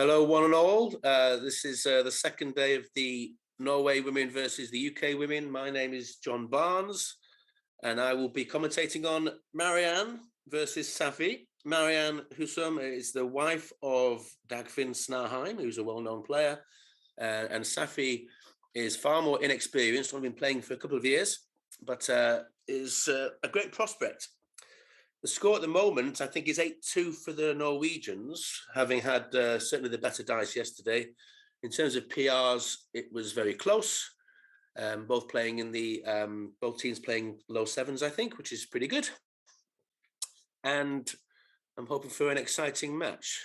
Hello, one and all. This is the second day of the Norway women versus the UK women. My name is Jon Barnes, and I will be commentating on Marianne versus Safi. Marianne Husum is the wife of Dagfinn Snarheim, who's a well-known player, and Safi is far more inexperienced, only been playing for a couple of years, but is a great prospect. The score at the moment, I think, is 8-2 for the Norwegians, having had certainly the better dice yesterday. In terms of PRs, it was very close. Both teams playing low sevens, I think, which is pretty good. And I'm hoping for an exciting match.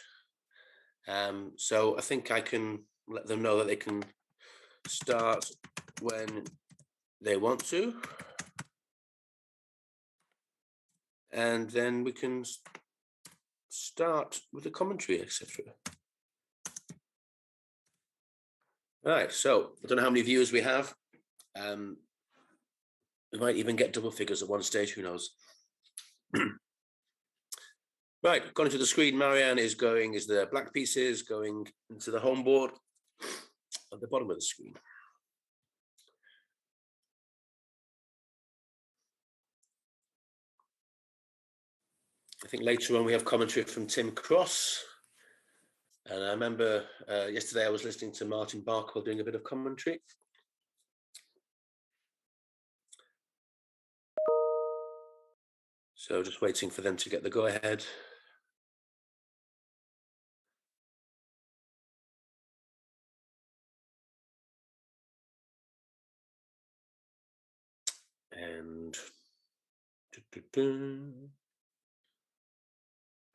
So I think I can let them know that they can start when they want to. And then we can start with the commentary, etc. Right, so I don't know how many viewers we have. We might even get double figures at one stage, who knows? Right, according to the screen, Marianne is the black pieces going into the home board at the bottom of the screen. I think later on we have commentary from Tim Cross. And I remember yesterday I was listening to Martin Barkwill doing a bit of commentary. So just waiting for them to get the go-ahead.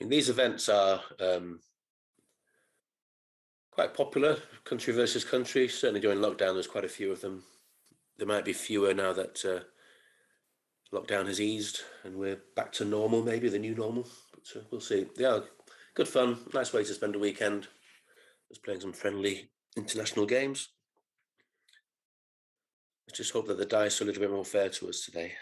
And these events are quite popular, country versus country. Certainly during lockdown, there's quite a few of them. There might be fewer now that lockdown has eased and we're back to normal, maybe the new normal. But we'll see. Yeah, good fun. Nice way to spend a weekend. Just playing some friendly international games. Let's just hope that the dice are a little bit more fair to us today.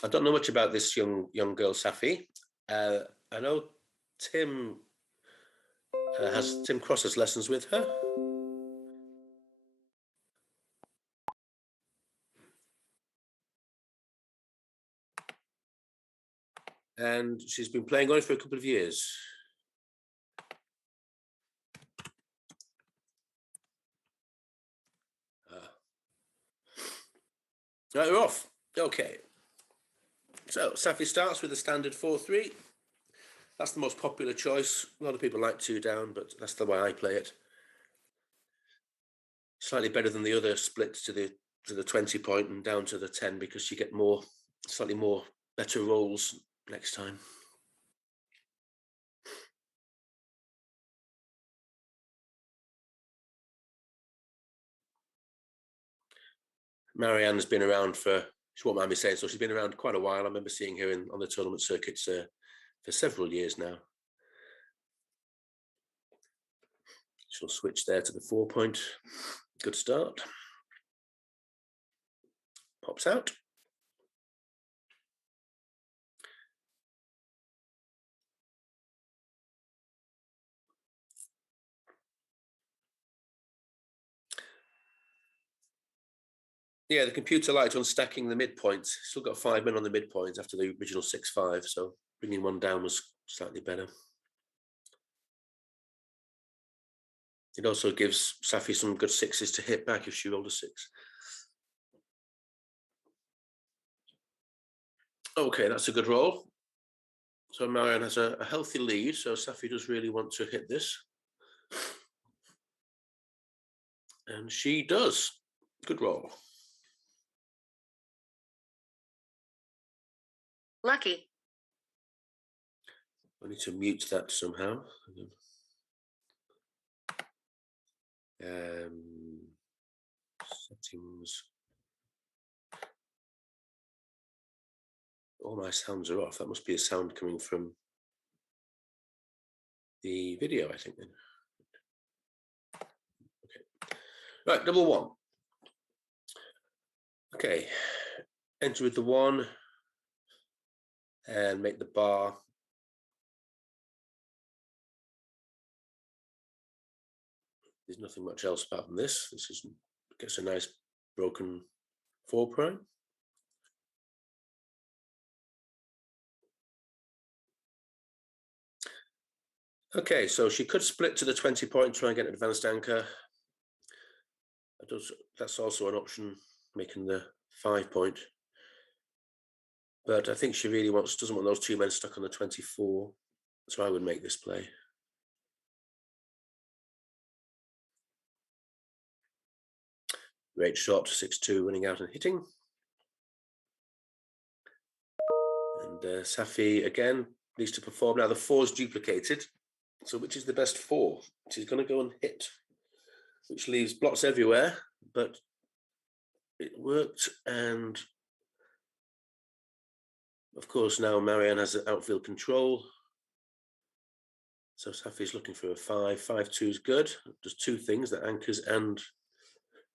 I don't know much about this young girl, Safi. I know Tim Cross has lessons with her. And she's been playing on it for a couple of years. Right, we're off. Okay. So Safi starts with a standard 4-3. That's the most popular choice. A lot of people like 2 down, but that's the way I play it. Slightly better than the other splits to the 20 point and down to the 10 because you get slightly more better rolls next time. Marianne's been around she won't mind me saying so, she's been around quite a while. I remember seeing her on the tournament circuits for several years now. She'll switch there to the 4 point. Good start. Pops out. Yeah, the computer liked on stacking the midpoints. Still got 5 men on the midpoint after the original 6-5, so bringing one down was slightly better. It also gives Safi some good 6s to hit back if she rolled a 6. Okay, that's a good roll. So Marianne has a healthy lead, so Safi does really want to hit this. And she does. Good roll. Lucky. I need to mute that somehow. Settings. All my sounds are off. That must be a sound coming from the video, I think, then. Okay. Right, double 1. Okay. Enter with the 1. and make the bar. There's nothing much else apart from this. This is gets a nice broken 4 prime. Okay, so she could split to the 20 point, try and get an advanced anchor. That's also an option, making the 5 point. But I think she really doesn't want those 2 men stuck on the 24. So I would make this play. Great shot, 6-2, running out and hitting. And Safi again needs to perform. Now the 4's duplicated. So which is the best 4? She's going to go and hit, which leaves blots everywhere, but it worked. And of course, now Marianne has outfield control. So Safi's looking for a 5. 5-2 is good. Does 2 things, that anchors and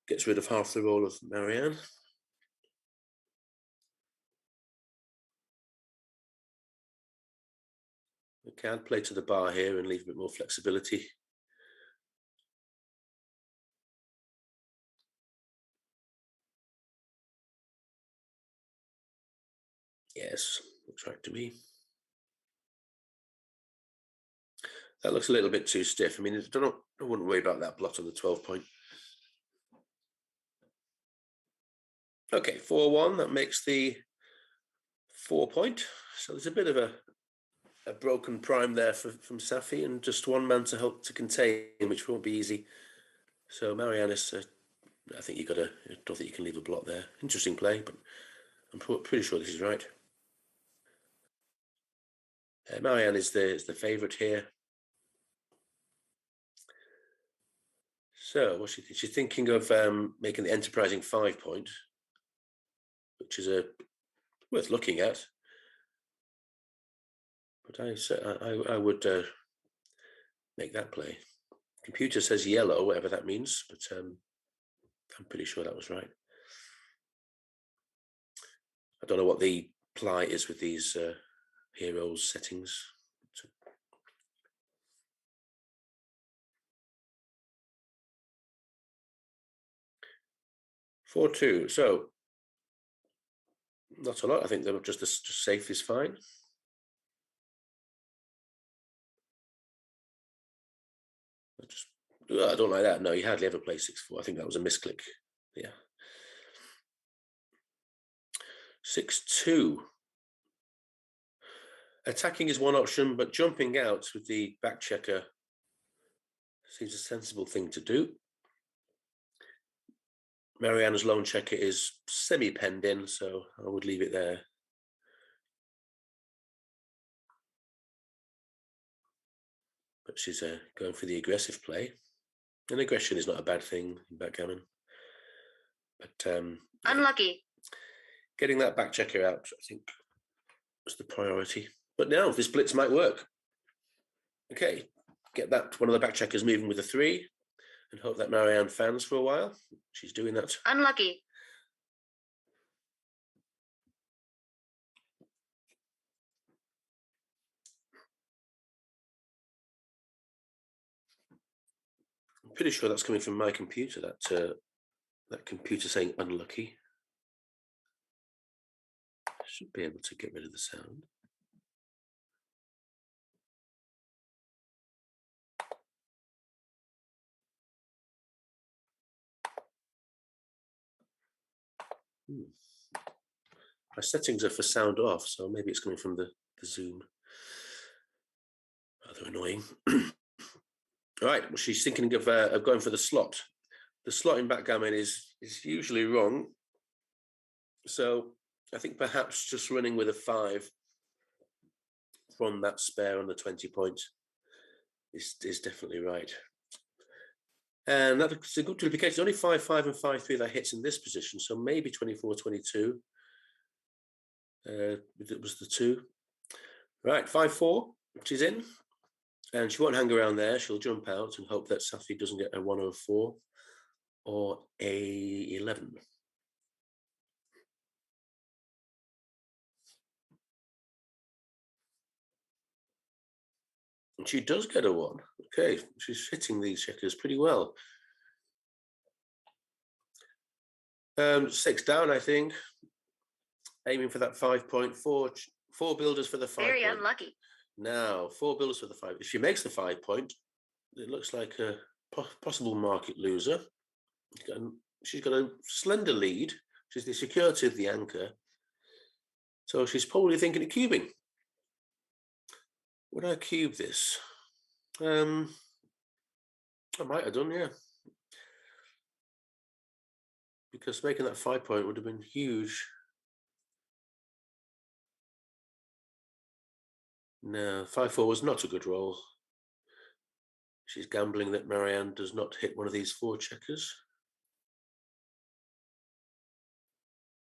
gets rid of half the roll of Marianne. We can play to the bar here and leave a bit more flexibility. Yes, looks right to me. That looks a little bit too stiff. I mean, I wouldn't worry about that blot on the 12 point. Okay, 4-1, that makes the 4 point. So there's a bit of a broken prime there from Safi, and just 1 man to help to contain, which won't be easy. So Marianus, I think I don't think you can leave a blot there. Interesting play, but I'm pretty sure this is right. Marianne is the favourite here. So what's she think? She's thinking of making the enterprising 5 point, which is worth looking at. But I would make that play. Computer says yellow, whatever that means, but I'm pretty sure that was right. I don't know what the ply is with these heroes settings. 4-2. So not a lot. I think they were just safe is fine. I don't like that. No, you hardly ever play 6-4. I think that was a misclick. Yeah. 6-2. Attacking is one option, but jumping out with the back checker seems a sensible thing to do. Marianne's lone checker is semi-penned in, so I would leave it there. But she's going for the aggressive play. And aggression is not a bad thing in backgammon. But unlucky. Getting that back checker out, I think, was the priority. But now this blitz might work. Okay, get that one of the back checkers moving with a 3 and hope that Marianne fans for a while. She's doing that. Unlucky. I'm pretty sure that's coming from my computer, that computer saying unlucky. I should be able to get rid of the sound. My settings are for sound off, so maybe it's coming from the Zoom. Rather annoying. All right, well, she's thinking of going for the slot. The slot in backgammon is usually wrong. So I think perhaps just running with a 5 from that spare on the 20 point is definitely right. And that's a good duplication. Only 5-5 and 5-3 that hits in this position. So maybe 24-22. It was the 2. Right, 5-4, which is in. And she won't hang around there. She'll jump out and hope that Safi doesn't get a 104 or a 11. She does get a 1. Okay, she's hitting these checkers pretty well. 6 down, I think. Aiming for that 5.4. 4 builders for the 5 Very point. unlucky. Now, 4 builders for the 5. If she makes the 5 point, it looks like a possible market loser. She's got a slender lead. She's the security of the anchor. So she's probably thinking of cubing. Would I cube this? I might have done, yeah. Because making that 5 point would have been huge. No, 5-4 was not a good roll. She's gambling that Marianne does not hit one of these 4 checkers.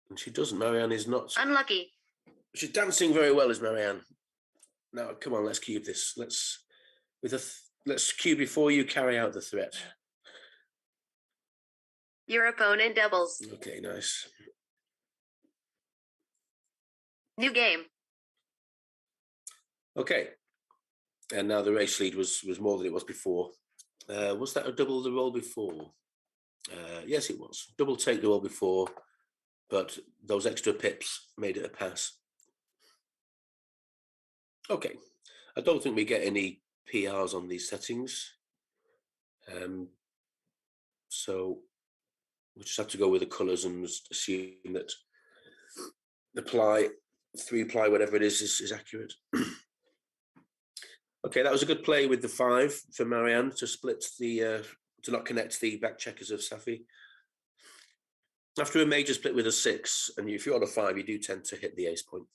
And she doesn't. Marianne is not. Unlucky. She's dancing very well, as Marianne. Now, come on, let's cube this. Let's cube before you carry out the threat. Your opponent doubles. Okay, nice. New game. Okay. And now the race lead was more than it was before. Was that a double the roll before? Yes, it was. Double take the roll before, but those extra pips made it a pass. Okay. I don't think we get any PRs on these settings. So we just have to go with the colours and assume that the ply, 3 ply, whatever it is accurate. Okay, that was a good play with the 5 for Marianne to split the, to not connect the back checkers of Safi. After a major split with a 6, and if you're on a 5, you do tend to hit the ace point.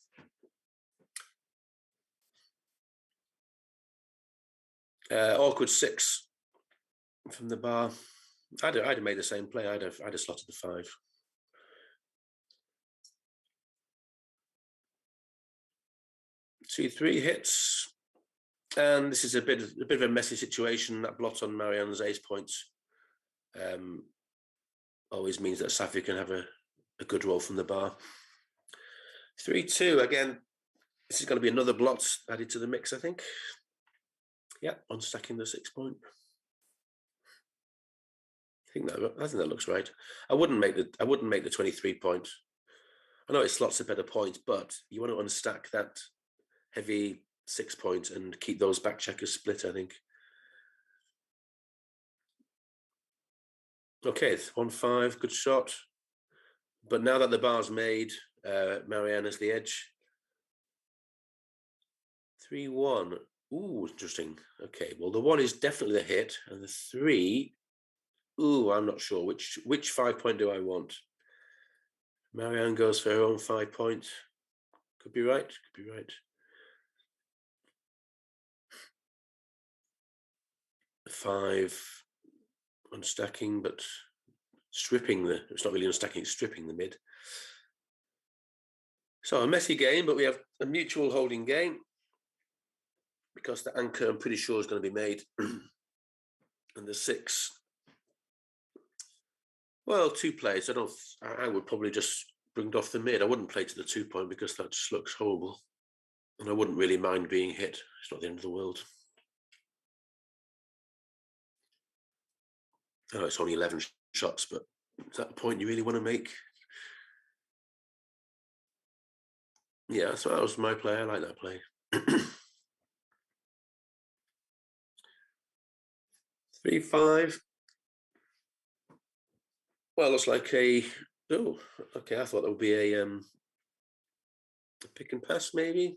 Awkward 6 from the bar. I'd have made the same play. I'd have slotted the 5. Two, 3 hits, and this is a bit of a messy situation. That blot on Marianne's ace points always means that Safi can have a good roll from the bar. 3-2 again. This is going to be another blot added to the mix, I think. Yeah, unstacking the 6 point. I think that looks right. I wouldn't make the 23 point. I know it slots a better point, but you want to unstack that heavy 6 point and keep those back checkers split, I think. Okay, 1-5, good shot. But now that the bar's made, Marianne has the edge. 3-1. Ooh, interesting. Okay, well, the 1 is definitely the hit, and the 3, ooh, I'm not sure. Which 5 point do I want? Marianne goes for her own 5 point. Could be right, could be right. 5 unstacking, but stripping it's not really unstacking, it's stripping the mid. So a messy game, but we have a mutual holding game because the anchor, I'm pretty sure, is going to be made. And the 6, well, 2 plays. I would probably just bring it off the mid. I wouldn't play to the 2 point because that just looks horrible. And I wouldn't really mind being hit. It's not the end of the world. Oh, it's only 11 shots, but is that the point you really want to make? Yeah, so that was my play. I like that play. 3-5. Well, looks like a... Oh, okay, I thought that would be a pick and pass, maybe.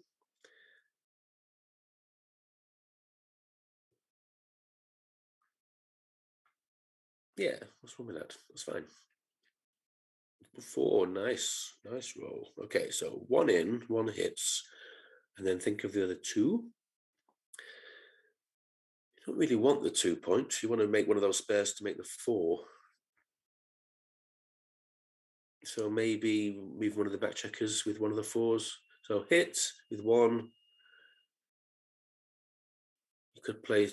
Yeah, what's wrong with that? That's fine. 4, nice roll. Okay, so 1 in, 1 hits, and then think of the other 2. You don't really want the 2 point. You want to make one of those spares to make the 4. So maybe move one of the back checkers with one of the 4s. So hit with 1. You could play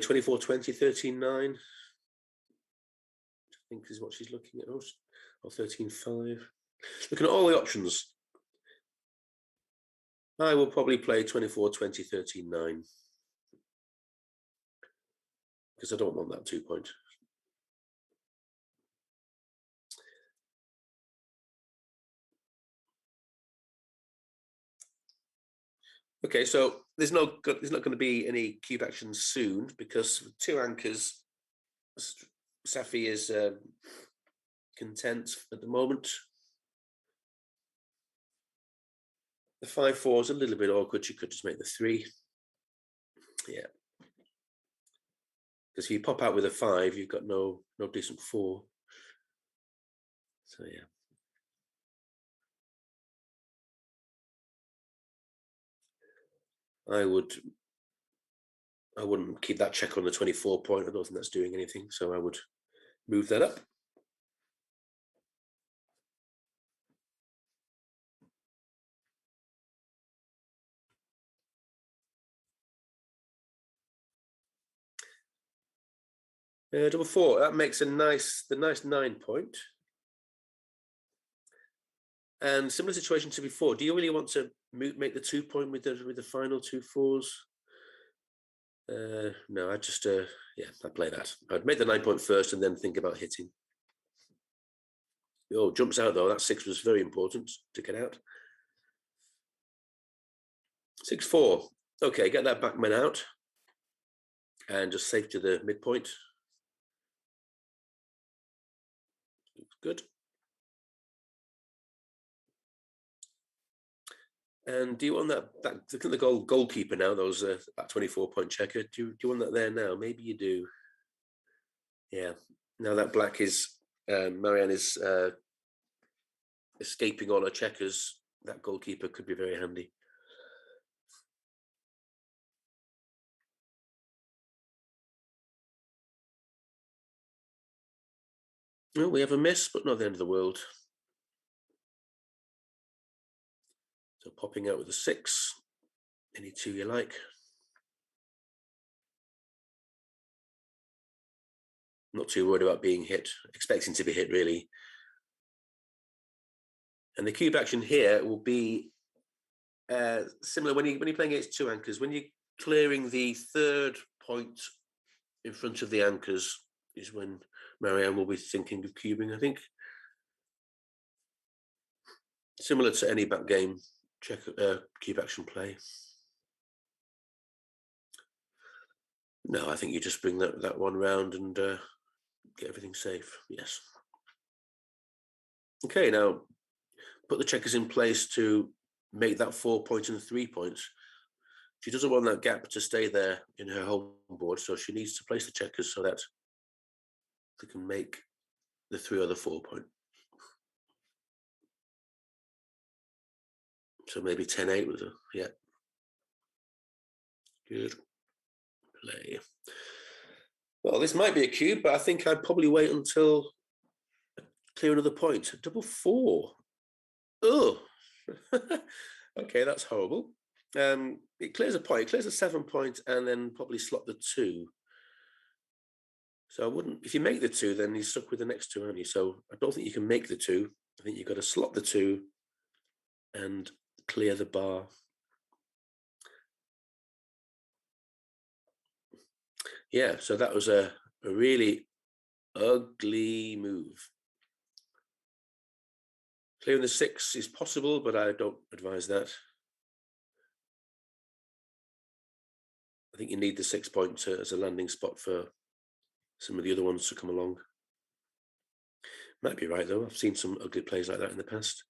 24, 20, 13, 9. I think is what she's looking at. Or 13, 5. Looking at all the options. I will probably play 24, 20, 13, 9. because I don't want that 2 point. Okay, so there's not going to be any cube actions soon because with 2 anchors, Safi is content at the moment. The 5-4 is a little bit awkward. You could just make the 3. Yeah. Because if you pop out with a 5, you've got no decent 4. So yeah. I wouldn't keep that check on the 24 point. I don't think that's doing anything. So I would move that up. Double 4, that makes the nice 9 point. And similar situation to before. Do you really want to make the 2 point with the final 2 4s? No, I just I play that. I'd make the 9 point first and then think about hitting. Oh, jumps out though. That 6 was very important to get out. 6-4. Okay, get that backman out and just safe to the midpoint. Looks good. And do you want that look at the goalkeeper now, those that 24 point checker? Do you want that there now? Maybe you do. Yeah. Now that black is Marianne is escaping on her checkers, that goalkeeper could be very handy. Well, we have a miss, but not the end of the world. So popping out with a 6, any 2 you like. Not too worried about being hit, expecting to be hit really. And the cube action here will be similar when you're playing against 2 anchors. When you're clearing the 3rd point in front of the anchors is when Marianne will be thinking of cubing, I think. Similar to any back game cube action play. No, I think you just bring that one round and get everything safe. Yes. Okay, now put the checkers in place to make that 4 point and 3 points. She doesn't want that gap to stay there in her home board, so she needs to place the checkers so that they can make the 3 or the 4 point. So maybe 10-8 with her. Yeah. Good play. Well, this might be a cube, but I think I'd probably wait until clear another point. Double 4. Oh, okay, that's horrible. It clears a point. It clears a 7 point, and then probably slot the 2. So I wouldn't. If you make the 2, then you're stuck with the next 2, aren't you? So I don't think you can make the 2. I think you've got to slot the 2 and clear the bar. Yeah, so that was a really ugly move. Clearing the 6 is possible, but I don't advise that. I think you need the 6 point as a landing spot for some of the other ones to come along. Might be right, though. I've seen some ugly plays like that in the past.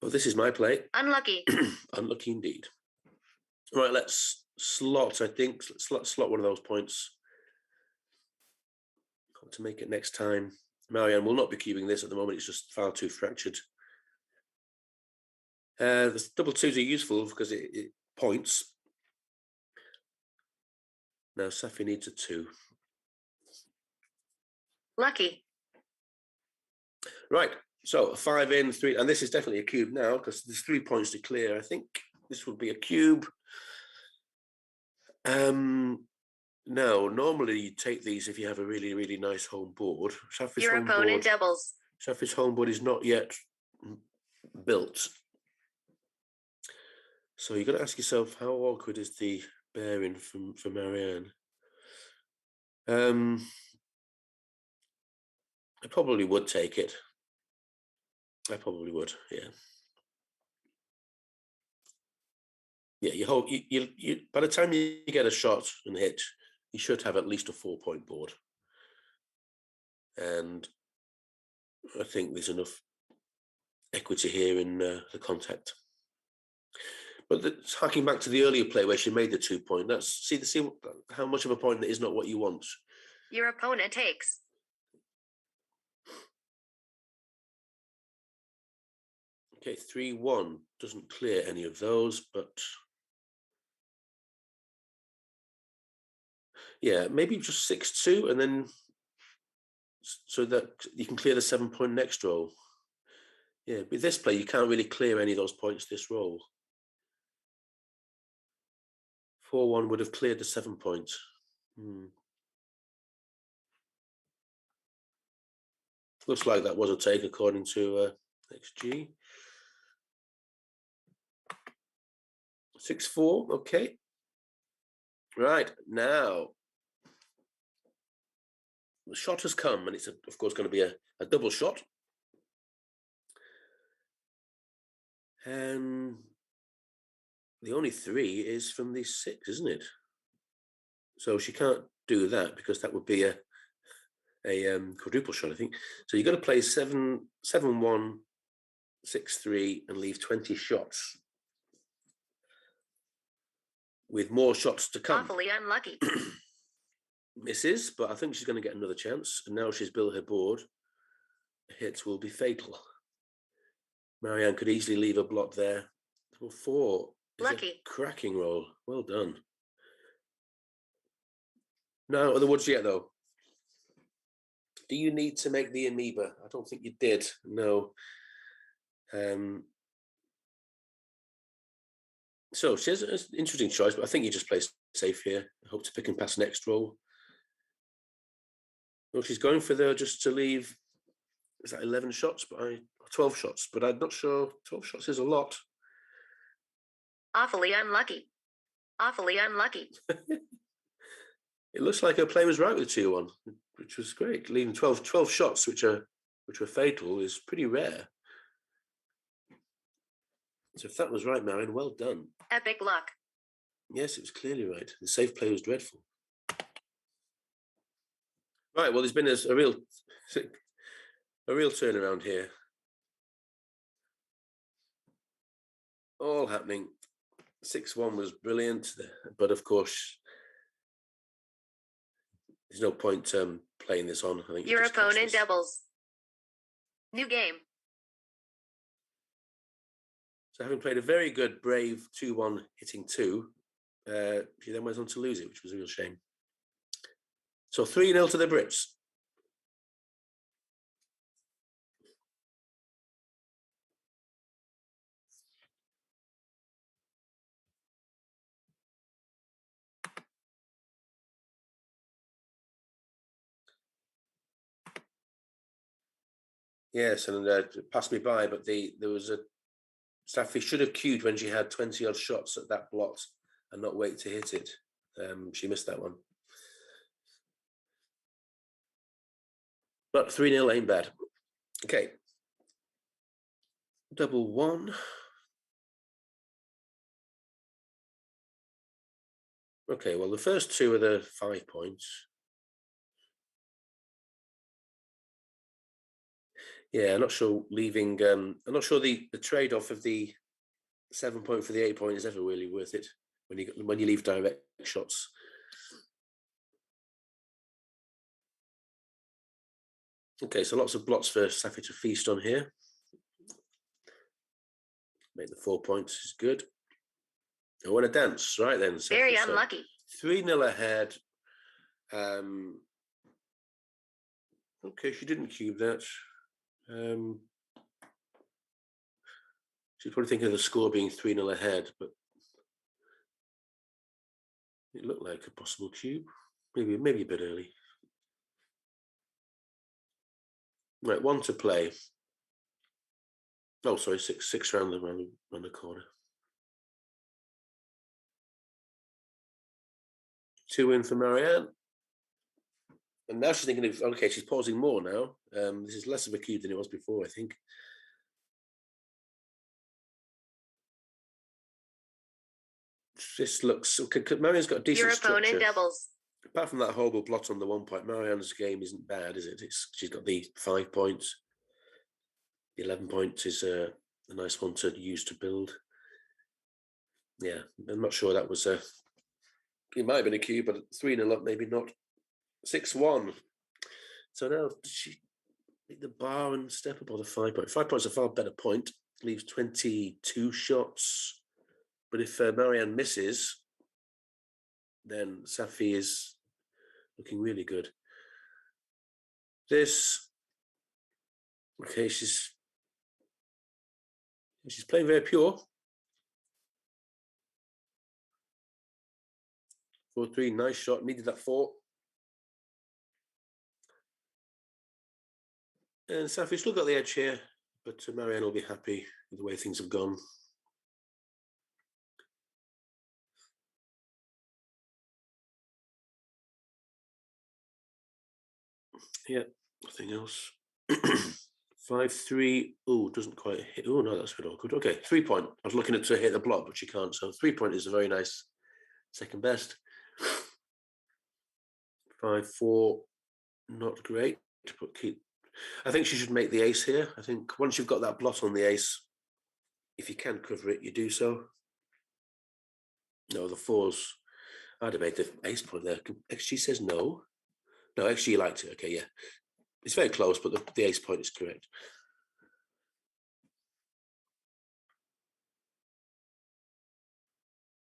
But this is my play. Unlucky. Unlucky indeed. All right, let's slot, I think. Let's slot one of those points. Got to make it next time. Marianne will not be cubing this at the moment. It's just far too fractured. The double 2s are useful because it points. Now Safi needs a 2. Lucky. Right, so a 5 in, 3, and this is definitely a cube now because there's 3 points to clear. I think this would be a cube. No, normally you take these if you have a really, really nice home board. Your opponent doubles. Safi's home board is not yet built. So you've got to ask yourself, how awkward is the bearing for Marianne? I probably would take it. I probably would, yeah. Yeah, you hope you by the time you get a shot and hit, you should have at least a 4-point board. And I think there's enough equity here in the contact. But harking back to the earlier play where she made the 2-point, that's see how much of a point that is not what you want. Your opponent takes. Okay, 3-1 doesn't clear any of those, but yeah, maybe just 6-2, and then so that you can clear the 7-point next roll. Yeah, with this play, you can't really clear any of those points this roll. 4-1 would have cleared the 7 points. Looks like that was a take according to XG. 6-4, okay. Right, now the shot has come, and it's of course going to be a double shot. And the only 3 is from the 6, isn't it? So she can't do that because that would be a quadruple shot, I think. So you've got to play 7-1, 6-3, and leave 20 shots, with more shots to come. Awfully unlucky. Misses, but I think she's going to get another chance. And now she's built her board. Hits will be fatal. Marianne could easily leave a block there. 4 is Lucky. a cracking roll. Well done. Now, out of the woods yet, though. Do you need to make the amoeba? I don't think you did. No. So she has an interesting choice, but I think you just play safe here. I hope to pick and pass next roll. Well, she's going for just to leave. Is that 11 shots? But 12 shots. But I'm not sure. 12 shots is a lot. Awfully unlucky. Awfully unlucky. It looks like her play was right with 2-1, which was great. Leaving 12 shots, which were fatal, is pretty rare. So if that was right, Marion, well done. Epic luck. Yes, it was clearly right. The safe play was dreadful. Right, well, there's been a real turnaround here. All happening. 6-1 was brilliant, but of course, there's no point playing this on. I think your opponent doubles. New game. So having played a very good, brave 2-1 hitting 2, she then went on to lose it, which was a real shame. So 3-0 to the Brits. Yes, and it passed me by, but there was a Safi should have queued when she had 20 odd shots at that blot and not wait to hit it. She missed that one. But 3-0 ain't bad. Okay. Double 1. Okay, well, the first 2 are the 5 points. Yeah, I'm not sure leaving. I'm not sure the trade-off of the 7 point for the 8 point is ever really worth it when you leave direct shots. Okay, so lots of blots for Safi to feast on here. Make the 4 points is good. I want to dance, right then. Safi, very unlucky. 3-0 ahead. Okay, she didn't cube that. She's probably thinking of the score being 3-0 ahead, but it looked like a possible cube. Maybe a bit early. Right, 1 to play. Oh, sorry, six round the corner. 2 in for Marianne. And now she's thinking of, okay, she's pausing more now. This is less of a cube than it was before, I think. This looks okay. Marianne's got a decent Your opponent structure. doubles. Apart from that horrible blot on the 1 point, Marianne's game isn't bad, is it? She's got the 5 points. The 11 points is a nice one to use to build. Yeah, I'm not sure that was a. It might have been a cube, but 3-0 up, maybe not. 6-1. So now she hit the bar and step up on the 5 point. 5 points is a far better point. Leaves 22 shots. But if Marianne misses, then Safi is looking really good. This, okay, she's playing very pure. 4-3, nice shot. Needed that 4. And Safi's still got the edge here, but Marianne will be happy with the way things have gone. Yeah, nothing else. 5-3. Oh, doesn't quite hit. Oh, no, that's a bit awkward. Okay, 3 point. I was looking at to hit the block, but she can't. So 3 point is a very nice second best. 5-4, not great, but keep. I think she should make the ace here. I think once you've got that blot on the ace, if you can cover it, you do so. No, the 4s. I'd have made the ace point there. XG says no. No, XG liked it. Okay, yeah. It's very close, but the ace point is correct.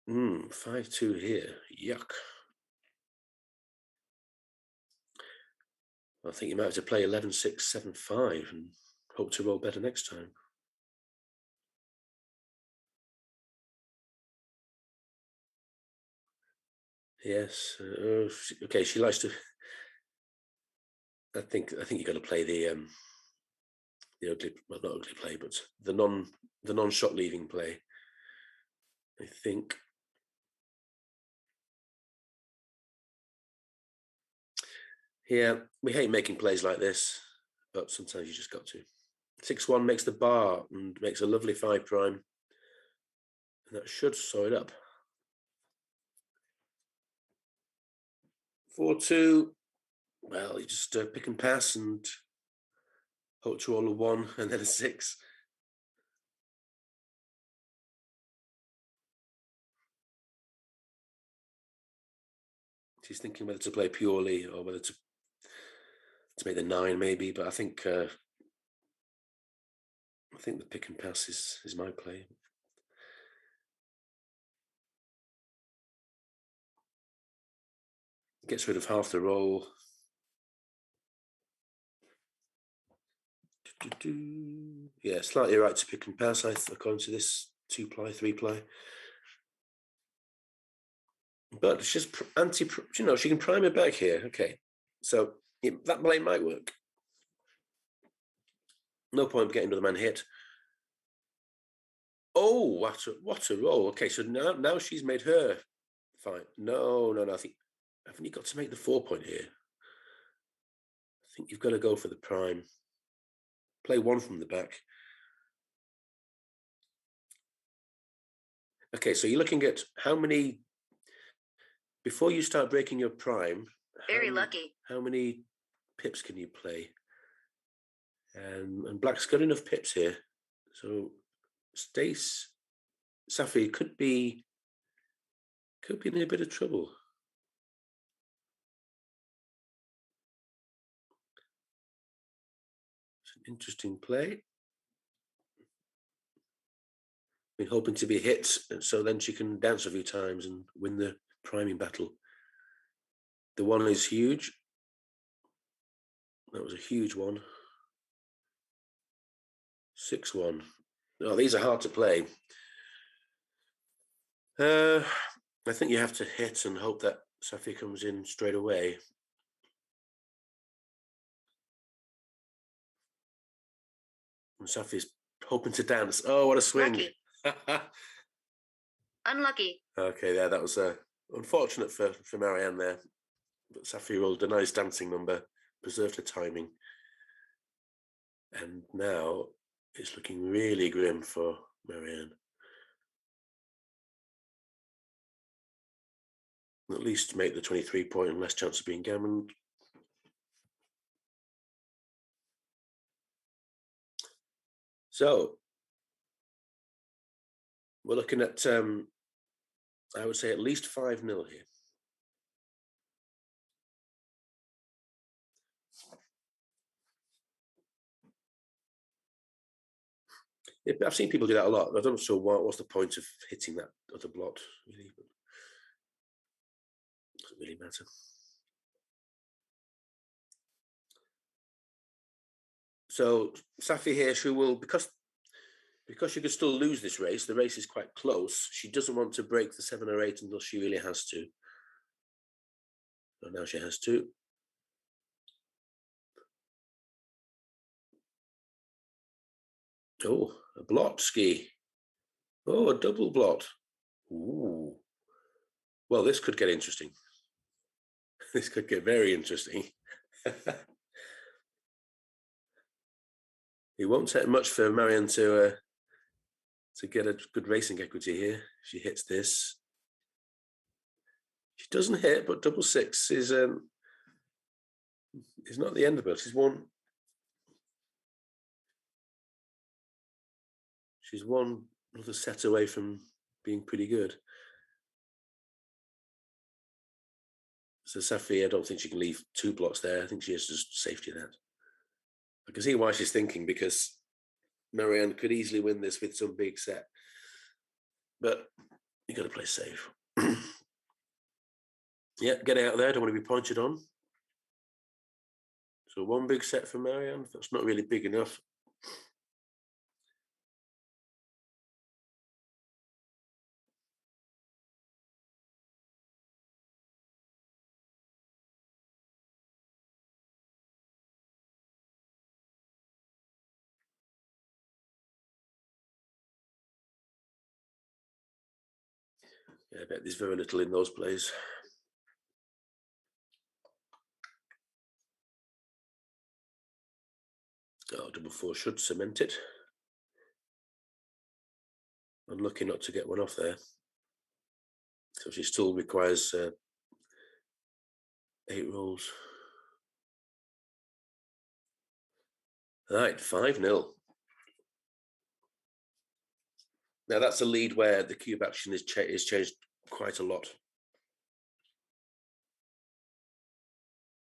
Hmm, 5-2 here. Yuck. I think you might have to play 11-6-7-5 and hope to roll better next time. Yes. Okay, she likes to. I think you got to play the ugly, well, not ugly play, but the non-shot leaving play. I think. Yeah, we hate making plays like this, but sometimes you just got to. 6-1 makes the bar and makes a lovely 5 prime. And that should sew it up. 4-2. Well, you just pick and pass and hope to roll a 1 and then a 6. She's thinking whether to play purely or whether to make the 9 maybe, but I think the pick and pass is my play. Gets rid of half the roll. Yeah, slightly right to pick and pass, according to this 2-ply, 3-ply. But it's just she can prime it back here. Okay, so that play might work. No point getting another man hit. Oh, what a roll. Okay, so now she's made her fine. No, I think, haven't you got to make the 4 point here? I think you've got to go for the prime. Play 1 from the back. Okay, so you're looking at how many, before you start breaking your prime. Very lucky. How many pips can you play? And Black's got enough pips here. So Safi could be in a bit of trouble. It's an interesting play. Been hoping to be hit, so then she can dance a few times and win the priming battle. The 1 is huge. That was a huge one. 6-1. Oh, these are hard to play. I think you have to hit and hope that Safi comes in straight away. And Safi's hoping to dance. Oh, what a swing. Unlucky. Okay, that was unfortunate for Marianne there. But Safi rolled a nice dancing number, preserved her timing. And now it's looking really grim for Marianne. At least make the 23 point and less chance of being gammoned. So we're looking at, I would say, at least 5-0 here. I've seen people do that a lot. I don't know what's the point of hitting that other blot, really, but it doesn't really matter. So Safi here, she will, because she could still lose this race, the race is quite close. She doesn't want to break the 7 or 8 until she really has to. So now she has to. Oh, a blot ski. Oh, a double blot. Ooh. Well, this could get interesting. This could get very interesting. It won't take much for Marianne to get a good racing equity here. She hits this. She doesn't hit, but double 6 is not the end of it. She's one another set away from being pretty good. So Safi, I don't think she can leave 2 blots there. I think she has to just safety that. I can see why she's thinking, because Marianne could easily win this with some big set. But you got to play safe. Yeah, get out of there. Don't want to be pointed on. So 1 big set for Marianne. That's not really big enough. Yeah, I bet there's very little in those plays. Oh, double 4 should cement it. Unlucky not to get one off there. So she still requires 8 rolls. All right, 5-0. Now that's a lead where the cube action is changed quite a lot.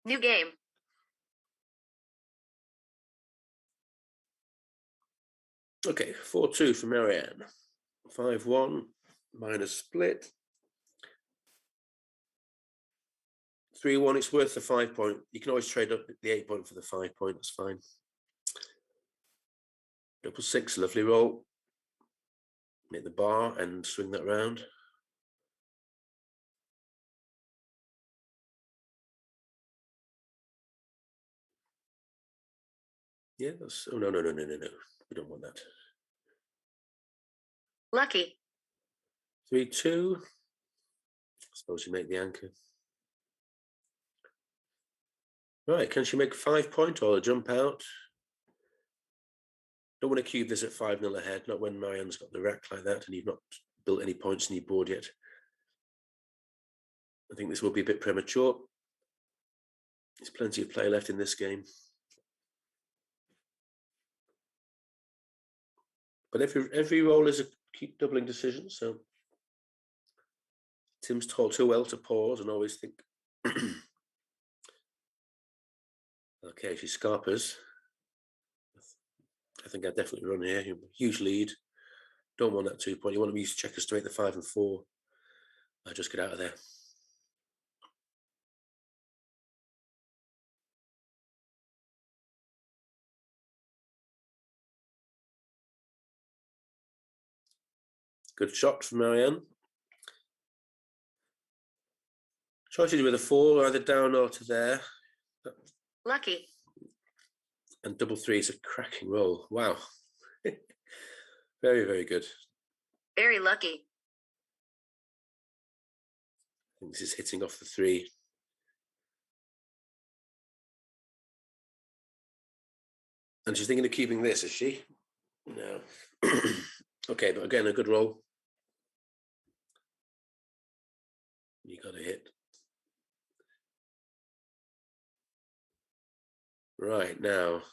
New game. Okay, 4-2 for Marianne. 5-1 minus split. 3-1, it's worth the 5 point. You can always trade up the 8 point for the 5 point, that's fine. Double 6, lovely roll. Make the bar and swing that round. Yeah, that's, oh, no. We don't want that. Lucky. 3-2. I suppose you make the anchor. Right, can she make 5 point or a jump out? Don't want to cube this at 5-0 ahead, not when Marianne's got the rack like that and you've not built any points in your board yet. I think this will be a bit premature. There's plenty of play left in this game. But every roll is a keep doubling decision, so Tim's taught too well to pause and always think. Okay, she scarpers. I think I definitely run here. Huge lead. Don't want that 2 point. You want to use checkers to make the 5 and 4. I just get out of there. Good shot from Marianne. Choices with a 4, either down or to there. Lucky. And double 3 is a cracking roll. Wow. Very, very good. Very lucky. I think this is hitting off the 3. And she's thinking of keeping this, is she? No. Okay, but again, a good roll. You got to hit. Right, now.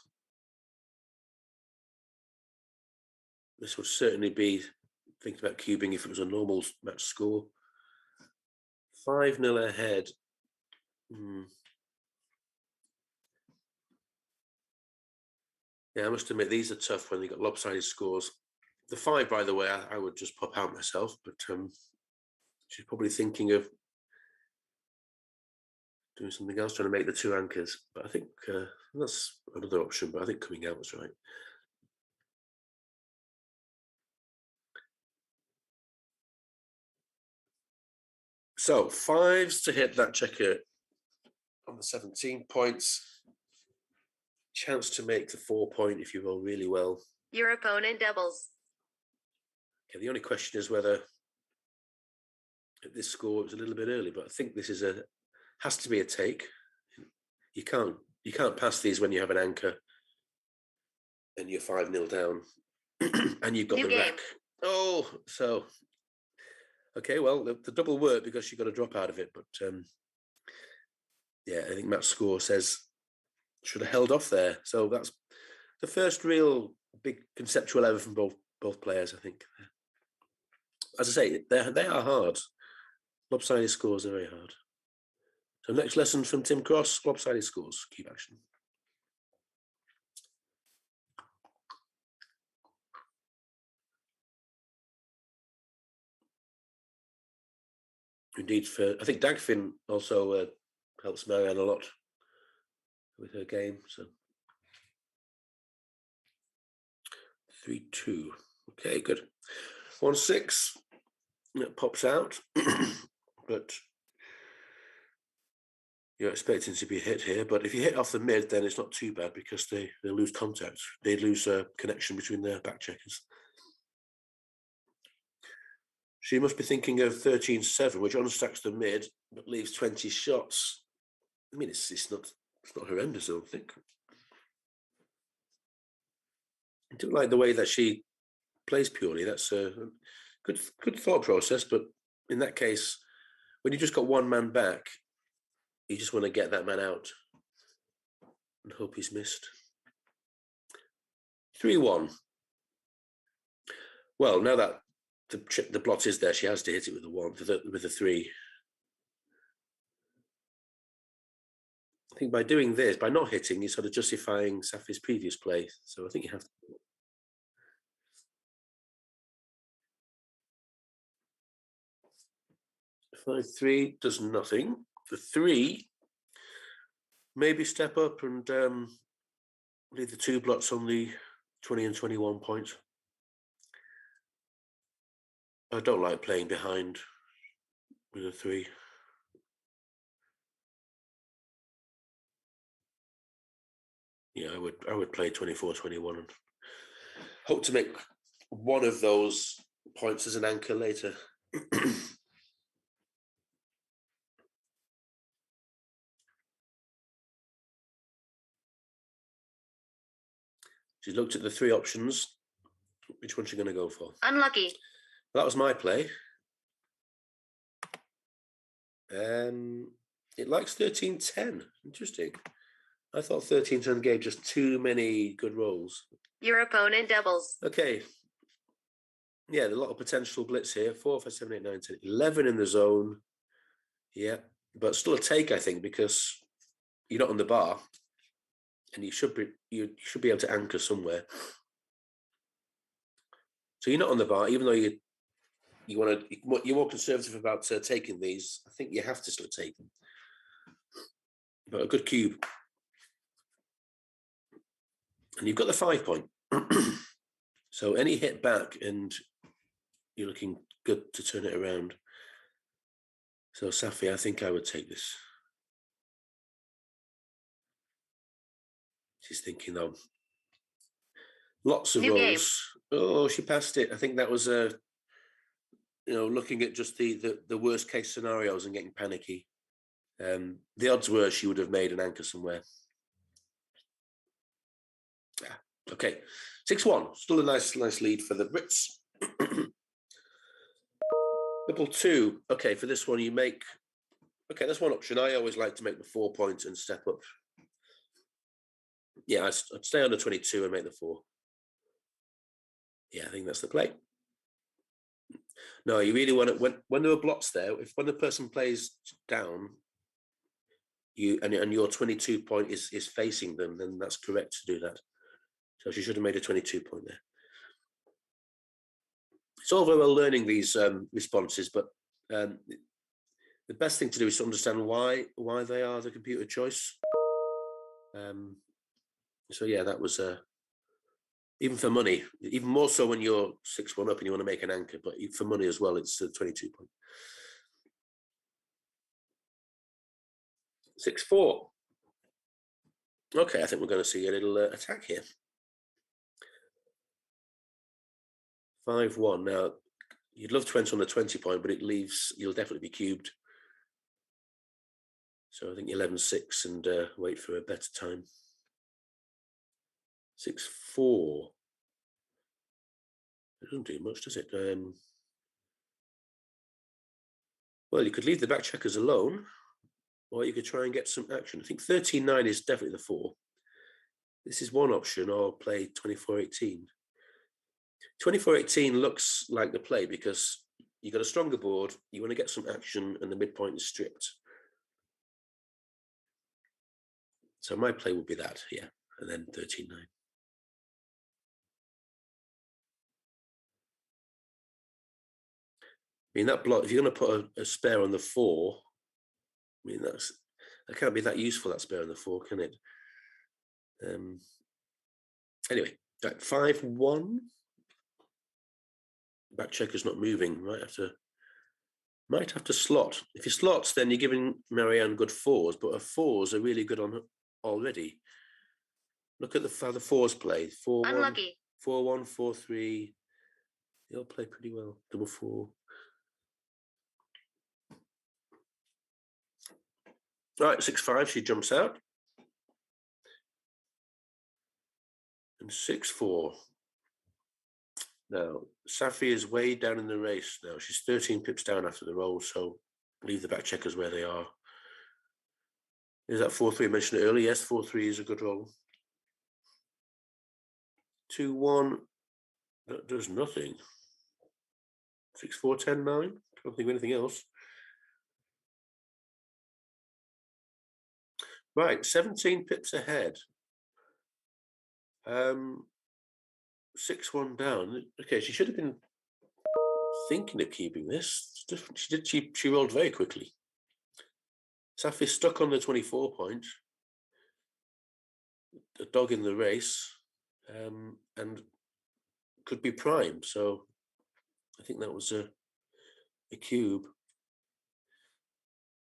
This would certainly be thinking about cubing if it was a normal match score. 5-0 ahead. Yeah, I must admit, these are tough when you got lopsided scores. The 5, by the way, I would just pop out myself, but she's probably thinking of doing something else, trying to make the 2 anchors. But I think that's another option, but I think coming out was right. So 5s to hit that checker on the 17 points. Chance to make the 4 point if you roll really well. Your opponent doubles. Okay, the only question is whether at this score it was a little bit early, but I think this is has to be a take. You can't pass these when you have an anchor and you're 5-0 down and you've got New the game. rack. Oh, so okay, well the double worked because she got a drop out of it, but yeah, I think Matt's score says should have held off there. So that's the first real big conceptual error from both players, I think. As I say, they are hard. Lopsided scores are very hard. So next lesson from Tim Cross, lopsided scores, cube action. Indeed, I think Dagfin also helps Marianne a lot with her game. So 3-2. Okay, good. 1-6. It pops out, but you're expecting to be hit here. But if you hit off the mid, then it's not too bad because they lose contact. They lose a connection between their back checkers. She must be thinking of 13-7, which unstacks the mid, but leaves 20 shots. I mean, it's not horrendous, I don't think. I do like the way that she plays purely. That's a good thought process, but in that case, when you just got one man back, you just want to get that man out and hope he's missed. 3-1. Well, now that the blot is there, she has to hit it with the 1, with the 3. I think by doing this, by not hitting, you're sort of justifying Safi's previous play. So I think you have to. 5-3 does nothing. The 3, maybe step up and leave the 2 blots on the 20 and 21 points. I don't like playing behind with a 3. Yeah, I would play 24-21 and hope to make one of those points as an anchor later. She's looked at the 3 options. Which one's she going to go for? Unlucky. That was my play. It likes 13-10. Interesting. I thought 13-10 gave just too many good rolls. Your opponent doubles. Okay. Yeah, there's a lot of potential blitz here. 4, 5, 7, 8, 9, 10, 11 in the zone. Yeah, but still a take, I think, because you're not on the bar, and you should be able to anchor somewhere. So you're not on the bar, even though you're more conservative about taking these. I think you have to still take them. But a good cube, and you've got the 5 point. So any hit back, and you're looking good to turn it around. So Safi, I think I would take this. She's thinking of lots of New game. rolls. Oh, she passed it. I think that was looking at just the worst case scenarios and getting panicky. The odds were she would have made an anchor somewhere. Yeah, Okay, 6-1. Still a nice lead for the Brits. Double 2. Okay, for this one you make. Okay, that's one option. I always like to make the 4 points and step up. Yeah, I'd stay on the 22 and make the 4. Yeah, I think that's the play. No, you really want to when there are blots there. When the person plays down, and your 22 point is facing them, then that's correct to do that. So she should have made a 22 point there. It's all very well learning these responses, but the best thing to do is to understand why they are the computer choice. So yeah, that was even for money, even more so when you're 6-1 up and you want to make an anchor, but for money as well, it's a 22 point. 6-4. Okay, I think we're going to see a little attack here. 5-1. Now, you'd love to enter on the 20 point, but it leaves, you'll definitely be cubed. So I think 11-6 and wait for a better time. 6-4. It doesn't do much, does it? Well, you could leave the back checkers alone, or you could try and get some action. I think 13-9 is definitely the 4. This is one option, or play 24-18. 24-18 looks like the play because you've got a stronger board, you want to get some action, and the midpoint is stripped. So my play would be that, yeah, and then 13-9. I mean, that block, if you're going to put a spare on the 4, I mean, that can't be that useful, that spare on the 4, can it? Anyway, right, 5-1. Back checker's not moving. Might have to slot. If he slots, then you're giving Marianne good 4s, but her 4s are really good on her already. Look at how the 4s play. 4-1, Unlucky. 4-1, 4-3. They all play pretty well. Double 4. Right, 6-5, she jumps out. And 6-4. Now, Safi is way down in the race now. She's 13 pips down after the roll, so leave the back checkers where they are. Is that 4-3 I mentioned earlier? Yes, 4-3 is a good roll. 2-1, that does nothing. 6-4, 10-9. Can't think of anything else. Right, 17 pips ahead. 6-1 down. Okay, she should have been thinking of keeping this. She rolled very quickly. Safi's stuck on the 24 point. A dog in the race, and could be prime. So I think that was a cube.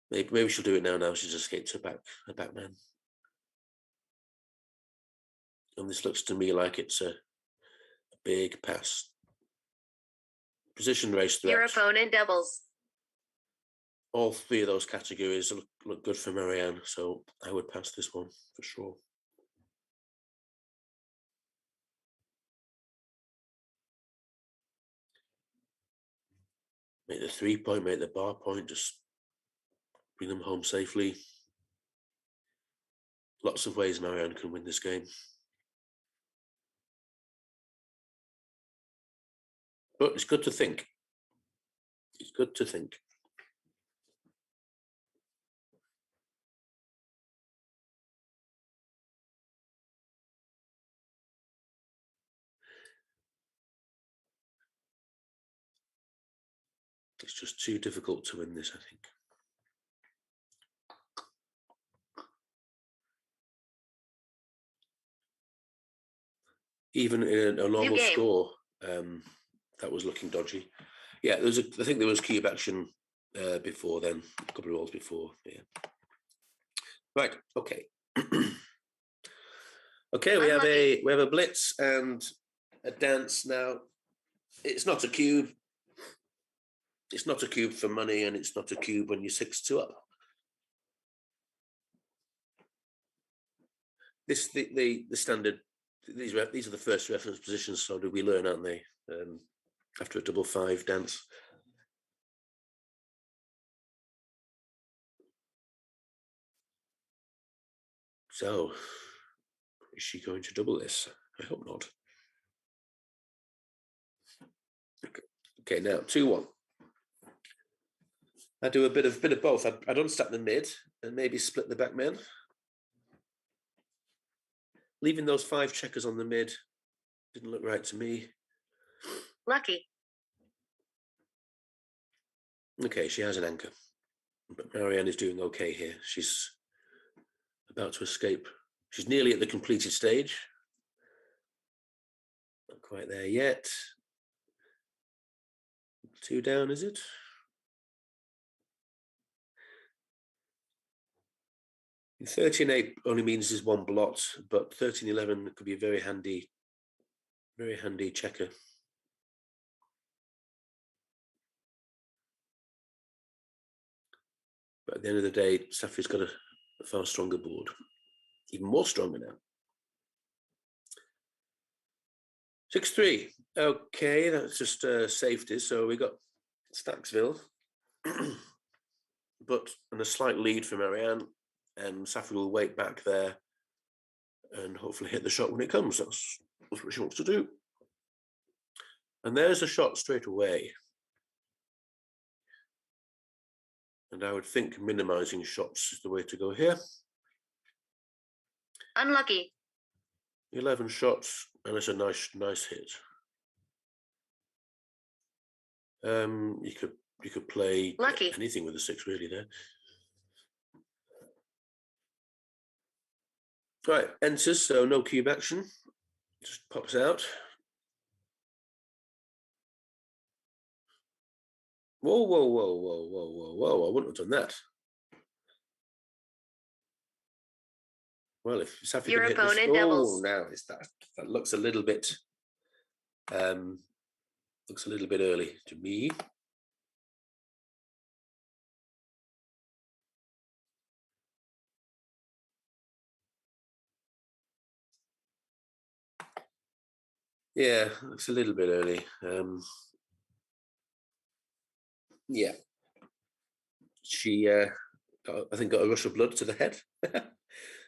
Maybe she'll do it now. Now she's escaped her back man. And this looks to me like it's a big pass. Position race threat. Your opponent doubles. All 3 of those categories look good for Marianne, so I would pass this one for sure. Make the 3 point, make the bar point, just bring them home safely. Lots of ways Marianne can win this game. But it's good to think. It's good to think. It's just too difficult to win this, I think. Even in a normal score, that was looking dodgy. Yeah, I think there was cube action before then, a couple of rolls before. Yeah. Right. Okay. Okay, we have a blitz and a dance now. It's not a cube. It's not a cube for money, and it's not a cube when you're 6-2 up. This the standard these are the first reference positions, so do we learn, aren't they? After a double five dance. So, is she going to double this? I hope not. Okay, now 2-1. I do a bit of both. I'd unstack the mid and maybe split the back men. Leaving those 5 checkers on the mid didn't look right to me. Lucky. Okay, she has an anchor. But Marianne is doing okay here. She's about to escape. She's nearly at the completed stage. Not quite there yet. 2 down, is it? In 13-8 only means there's 1 blot, but 13-11 could be a very handy checker. But at the end of the day, Safi's got a far stronger board, even more stronger now. 6-3. Okay, that's just safety. So we got Stacksville, but and a slight lead for Marianne, and Safi will wait back there and hopefully hit the shot when it comes. That's what she wants to do. And there's a shot straight away. And I would think minimizing shots is the way to go here. Unlucky. 11 shots, and it's a nice hit. You could play Lucky. anything with a 6 really there. Right, enters, so no cube action. Just pops out. Whoa, whoa, whoa, whoa, whoa, whoa, whoa. I wouldn't have done that. Well, if Safi Your can hit this, opponent doubles. now is that looks a little bit early to me. Yeah, looks a little bit early. Yeah, she I think got a rush of blood to the head.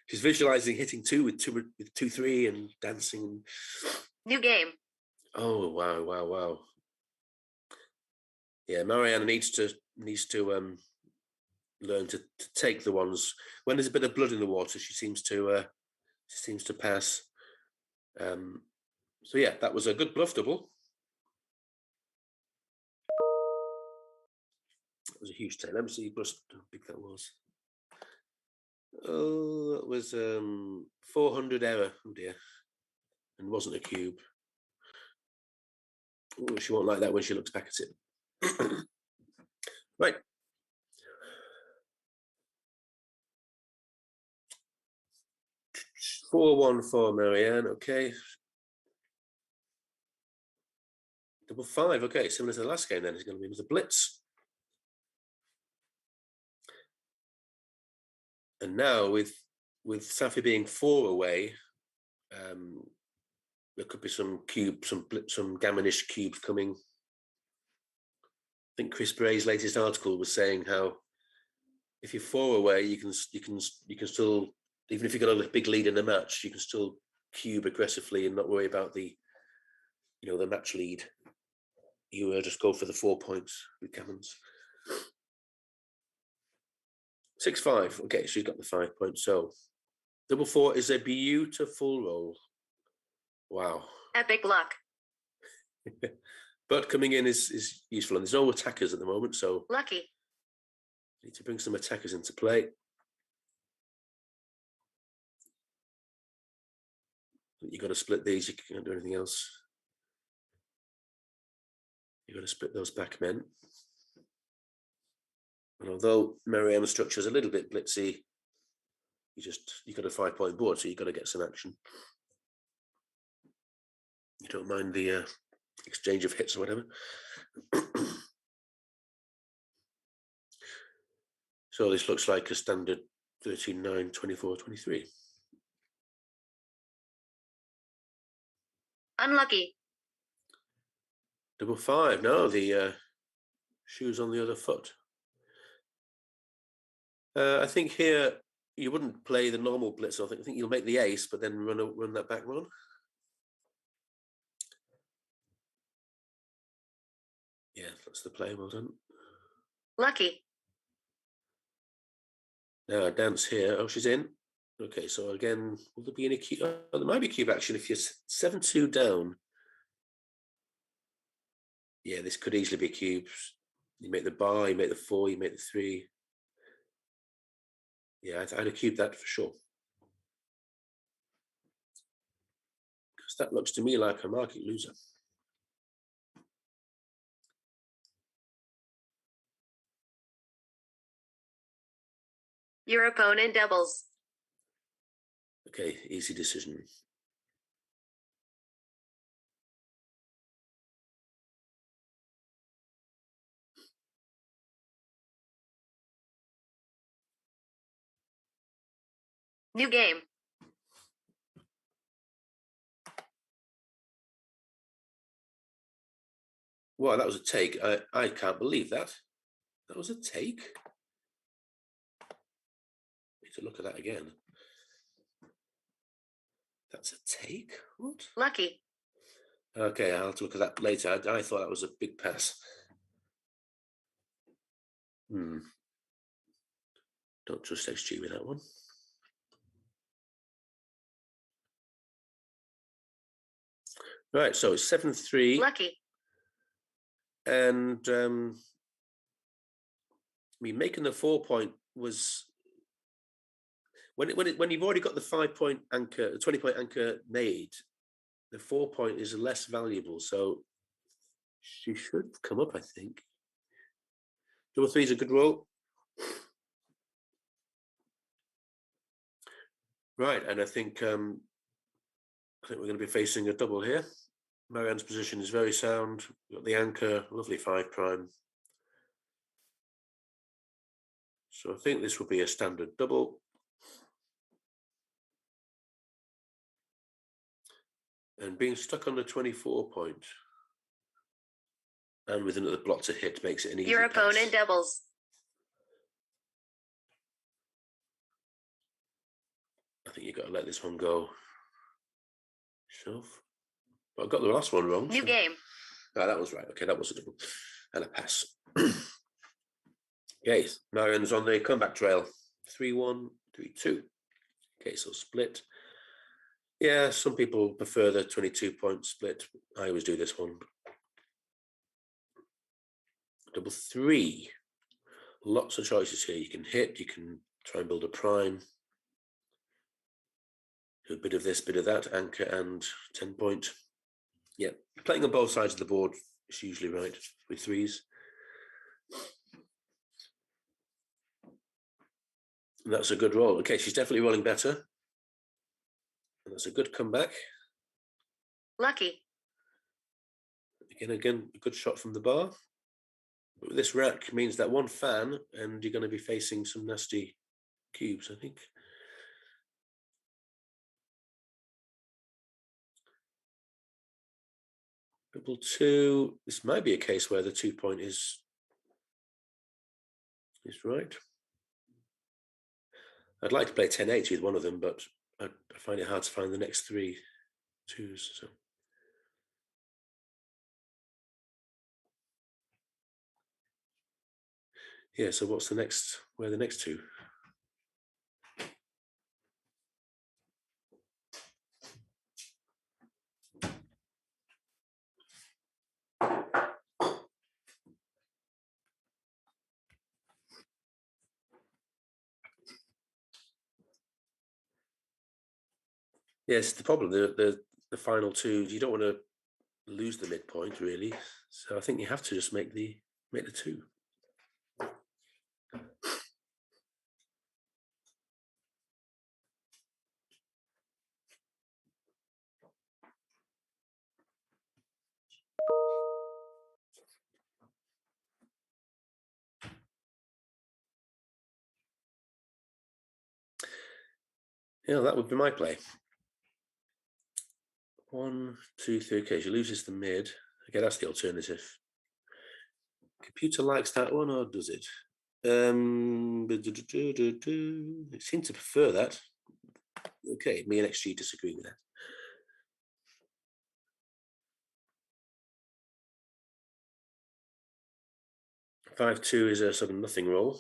She's visualizing hitting 2 with 2-3 and dancing. New game. Oh wow. Yeah, Marianne needs to learn to take the ones when there's a bit of blood in the water. She seems to pass. So yeah, that was a good bluff double. That was a huge tail. Let me see how big that was. Oh, that was 400 error. Oh dear, and wasn't a cube. Oh, she won't like that when she looks back at it. Right. Four-one for Marianne. Okay. Double 5. Okay, similar to the last game. Then it's going to be with a blitz. And now with Safi being 4 away, there could be some gammonish cubes coming. I think Chris Bray's latest article was saying how if you're 4 away, you can still, even if you've got a big lead in a match, you can still cube aggressively and not worry about the match lead. You just go for the 4 points with gammons. 6-5. Okay, she's got the 5 points. So double 4 is a beautiful roll. Wow. Epic luck. But coming in is useful, and there's no attackers at the moment, so Lucky. need to bring some attackers into play. You've got to split these. You can't do anything else. You've got to split those back men. And although Marianne's structure is a little bit blitzy, you've got a 5-point board, so you've got to get some action. You don't mind the exchange of hits or whatever. So this looks like a standard 13-9, 24-23. Unlucky. Double five. No, the shoe's on the other foot. I think here you wouldn't play the normal blitz. I think you'll make the ace, but then run that back one. Yeah, that's the play. Well done. Lucky. Now dance here. Oh, she's in. Okay, so again, will there be any cube? Oh, there might be cube action if you're 7-2 down. Yeah, this could easily be cubes. You make the bar, you make the 4, you make the 3. Yeah, I'd have cubed that for sure. Because that looks to me like a market loser. Your opponent doubles. Okay, easy decision. New game. Wow, that was a take. I can't believe that. That was a take. Need to look at that again. That's a take? What? Lucky. Okay, I'll have to look at that later. I thought that was a big pass. Don't trust XG with that one. Right, so it's 7-3. Lucky. And I mean, making the 4-point was when you've already got the 5-point anchor, the 20-point anchor made, the 4-point is less valuable. So she should come up, I think. Double 3 is a good roll. Right, and I think we're going to be facing a double here. Marianne's position is very sound. We've got the anchor, lovely 5'. So I think this will be a standard double. And being stuck on the 24-point and with another block to hit makes it an easy Your pass. opponent doubles. I think you've got to let this one go. Shove. But I got the last one wrong. New game. Ah, that was right. Okay, that was a double. And a pass. Okay, Marianne's on the comeback trail. 3-1, 3-2. Okay, so split. Yeah, some people prefer the 22-point split. I always do this one. Double 3. Lots of choices here. You can hit, you can try and build a prime. Do a bit of this, bit of that, anchor and 10-point. Yeah, playing on both sides of the board is usually right with 3s. And that's a good roll. Okay, she's definitely rolling better. And that's a good comeback. Lucky. Again, a good shot from the bar. But this rack means that one fan and you're going to be facing some nasty cubes, I think. Double 2. This might be a case where the 2-point is right. I'd like to play 10-8 with one of them, but I find it hard to find the next 3 twos. So. Yeah, so what's the next, where are the next 2? Yes, the problem, the final 2, you don't want to lose the midpoint really. So I think you have to just make the 2. Yeah, that would be my play. 1, 2, 3. Okay, she loses the mid. Okay, that's the alternative. Computer likes that one, or does it? It seems to prefer that. Okay, me and XG disagree with that. 5-2 is a sort of nothing roll.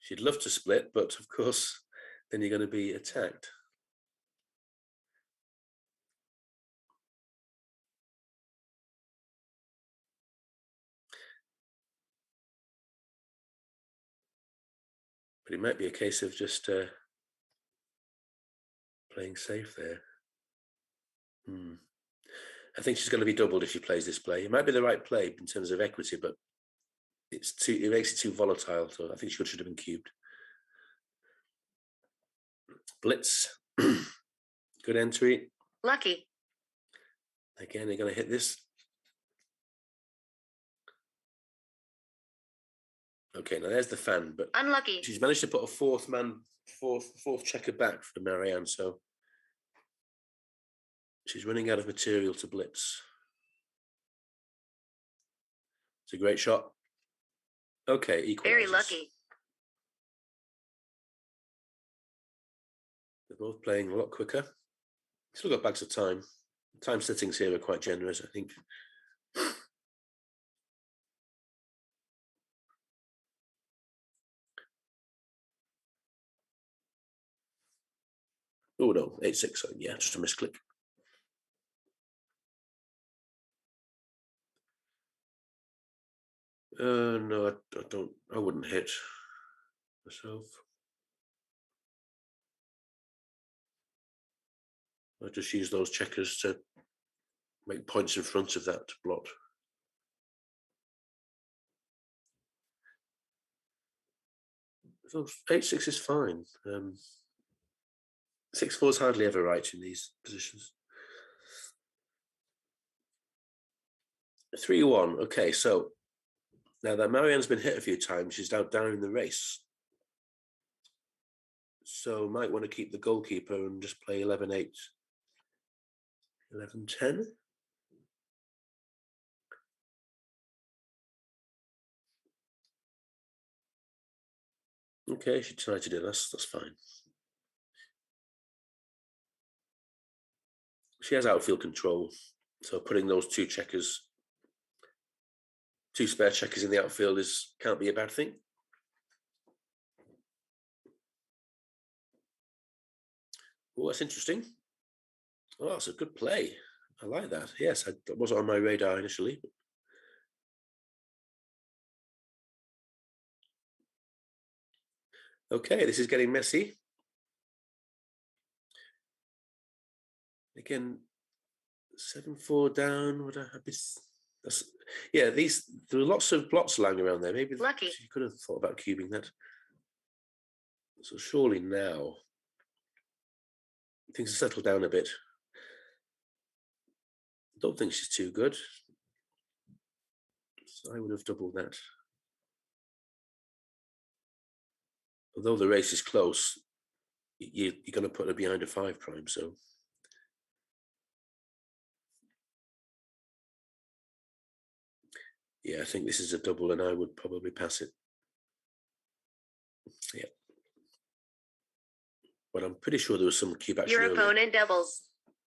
She'd love to split, but of course, then you're going to be attacked. But it might be a case of just playing safe there. I think she's going to be doubled if she plays this play. It might be the right play in terms of equity, but it makes it too volatile. So I think she should have been cubed. Blitz. Good entry. Lucky. Again, they're going to hit this. Okay, now there's the fan, but Unlucky. she's managed to put a fourth checker back for Marianne, so she's running out of material to blitz. It's a great shot. Okay, equal. Very lucky. They're both playing a lot quicker. Still got bags of time. Time settings here are quite generous, I think. Oh no, 8-6. So yeah, just a misclick. No, I don't. I wouldn't hit myself. I just use those checkers to make points in front of that blot. So 8-6 is fine. 6-4 is hardly ever right in these positions. 3-1. Okay, so now that Marianne's been hit a few times, she's down in the race. So might want to keep the goalkeeper and just play 11-8, 11-10. Okay, she tried to do this. That's fine. She has outfield control, so putting those two spare checkers in the outfield can't be a bad thing. Oh, that's interesting. Oh, that's a good play. I like that. Yes, that wasn't on my radar initially. Okay, this is getting messy. Again, 7-4 down. Would I have this? Yeah, there were lots of blots lying around there. Maybe Lucky. She could have thought about cubing that. So surely now things have settled down a bit. I don't think she's too good. So I would have doubled that. Although the race is close, you're going to put her behind a 5 prime, so. Yeah, I think this is a double and I would probably pass it. Yeah. But I'm pretty sure there was some cube action. Your opponent doubles.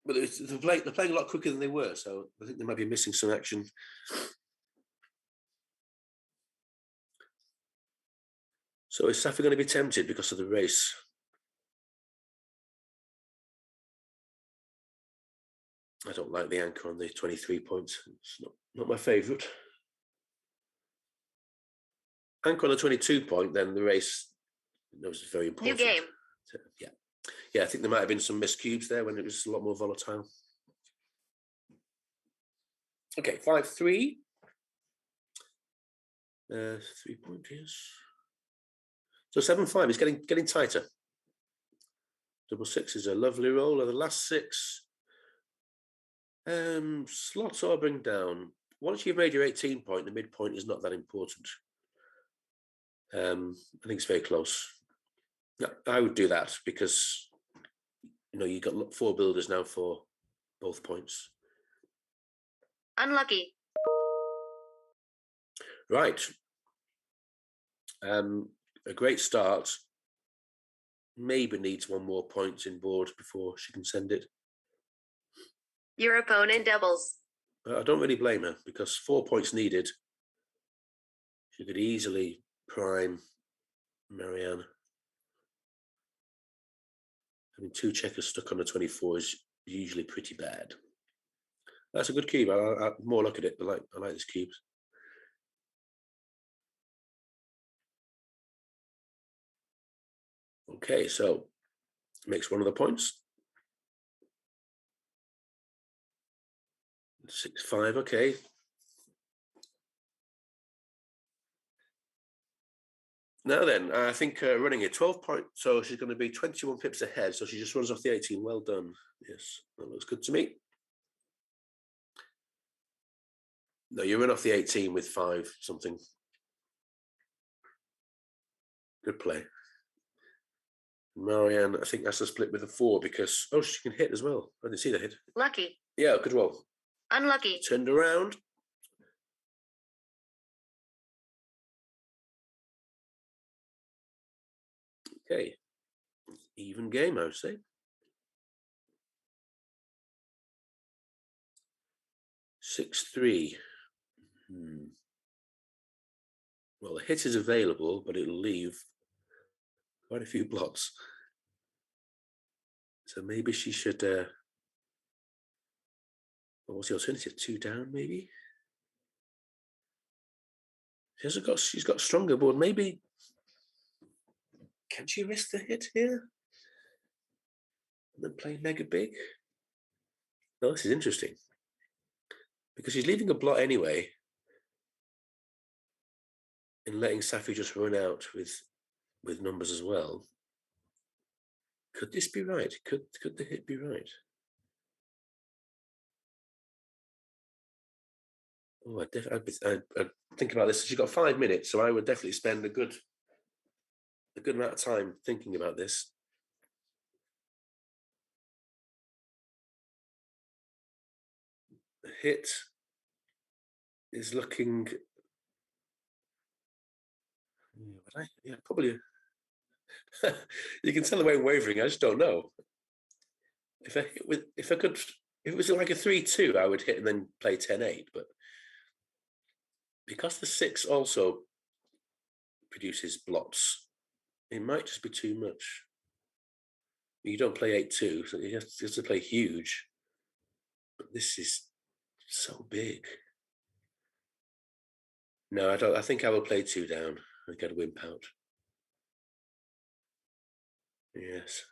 But they're playing a lot quicker than they were, so I think they might be missing some action. So is Safi going to be tempted because of the race? I don't like the anchor on the 23 points. It's not my favourite. Anchor on the 22 point, then the race was very important. New game. So, yeah, I think there might have been some missed cubes there when it was a lot more volatile. Okay, 5-3. 3 point, yes. So 7-5 is getting tighter. 6-6 is a lovely roll. Of the last 6, slots or bring down. Once you've made your 18 point, the midpoint is not that important. I think it's very close. I would do that because No, you got 4 builders now for both points. Unlucky. Right. A great start. Maybe needs 1 more point in board before she can send it. Your opponent doubles. I don't really blame her, because 4 points needed. She could easily prime Marianne. Having 2 checkers stuck on the 24 is usually pretty bad. That's a good cube. I more look at it. I like this cube. Okay, so makes 1 of the points. 6-5. Okay. Now then, I think running a 12 point, so she's going to be 21 pips ahead. So she just runs off the 18. Well done. Yes, that looks good to me. No, you run off the 18 with 5 something. Good play. Marianne, I think that's a split with a 4 because, oh, she can hit as well. I didn't see the hit. Lucky. Yeah, good roll. Unlucky. Turned around. Okay. Even game, I would say. 6-3. Well, the hit is available, but it'll leave quite a few blots. So maybe she should. What's the alternative? 2 down, maybe. She's got stronger board. Maybe. Can she risk the hit here? And then play mega big? No, this is interesting. Because she's leaving a blot anyway. And letting Safi just run out with numbers as well. Could this be right? Could the hit be right? Oh, I'd think about this. She's got 5 minutes, so I would definitely spend a good amount of time thinking about this. The hit is looking. Yeah, probably. You can tell the way I'm wavering. I just don't know. If it was like a 3-2, I would hit and then play 10-8. But because the 6 also produces blots, it might just be too much. You don't play 8-2, so you have to play huge. But this is so big. No, I don't. I think I will play 2 down and get a wimp out. Yes.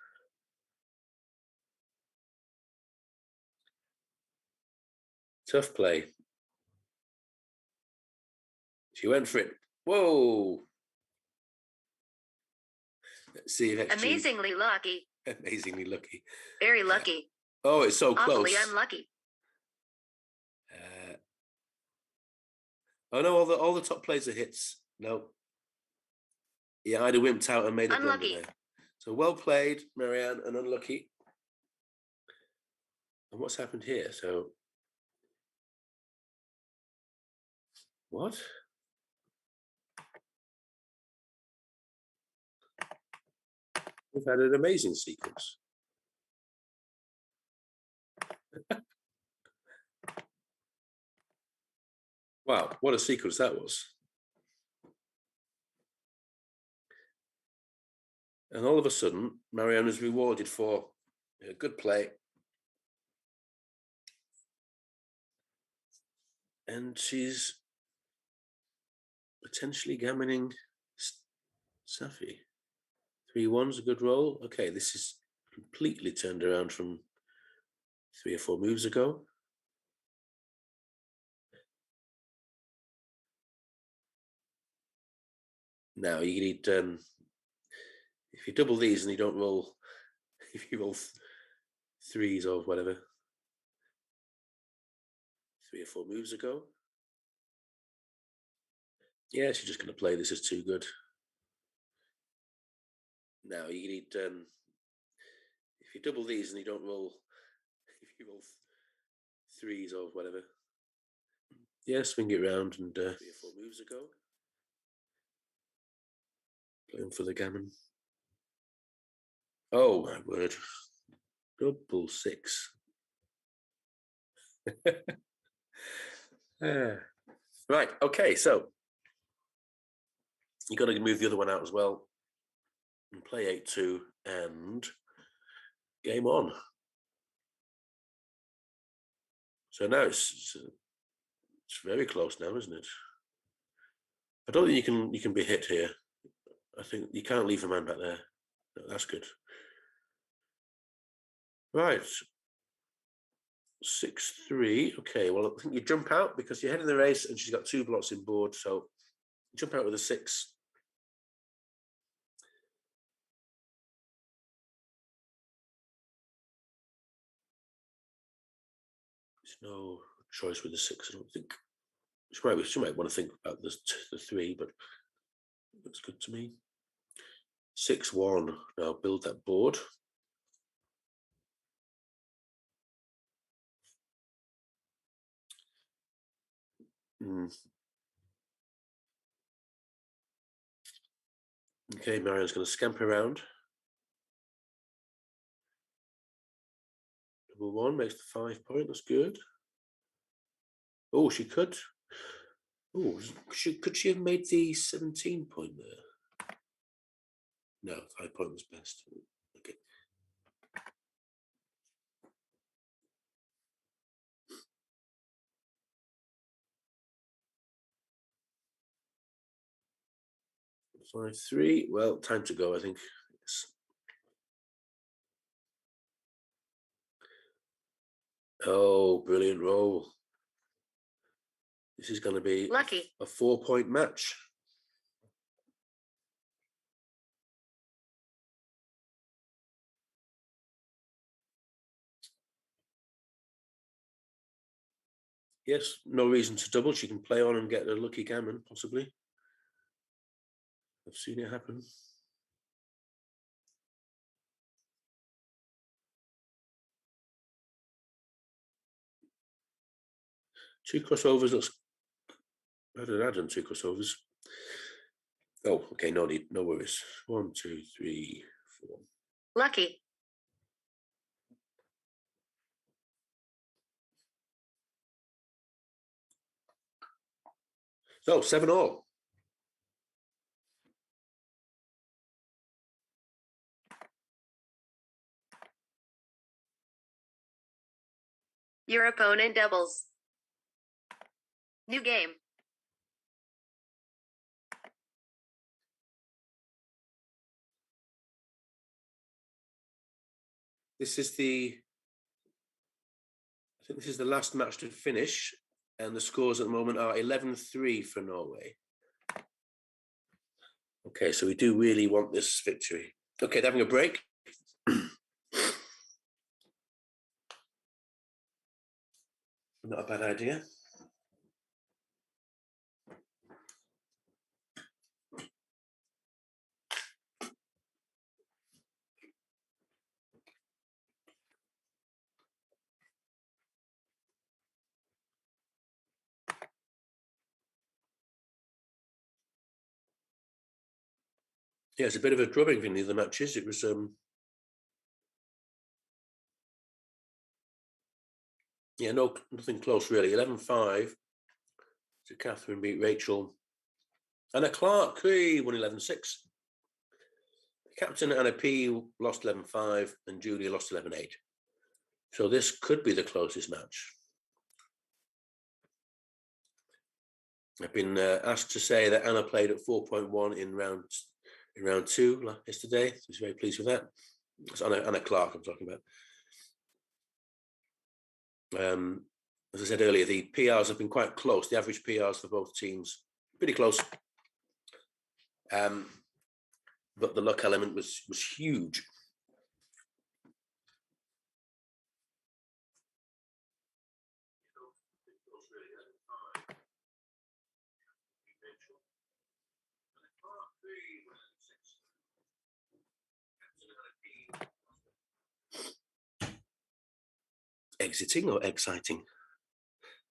Tough play. She went for it. Whoa. Let's see if XG. Amazingly lucky. Amazingly lucky. Very lucky. Oh, it's so close. Awfully unlucky. Oh no, all the top plays are hits. No. Yeah, I'd have wimped out and made a blunder there. So well played, Marianne, and unlucky. And what's happened here? So what? We've had an amazing sequence. Wow, what a sequence that was. And all of a sudden, Marianne is rewarded for a good play. And she's potentially gammoning Safi. 3-1's a good roll. Okay, this is completely turned around from 3 or 4 moves ago. Now you need if you double these and you don't roll, if you roll 3s or whatever, 3 or 4 moves ago. Yeah, she's just going to play this as too good. Now you need if If you double these and you don't roll, if you roll threes or whatever, yeah, swing it round and 3 or 4 moves ago. Playing for the gammon. Oh my word! Double six. Right. Okay. So you got to move the other one out as well and play 8-2 and game on. So now it's very close now, isn't it? I don't think you can be hit here. I think you can't leave a man back there. No, that's good. Right. 6-3. Okay, well, I think you jump out because you're heading the race and she's got 2 blocks in board. So jump out with a 6. There's no choice with the 6, I don't think. She might want to think about the 3, but it looks good to me. 6-1. Now build that board. Okay, Marianne's going to scamper around. Double 1 makes the 5 point. That's good. Oh, she could. Oh, could she have made the 17 point there? No, 5 point was best. Okay. Five, 3. Well, time to go, I think. Yes. Oh, brilliant roll. This is going to be Lucky. a 4-point match. Yes, no reason to double. She can play on and get a lucky gammon, possibly. I've seen it happen. Two crossovers. Looks. How did I done 2 crossovers? Oh, okay. No need. No worries. 1, 2, 3, 4. Lucky. So 7-all. Your opponent doubles. New game. This is the. I think this is the last match to finish, and the scores at the moment are 11-3 for Norway. Okay, so we do really want this victory. Okay, they're having a break. Not a bad idea. Yeah, it's a bit of a drubbing in the other matches. It was yeah, nothing close really. 11-5. So Catherine beat Rachel. Anna Clark, hey, won 11-6. Captain Anna P lost 11-5 and Julia lost 11-8. So this could be the closest match. I've been asked to say that Anna played at 4.1 in round 2 yesterday. So I was very pleased with that. It's Anna Clark I'm talking about. As I said earlier, the PRs have been quite close. The average PRs for both teams, pretty close. But the luck element was huge. Exiting or exciting?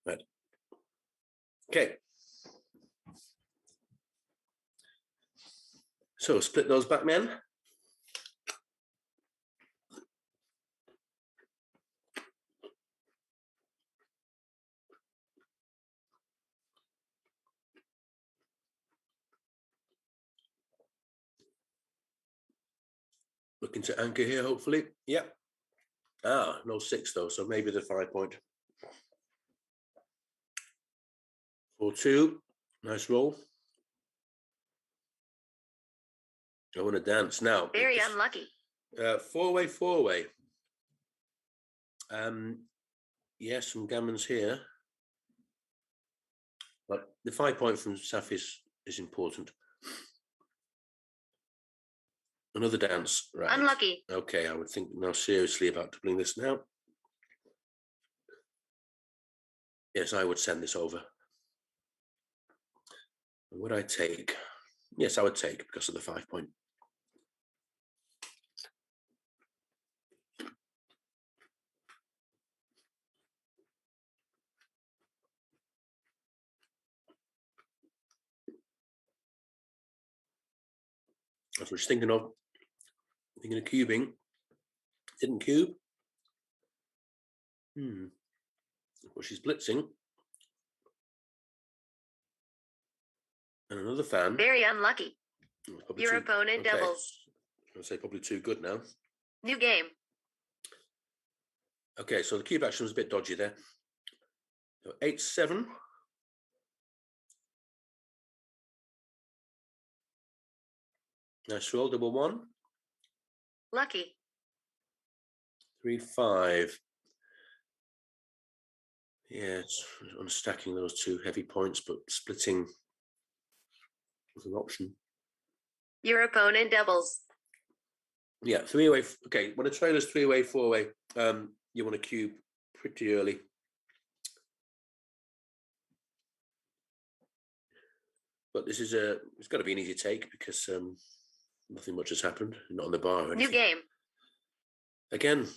Right. Okay. So split those back men. Looking to anchor here, hopefully. Yep. Ah, no 6 though, so maybe the 5 point. 4-2. Nice roll. I want to dance now. Very unlucky. 4-way, 4-way. Yes, some gammons here. But the 5 point from Saf is important. Another dance, right? Unlucky. Okay, I would think now seriously about doubling this now. Yes, I would send this over. Would I take? Yes, I would take because of the 5 point. That's what I was thinking of. Thinking of cubing. Didn't cube. Well, she's blitzing. And another fan. Very unlucky. Your opponent doubles. I'll say probably too good now. New game. Okay, so the cube action was a bit dodgy there. So 8-7. Nice roll, double 1. Lucky. 3-5. Yes, unstacking those 2 heavy points, but splitting was an option. Your opponent doubles. Yeah, 3-way. Okay, when a trailer's 3-way, 4-way, you want to cube pretty early. But this is it's got to be an easy take because nothing much has happened, not on the bar or anything. New game. Again,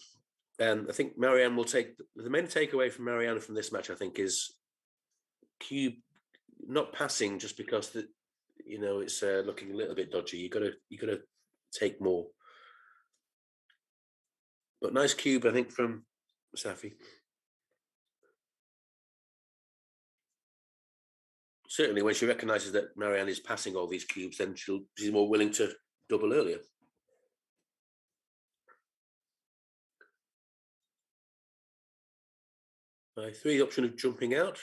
I think Marianne will take the main takeaway from Marianne from this match. I think is cube not passing just because it's looking a little bit dodgy. You got to take more. But nice cube, I think, from Safi. Certainly, when she recognises that Marianne is passing all these cubes, then she's more willing to double earlier. My 3 option of jumping out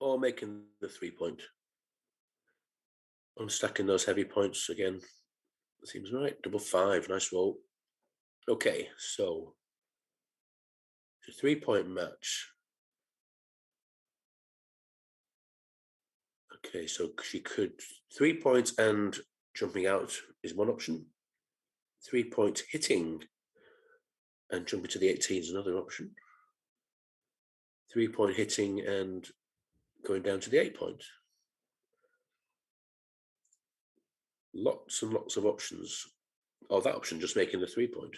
or making the 3 point. Unstacking those heavy points again. Seems right. Double 5. Nice roll. Okay, so it's a 3 point match. Okay, so she could 3 points and jumping out is one option. 3 point hitting and jumping to the 18 is another option. 3 point hitting and going down to the 8 point. Lots and lots of options. Oh, that option just making the 3 point.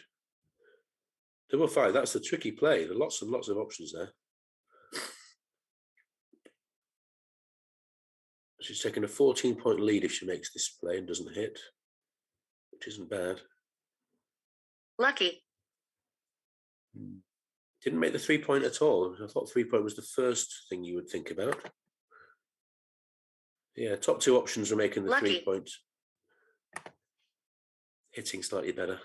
Double 5, that's the tricky play. There are lots and lots of options there. She's taking a 14 point lead if she makes this play and doesn't hit, which isn't bad. Lucky. Didn't make the 3 point at all. I thought 3 point was the first thing you would think about. Yeah, top 2 options are making the Lucky. 3 point. Hitting slightly better.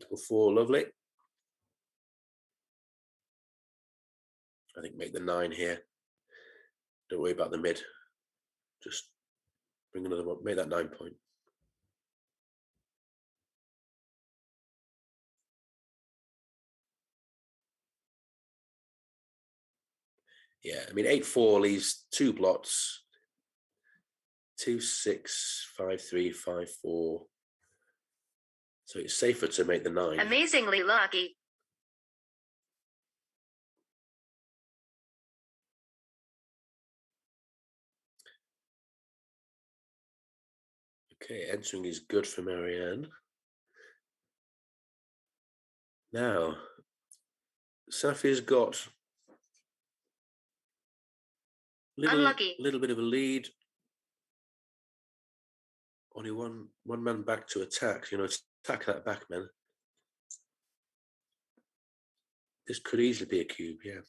Double 4, lovely. I think make the 9 here. Don't worry about the mid. Just bring another one. Make that 9 point. Yeah, I mean 8-4 leaves 2 blots. 2-6, 5-3, 5-4. So it's safer to make the 9. Amazingly lucky. Okay, entering is good for Marianne. Now, Safia's got Unlucky. little bit of a lead. Only one man back to attack. Attack that back man. This could easily be a cube, yeah.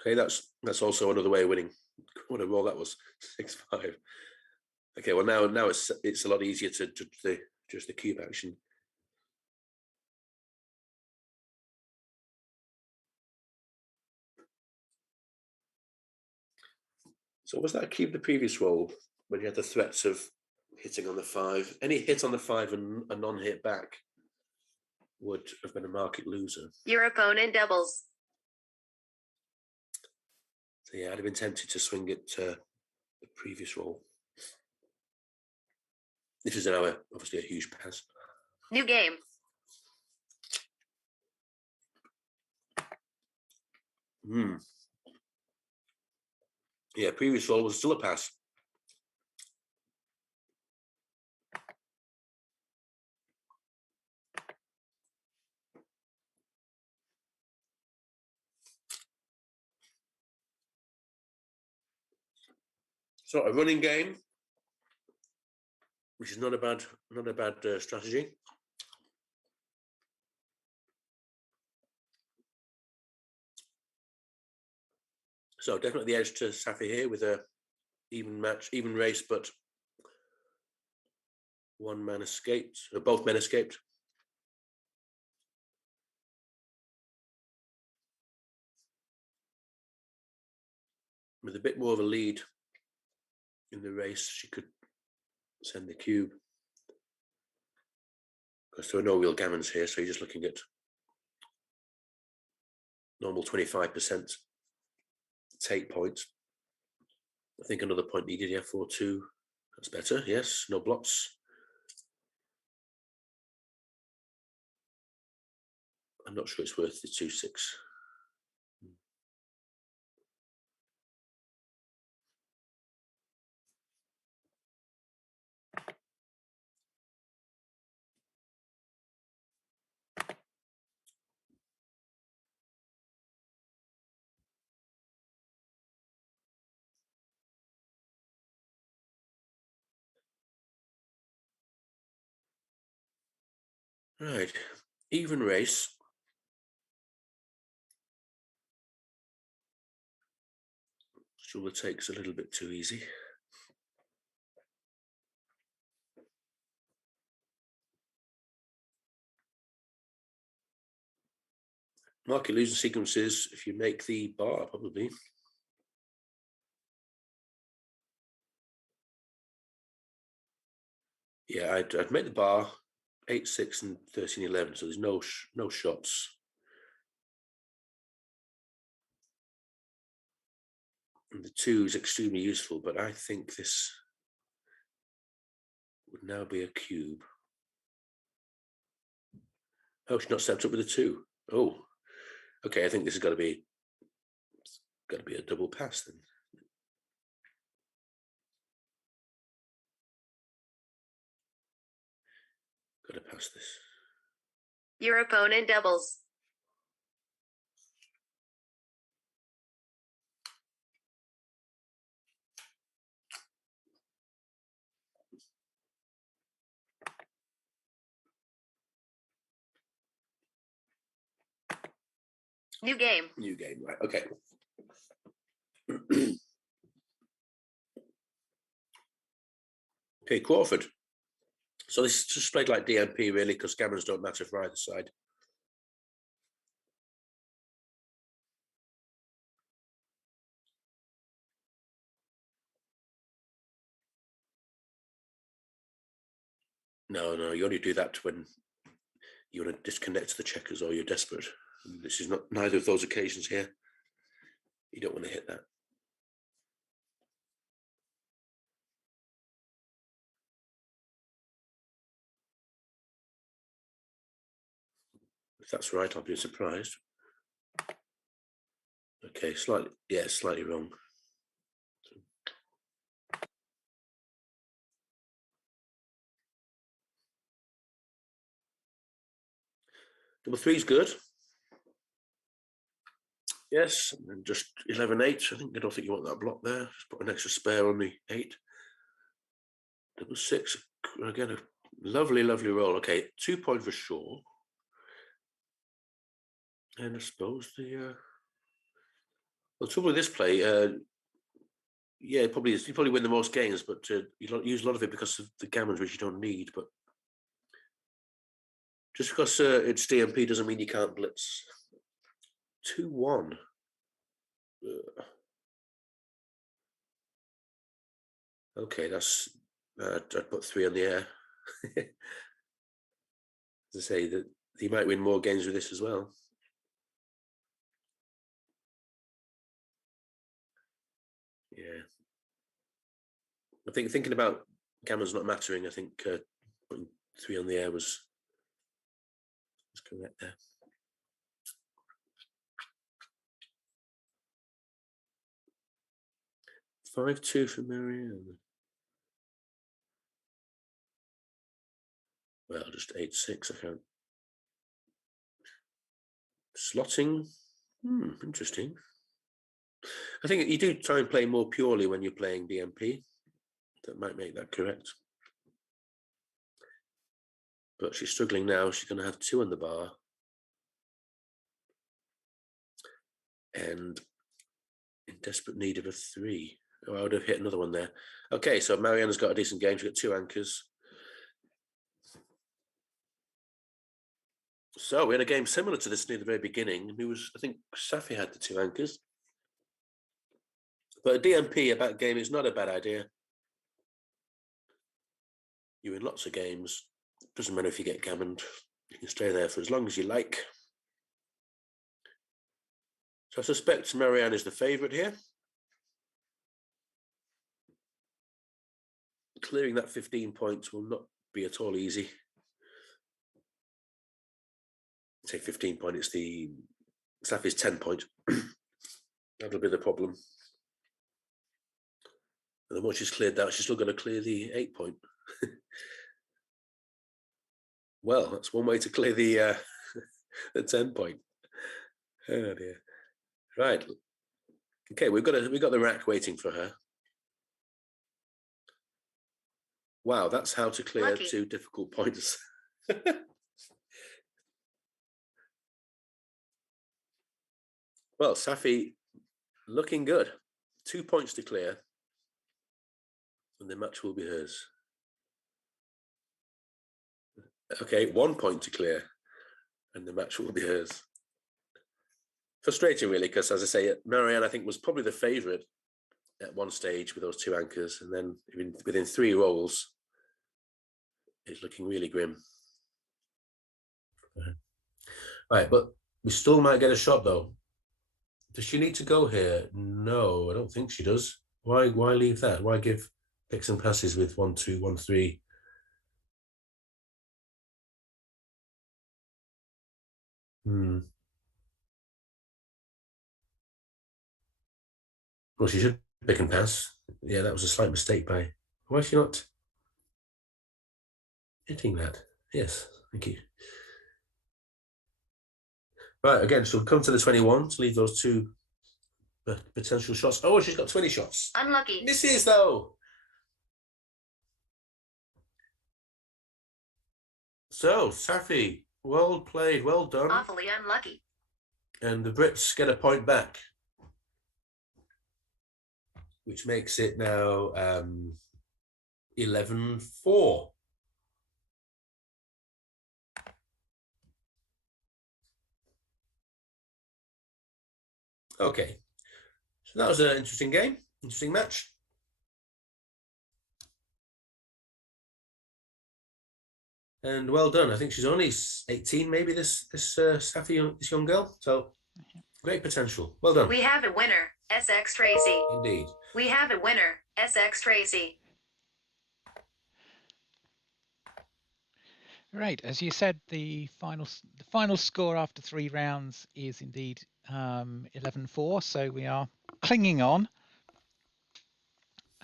Okay, that's also another way of winning. What a roll that was, 6-5. Okay, well now it's a lot easier to just the cube action. So was that a cube the previous roll when you had the threats of hitting on the 5? Any hit on the 5 and a non-hit back would have been a market loser. Your opponent doubles. So yeah, I'd have been tempted to swing it to the previous roll. This is now obviously a huge pass. New game. Yeah, previous roll was still a pass. So a running game, which is not a bad strategy. So definitely the edge to Safi here with a even match, even race, but one man escaped, or both men escaped. With a bit more of a lead in the race, she could send the cube. Because there are no real gammons here, so you're just looking at normal 25% take points. I think another point needed here, 4-2. That's better, yes, no blots. I'm not sure it's worth the 2-6. Right, even race. Sure, the take's a little bit too easy. Market losing sequences, if you make the bar, probably. Yeah, I'd make the bar 8-6 and 13-11, so there's no shots. And the 2 is extremely useful, but I think this would now be a cube. Oh, she's not stepped up with a 2. Oh, okay. I think this has got to be a double pass then. Got to pass this. Your opponent doubles. New game. New game, right? Okay. Okay, Crawford. So this is just played like DMP really, because gammons don't matter for either side. No, you only do that when you want to disconnect the checkers or you're desperate. And this is not neither of those occasions here. You don't want to hit that. If that's right, I'll be surprised. Okay, slightly wrong. Double 3 is good. Yes, and just 11-8. I don't think you want that block there. Just put an extra spare on the 8. Double 6. Again, a lovely, lovely roll. Okay, 2 points for sure. And I suppose the trouble with this play, yeah, it probably is. You probably win the most games, but you don't use a lot of it because of the gammons, which you don't need. But just because it's DMP doesn't mean you can't blitz. 2-1. Okay, that's I'd put 3 on the air. As I say, that he might win more games with this as well. Yeah, I think thinking about gammons not mattering, I think putting 3 on the air was correct there. $5-2 for Marianne. Well, just 8-6. I can't. Slotting. Interesting. I think you do try and play more purely when you're playing DMP. That might make that correct. But she's struggling now. She's going to have 2 on the bar. And in desperate need of a 3. Oh, I would have hit another one there. Okay, so Marianne's got a decent game. She's got 2 anchors. So we had a game similar to this near the very beginning. I think Safi had the 2 anchors. But a DMP, a back game, is not a bad idea. You win lots of games. Doesn't matter if you get gammoned. You can stay there for as long as you like. So I suspect Marianne is the favourite here. Clearing that 15 points will not be at all easy. Say 15 points, it's the Safi's 10 point. That'll be the problem. And then once she's cleared that, she's still going to clear the 8 point. Well, that's one way to clear the 10 point. Oh dear. Right. Okay, we've got the rack waiting for her. Wow, that's how to clear Lucky. 2 difficult points. Well, Safi looking good. 2 points to clear. And the match will be hers. Okay, 1 point to clear. And the match will be hers. Frustrating, really, because, as I say, Marianne, I think, was probably the favourite at one stage with those 2 anchors. And then within 3 rolls, it's looking really grim. Right, but we still might get a shot, though. Does she need to go here? No, I don't think she does. Why leave that? Why give picks and passes with 1-2, 1-3? Well, she should pick and pass. Yeah, that was a slight mistake by... Why is she not hitting that? Yes, thank you. Right, again, she'll come to the 21 to leave those 2 potential shots. Oh, she's got 20 shots. Unlucky. Misses, though. So, Safi, well played, well done. Awfully unlucky. And the Brits get a point back, which makes it now 11-4. Okay, so that was an interesting game, interesting match. And well done. I think she's only 18, maybe, this Safi, this young girl. So great potential. Well done. We have a winner, SX Tracy. Indeed. We have a winner, SX Tracy. Right, as you said, the final score after 3 rounds is indeed 11-4. So we are clinging on.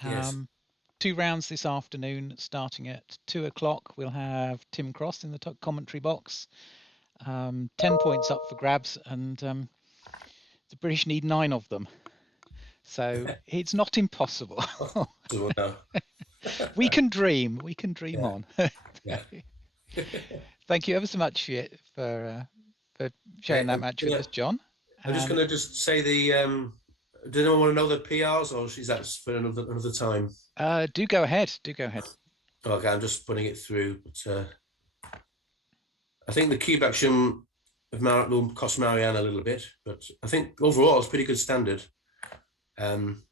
Yes. 2 rounds this afternoon, starting at 2 o'clock. We'll have Tim Cross in the commentary box. 10 points up for grabs, and the British need 9 of them. So it's not impossible. No. We can dream. We can dream Yeah. on. Yeah. Thank you ever so much for sharing that match with us, John. I'm just going to just say the. Do anyone want to know the PRs, or is that for another time? Do go ahead. Do go ahead. Okay, I'm just putting it through. But I think the cube action will cost Marianne a little bit, but I think overall it's pretty good standard. And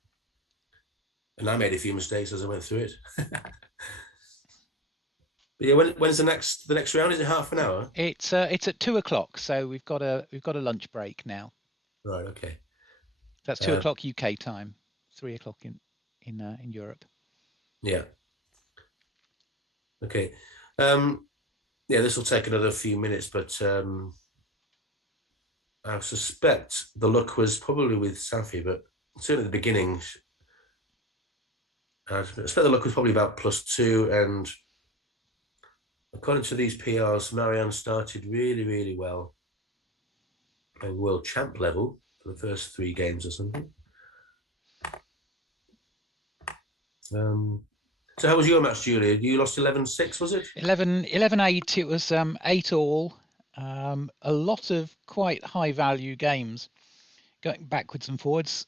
I made a few mistakes as I went through it. But yeah, when's the next round? Is it half an hour? It's at 2 o'clock, so we've got a lunch break now. Right. Okay. That's 2 o'clock UK time, 3 o'clock in Europe. Yeah. Okay. Yeah, this will take another few minutes, but I suspect the luck was probably with Safi, but certainly at the beginning, I suspect the luck was probably about +2. And according to these PRs, Marianne started really, really well at world champ level for the first 3 games or something. So how was your match, Julia? You lost 11-6, was it? 11-8. It was 8 all. A lot of quite high value games, going backwards and forwards.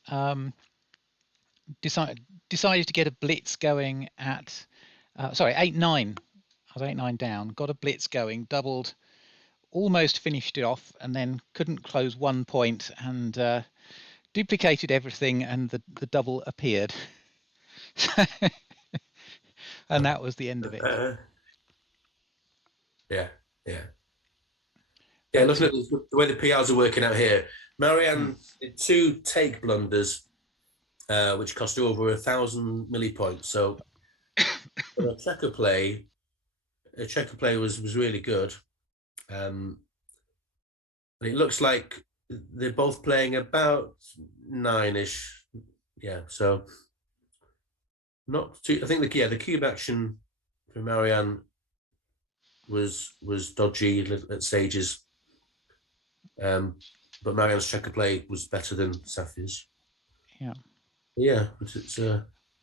Decided to get a blitz going at 8-9. I was 8-9 down. Got a blitz going, doubled, almost finished it off, and then couldn't close 1 point and duplicated everything, and the double appeared. And that was the end of it. Yeah. Looking at the way the PRs are working out here, Marianne did 2 take blunders, which cost her over 1,000 millipoints. So a checker play was really good. And it looks like they're both playing about 9-ish. Yeah, so not too. I think the cube action for Marianne was dodgy at stages. But Marianne's checker play was better than Safi's. Yeah, but it's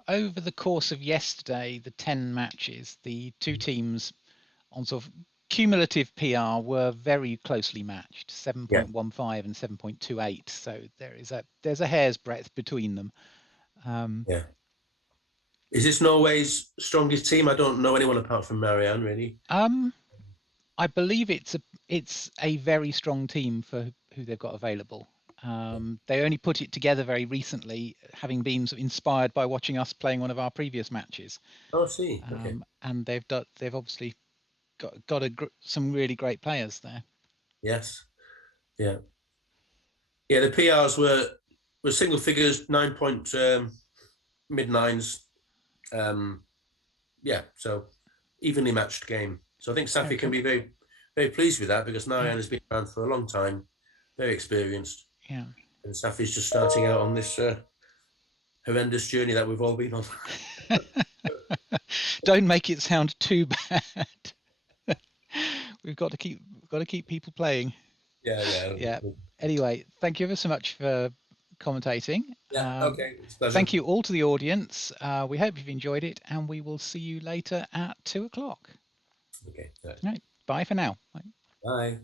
over the course of yesterday, the 10 matches, the 2 teams on sort of cumulative PR were very closely matched, 7.15 and 7.28. So there's a hair's breadth between them. Yeah. Is this Norway's strongest team? I don't know anyone apart from Marianne, really. I believe it's a very strong team for who they've got available. They only put it together very recently, having been inspired by watching us playing one of our previous matches. Oh, I see. Okay. And they've obviously got some really great players there. Yes. Yeah. Yeah. The PRs were single figures, 9 point mid 9s. Yeah. So evenly matched game. So I think Safi can be very, very pleased with that, because Marianne has been around for a long time, very experienced. Yeah. And Safi's just starting out on this horrendous journey that we've all been on. Don't make it sound too bad. We've got to keep people playing. Yeah. Anyway, thank you ever so much for commentating. Yeah. Okay. It's a pleasure. Thank you all to the audience. We hope you've enjoyed it, and we will see you later at 2 o'clock. Okay. Right. Bye for now. Bye.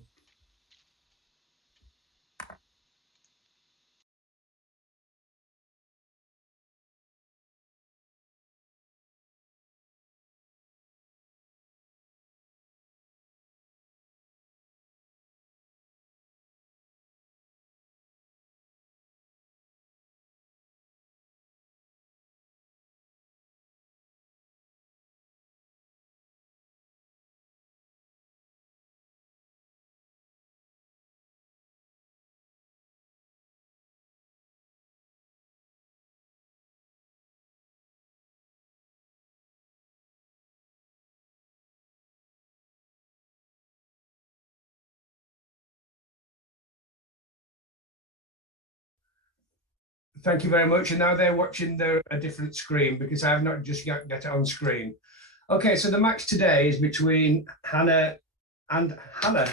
Thank you very much. And now they're watching a different screen, because I have not just got it on screen. Okay, so the match today is between Hannah and Hannah.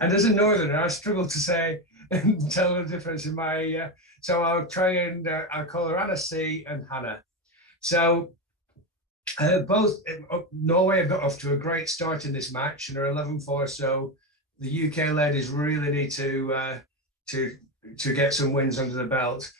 And as a northerner, I struggle to say and tell the difference in my. So I'll try and I'll call her Anna C and Hannah. So both Norway have got off to a great start in this match and are 11-4. So the UK ladies really need to get some wins under the belt.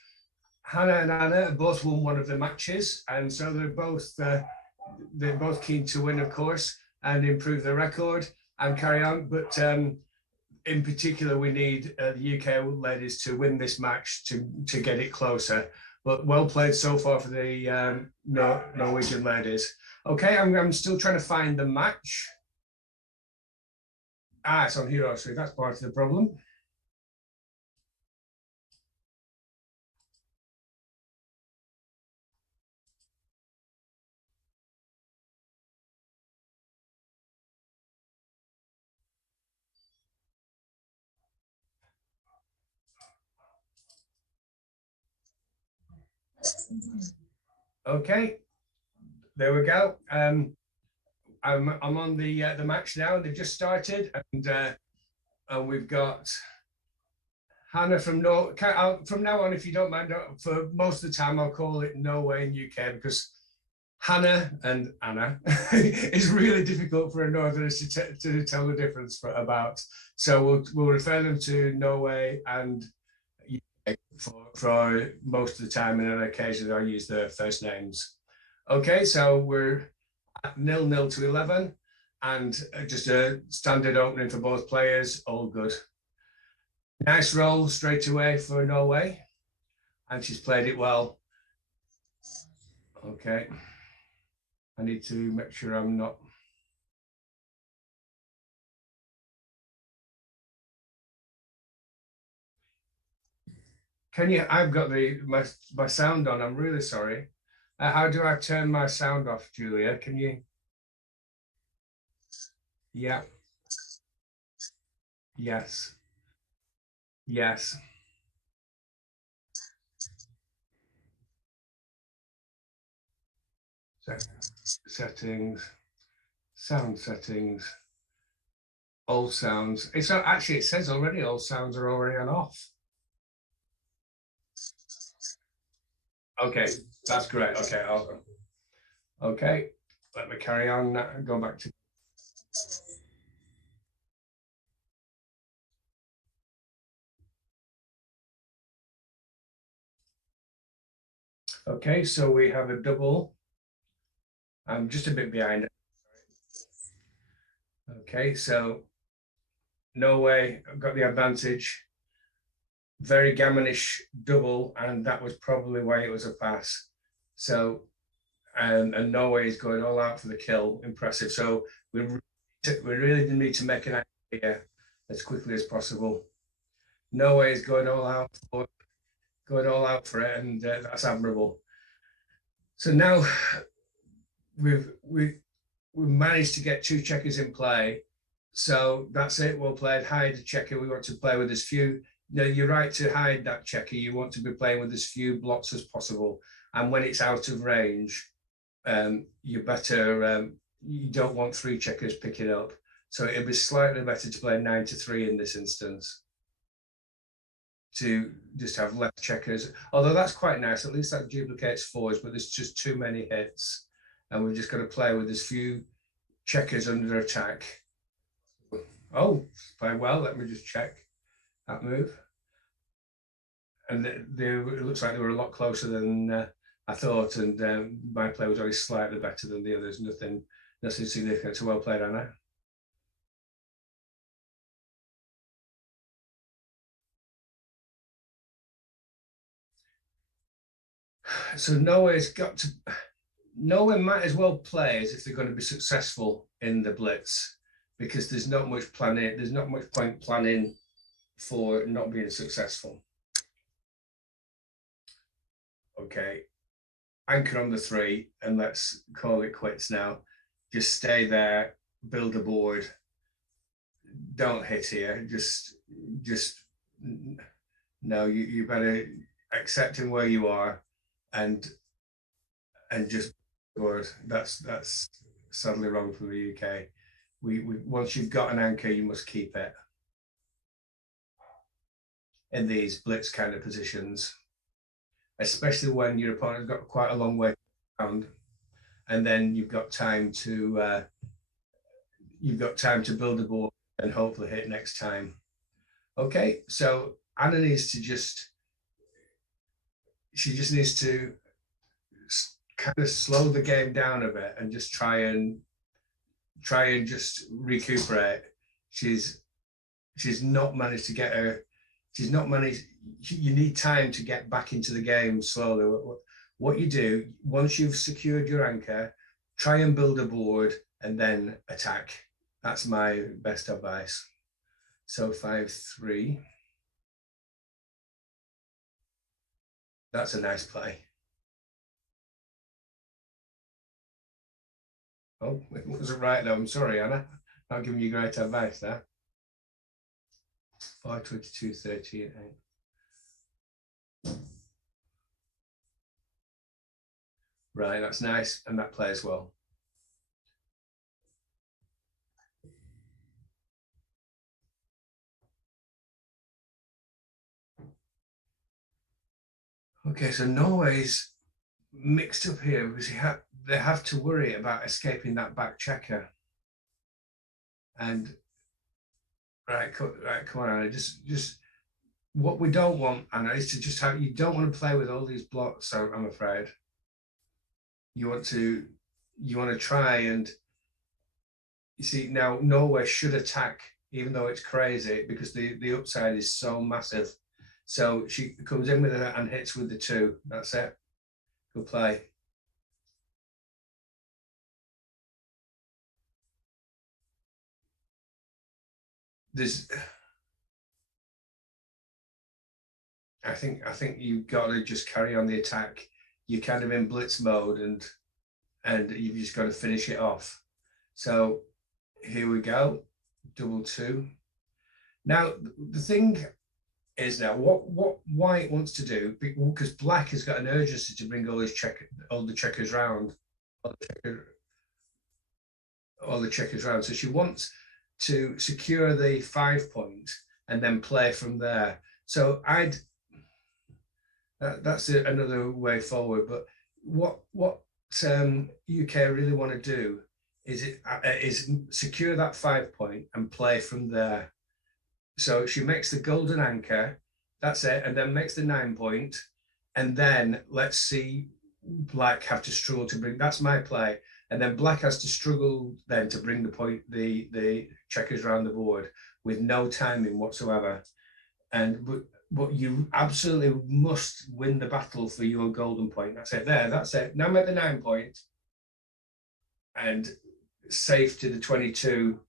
Hannah and Anna both won one of the matches, and so they're both keen to win, of course, and improve their record and carry on. But in particular, we need the UK ladies to win this match to get it closer. But well played so far for the Norwegian ladies. Okay, I'm still trying to find the match. It's on Hero Street. That's part of the problem. Okay, there we go. I'm on the match now. They've just started, and we've got Hannah from from now on, if you don't mind, for most of the time I'll call it Norway and UK, because Hannah and Anna is really difficult for a northerner to tell the difference about. So we'll refer them to Norway and UK for most of the time, and on occasion I'll use their first names. Okay, so we're at 0-0 to 11, and just a standard opening for both players, all good. Nice roll straight away for Norway, and she's played it well. Okay, I need to make sure I'm not. Can you? I've got my sound on. I'm really sorry. How do I turn my sound off, Julia? Can you? Yeah. Yes. Yes. Settings, sound settings, all sounds. It's actually, it says already all sounds are already on off. Okay, that's great. Okay, okay, let me carry on now and go back to. Okay, so we have a double. I'm just a bit behind it. Okay, so Norway got the advantage. Very gammonish double, and that was probably why it was a pass. So, and Norway is going all out for the kill. Impressive. So we really need to make an idea as quickly as possible. Norway is going all out for it, and that's admirable. So now we've managed to get 2 checkers in play. So that's it. Well played. Hide a checker. We want to play with as few. No, you're right to hide that checker. You want to be playing with as few blocks as possible. And when it's out of range, you better. You don't want 3 checkers picking up. So it'd be slightly better to play 9 to 3 in this instance, to just have less checkers. Although that's quite nice. At least that duplicates 4s, but there's just too many hits, and we've just got to play with as few checkers under attack. Oh, played well. Let me just check that move. And it looks like they were a lot closer than I thought, and my play was only slightly better than the others. Nothing significant. So well played, Anna. So Norway might as well play as if they're going to be successful in the blitz, because there's not much planning. There's not much point planning for not being successful. Okay, anchor on the 3, and let's call it quits now. Just stay there, build a board. Don't hit here. Just no. You better accept him where you are, and just board. That's sadly wrong for the UK. we once you've got an anchor, you must keep it in these blitz kind of positions, especially when your opponent's got quite a long way around, and then you've got time to build a board and hopefully hit next time. Okay, so Anna needs to she just needs to kind of slow the game down a bit and just try and just recuperate. She's not managed to get her. She's not managed. You need time to get back into the game slowly. What you do once you've secured your anchor, try and build a board and then attack. That's my best advice. So 5-3. That's a nice play. Oh, it wasn't right though. I'm sorry, Anna. Not giving you great advice there. 5-22, 38. Right, that's nice, and that plays well. Okay, so Norway's mixed up here because they have to worry about escaping that back checker. And right, come on, Anna. Just what we don't want, Anna, is to just have. You don't want to play with all these blocks. So I'm afraid you want to try and you see now Norway should attack, even though it's crazy because the upside is so massive. So she comes in with it and hits with the 2. That's it. Good play. I think you've got to just carry on the attack. You're kind of in blitz mode and you've just got to finish it off. So here we go, 2-2. Now the thing is now what White wants to do, because Black has got an urgency to bring all the checkers round, all the checkers round. So she wants to secure the 5 point and then play from there. So that's another way forward. But what UK really want to do is secure that 5 point and play from there. So she makes the golden anchor, that's it, and then makes the 9 point, and then let's see Black have to struggle to bring. That's my play, and then Black has to struggle then to bring the checkers around the board with no timing whatsoever. But you absolutely must win the battle for your golden point. That's it. There, that's it. Now make the 9 point, and safe to the 22.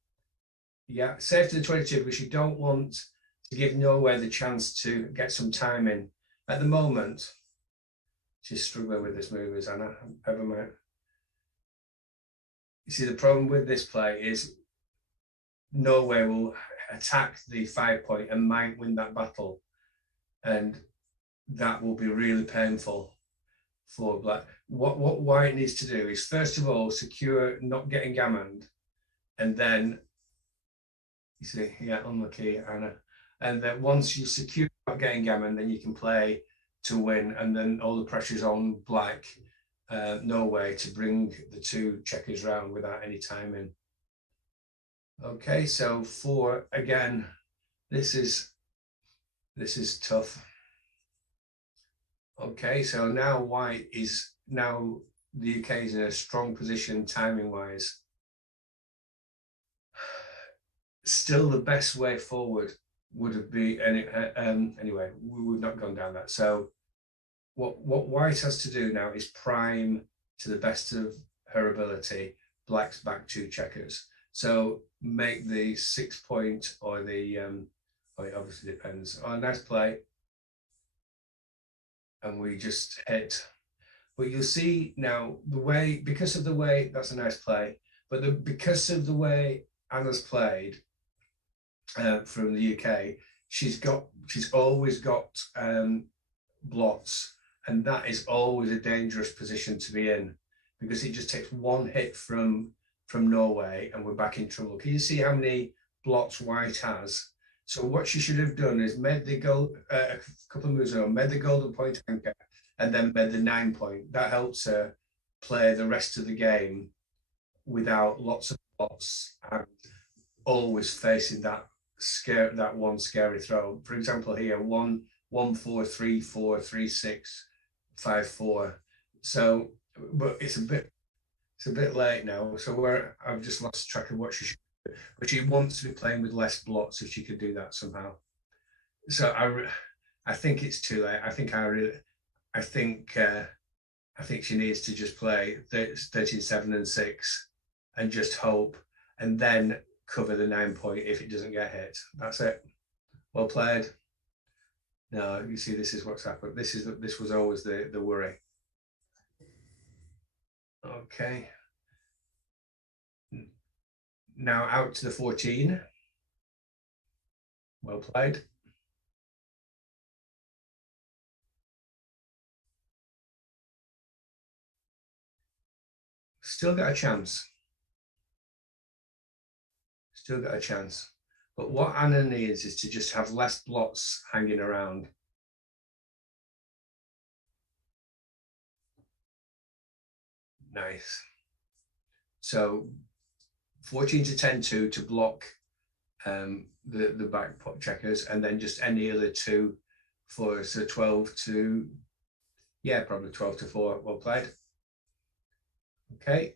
Yeah, safe to the 22 because you don't want to give Norway the chance to get some time in. At the moment, she's struggling with this move, is Anna. Never mind. You see, the problem with this play is Norway will attack the 5 point and might win that battle. And that will be really painful for Black. What White needs to do is, first of all, secure not getting gammoned, and then you see, yeah, unlucky, Anna. And then once you secure not getting gammon, then you can play to win, and then all the pressure's on Black, Norway, to bring the 2 checkers round without any timing. Okay, so 4 again. This is tough. Okay, so now White is the UK is in a strong position timing wise. Still, the best way forward would have been, anyway, we would not gone down that. So what White has to do now is prime to the best of her ability Black's back 2 checkers. So make the 6 point or the it obviously depends. Oh, nice play. And we just hit. But you'll see now because of the way, that's a nice play, but because of the way Anna's played from the UK, she's always got blots, and that is always a dangerous position to be in because it just takes one hit from from Norway, and we're back in trouble. Can you see how many blots white has? So what she should have done is made the gold a couple of moves ago, made the golden point anchor, and then made the 9 point. That helps her play the rest of the game without lots of blots and always facing that one scary throw. For example, here 1 1 4 3 4 3 6 5 4. So, but it's a bit late now. So I've just lost track of what she should do. But she wants to be playing with less blots if she could do that somehow. So I think it's too late. I think she needs to just play 13 7 and 6 and just hope, and then cover the 9 point if it doesn't get hit. That's it. Well played. No, you see, this is what's happened. This was always the worry. Okay. Now out to the 14. Well played. Still got a chance. Still got a chance. But what Anna needs is to just have less blots hanging around. Nice. So 14 to 10 2 to block the back pot checkers, and then just any other two for, so 12 to, yeah, probably 12 to 4. Well played. Okay.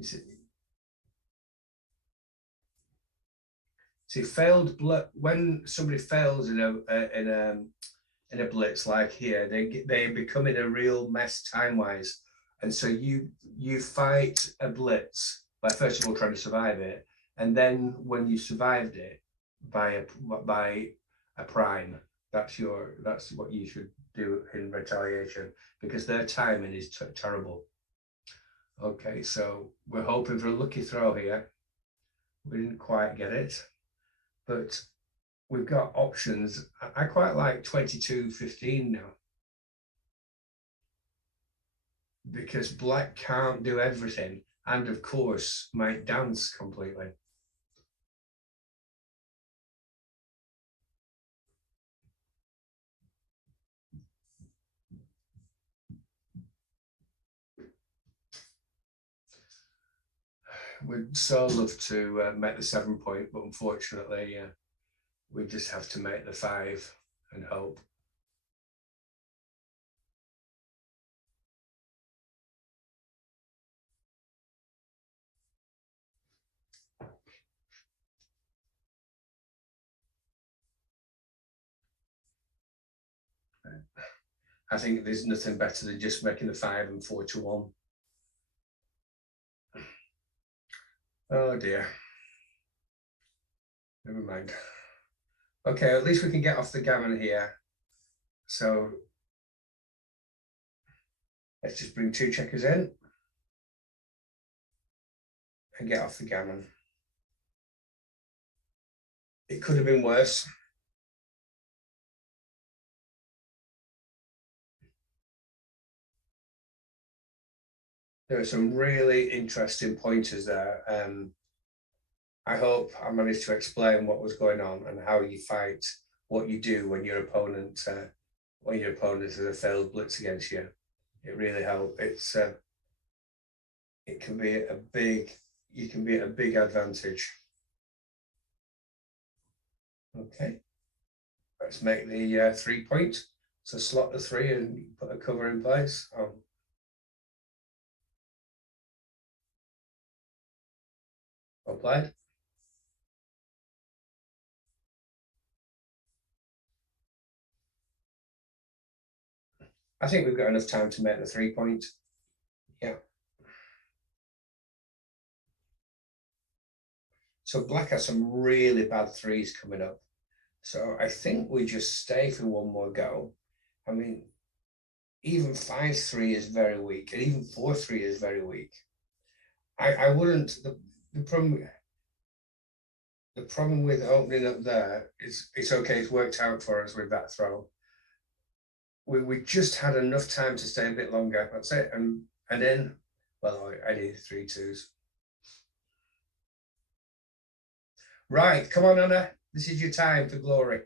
See, when somebody fails in a blitz like here, they become in a real mess time-wise, and so you fight a blitz by first of all trying to survive it, and then when you survived it by a prime, that's what you should do in retaliation, because their timing is terrible. Okay, so we're hoping for a lucky throw here. We didn't quite get it, but we've got options. I quite like 22-15 now, because black can't do everything, and of course might dance completely. We'd so love to make the 7 point, but unfortunately we just have to make the 5 and hope. I think there's nothing better than just making the 5 and 4 to 1. Oh dear. Never mind. Okay, at least we can get off the gammon here. So let's just bring 2 checkers in and get off the gammon. It could have been worse. There are some really interesting pointers there. I hope I managed to explain what was going on and how you fight, what you do when your opponent has a failed blitz against you. It really helps. It can be you can be at a big advantage. Okay, let's make the 3 point. So slot the 3 and put a cover in place. Well played. I think we've got enough time to make the 3 point. Yeah. So black has some really bad 3s coming up. So I think we just stay for one more go. I mean, even 5-3 is very weak, and even 4-3 is very weak. I wouldn't, the problem, the problem with opening up there is it's okay, it's worked out for us with that throw. We just had enough time to stay a bit longer. That's it. And then, well, I need 3 twos. Right, come on, Anna. This is your time for glory.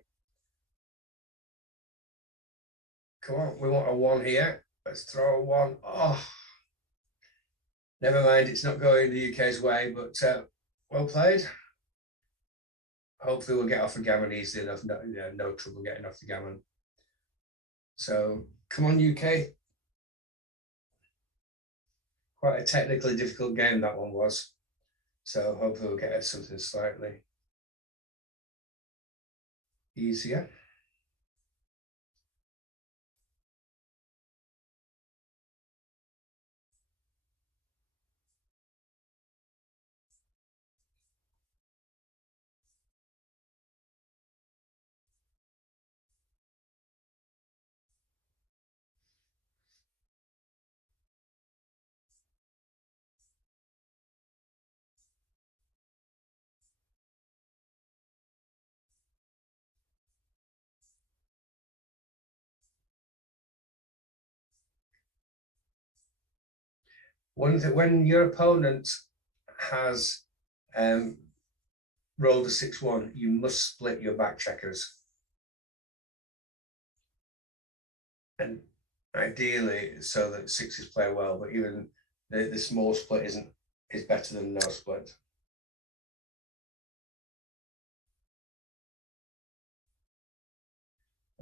Come on, we want a 1 here. Let's throw a 1. Oh, never mind, it's not going the UK's way, but well played. Hopefully we'll get off the gammon easily enough. No trouble getting off the gammon. So come on, UK. Quite a technically difficult game that one was. So hopefully we'll get something slightly easier. When your opponent has rolled a 6-1, you must split your back checkers. And ideally, so that 6s play well, but even the small split is better than no split.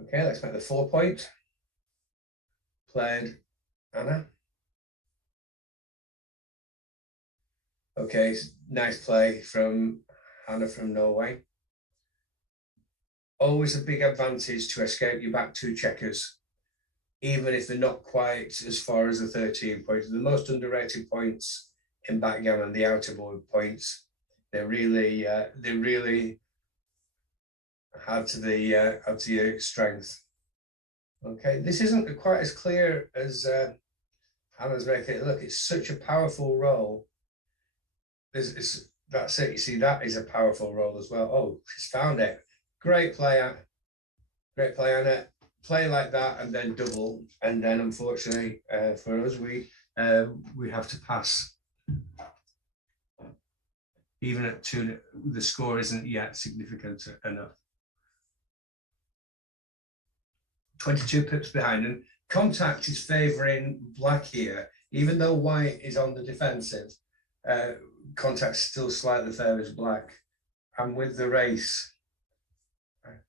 Okay, let's make the 4 point. Played Anna. Okay, nice play from Anna from Norway. Always a big advantage to escape your back 2 checkers, even if they're not quite as far as the 13 points. The most underrated points in backgammon, the outer board points, they really add to your strength. Okay, this isn't quite as clear as Anna's making it look. It's such a powerful roll. That's it. You see, that is a powerful roll as well. Oh, she's found it. Great play, Anna. Play like that and then double, and then unfortunately for us, we have to pass. Even at 2, the score isn't yet significant enough. 22 pips behind, and contact is favouring black here, even though white is on the defensive. Contact still slightly favours black, and with the race,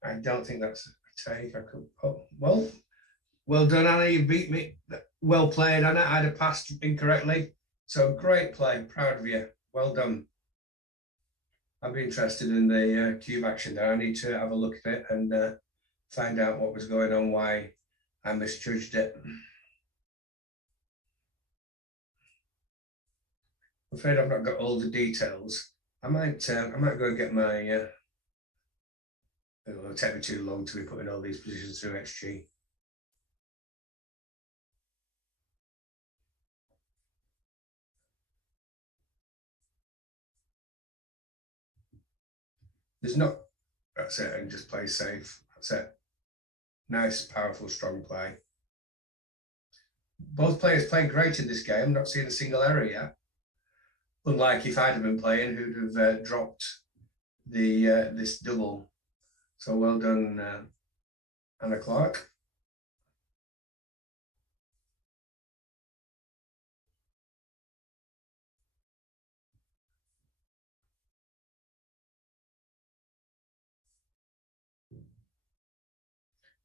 I don't think that's a take. I could. Oh, well done, Anna. You beat me. Well played, Anna. I'd have passed incorrectly. So great play. Proud of you. Well done. I'd be interested in the cube action there. I need to have a look at it and find out what was going on, why I misjudged it. I'm afraid I've not got all the details. I might go and get my. It'll take me too long to be putting all these positions through XG. There's not. That's it. And just play safe. That's it. Nice, powerful, strong play. Both players playing great in this game. Not seeing a single error yet. Unlike if I'd have been playing, who'd have dropped the this double. So well done, Anna Clark.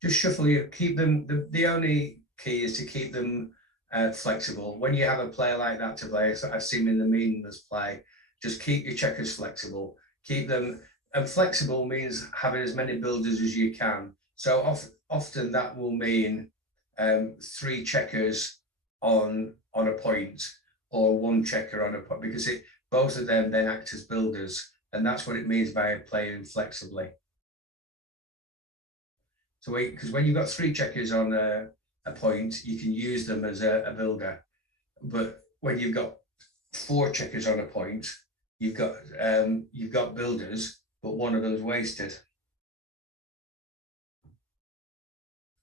Just shuffle you, keep them. The only key is to keep them flexible. When you have a player like that to play, so I've seen in the meaningless play, just keep your checkers flexible. Keep them, and flexible means having as many builders as you can. So often that will mean 3 checkers on a point, or 1 checker on a point, because both of them then act as builders, and that's what it means by playing flexibly. So because when you've got 3 checkers on a point, you can use them as a builder. But when you've got 4 checkers on a point, you've got builders, but one of them's wasted.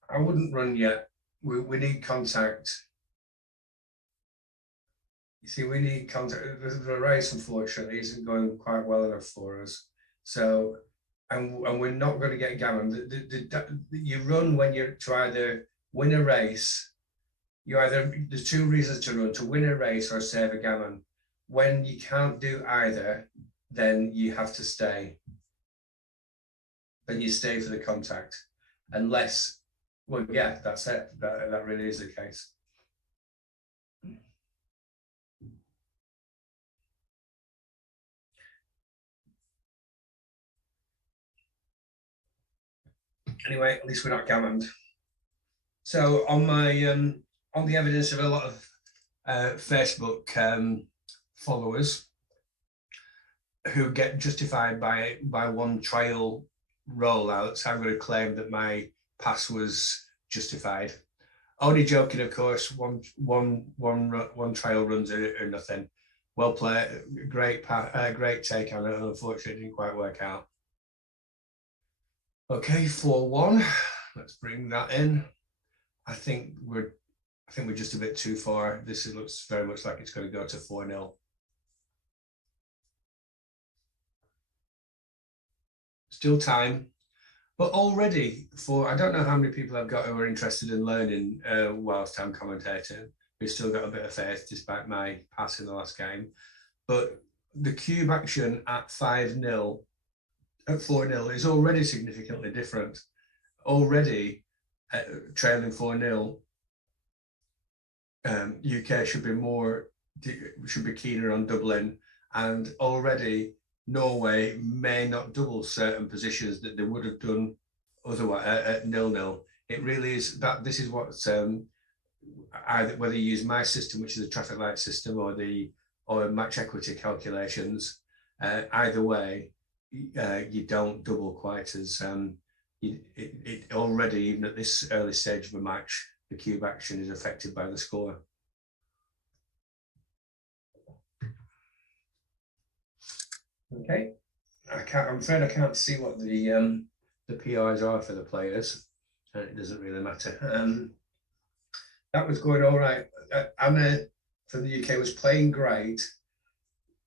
I wouldn't run yet. We need contact. You see, we need contact. The race, unfortunately, isn't going quite well enough for us. So, and we're not going to get gammon. You run when you're to either win a race. There's two reasons to run: to win a race or save a gammon. When you can't do either, then you have to stay. Then you stay for the contact, unless, well, yeah, that's it. That really is the case. Anyway, at least we're not gammoned. So on my on the evidence of a lot of Facebook followers who get justified by one trial rollouts, I'm going to claim that my pass was justified. Only joking, of course. One trial runs are nothing. Well played, great take on it. Unfortunately, it didn't quite work out. Okay, 4-1. Let's bring that in. I think we're just a bit too far. This looks very much like it's going to go to 4-0. Still time, but already I don't know how many people I've got who are interested in learning whilst I'm commentating. We've still got a bit of faith despite my pass in the last game. But the cube action at 5-0, at 4-0 is already significantly different. Already trailing 4-0, UK should be keener on doubling, and already Norway may not double certain positions that they would have done otherwise at 0-0. It really is that this is what either whether you use my system, which is a traffic light system, or match equity calculations, either way, you don't double quite as it already, even at this early stage of a match, the cube action is affected by the score. Okay, I'm afraid I can't see what the PRs are for the players, and it doesn't really matter. That was going all right. Anna from the UK was playing great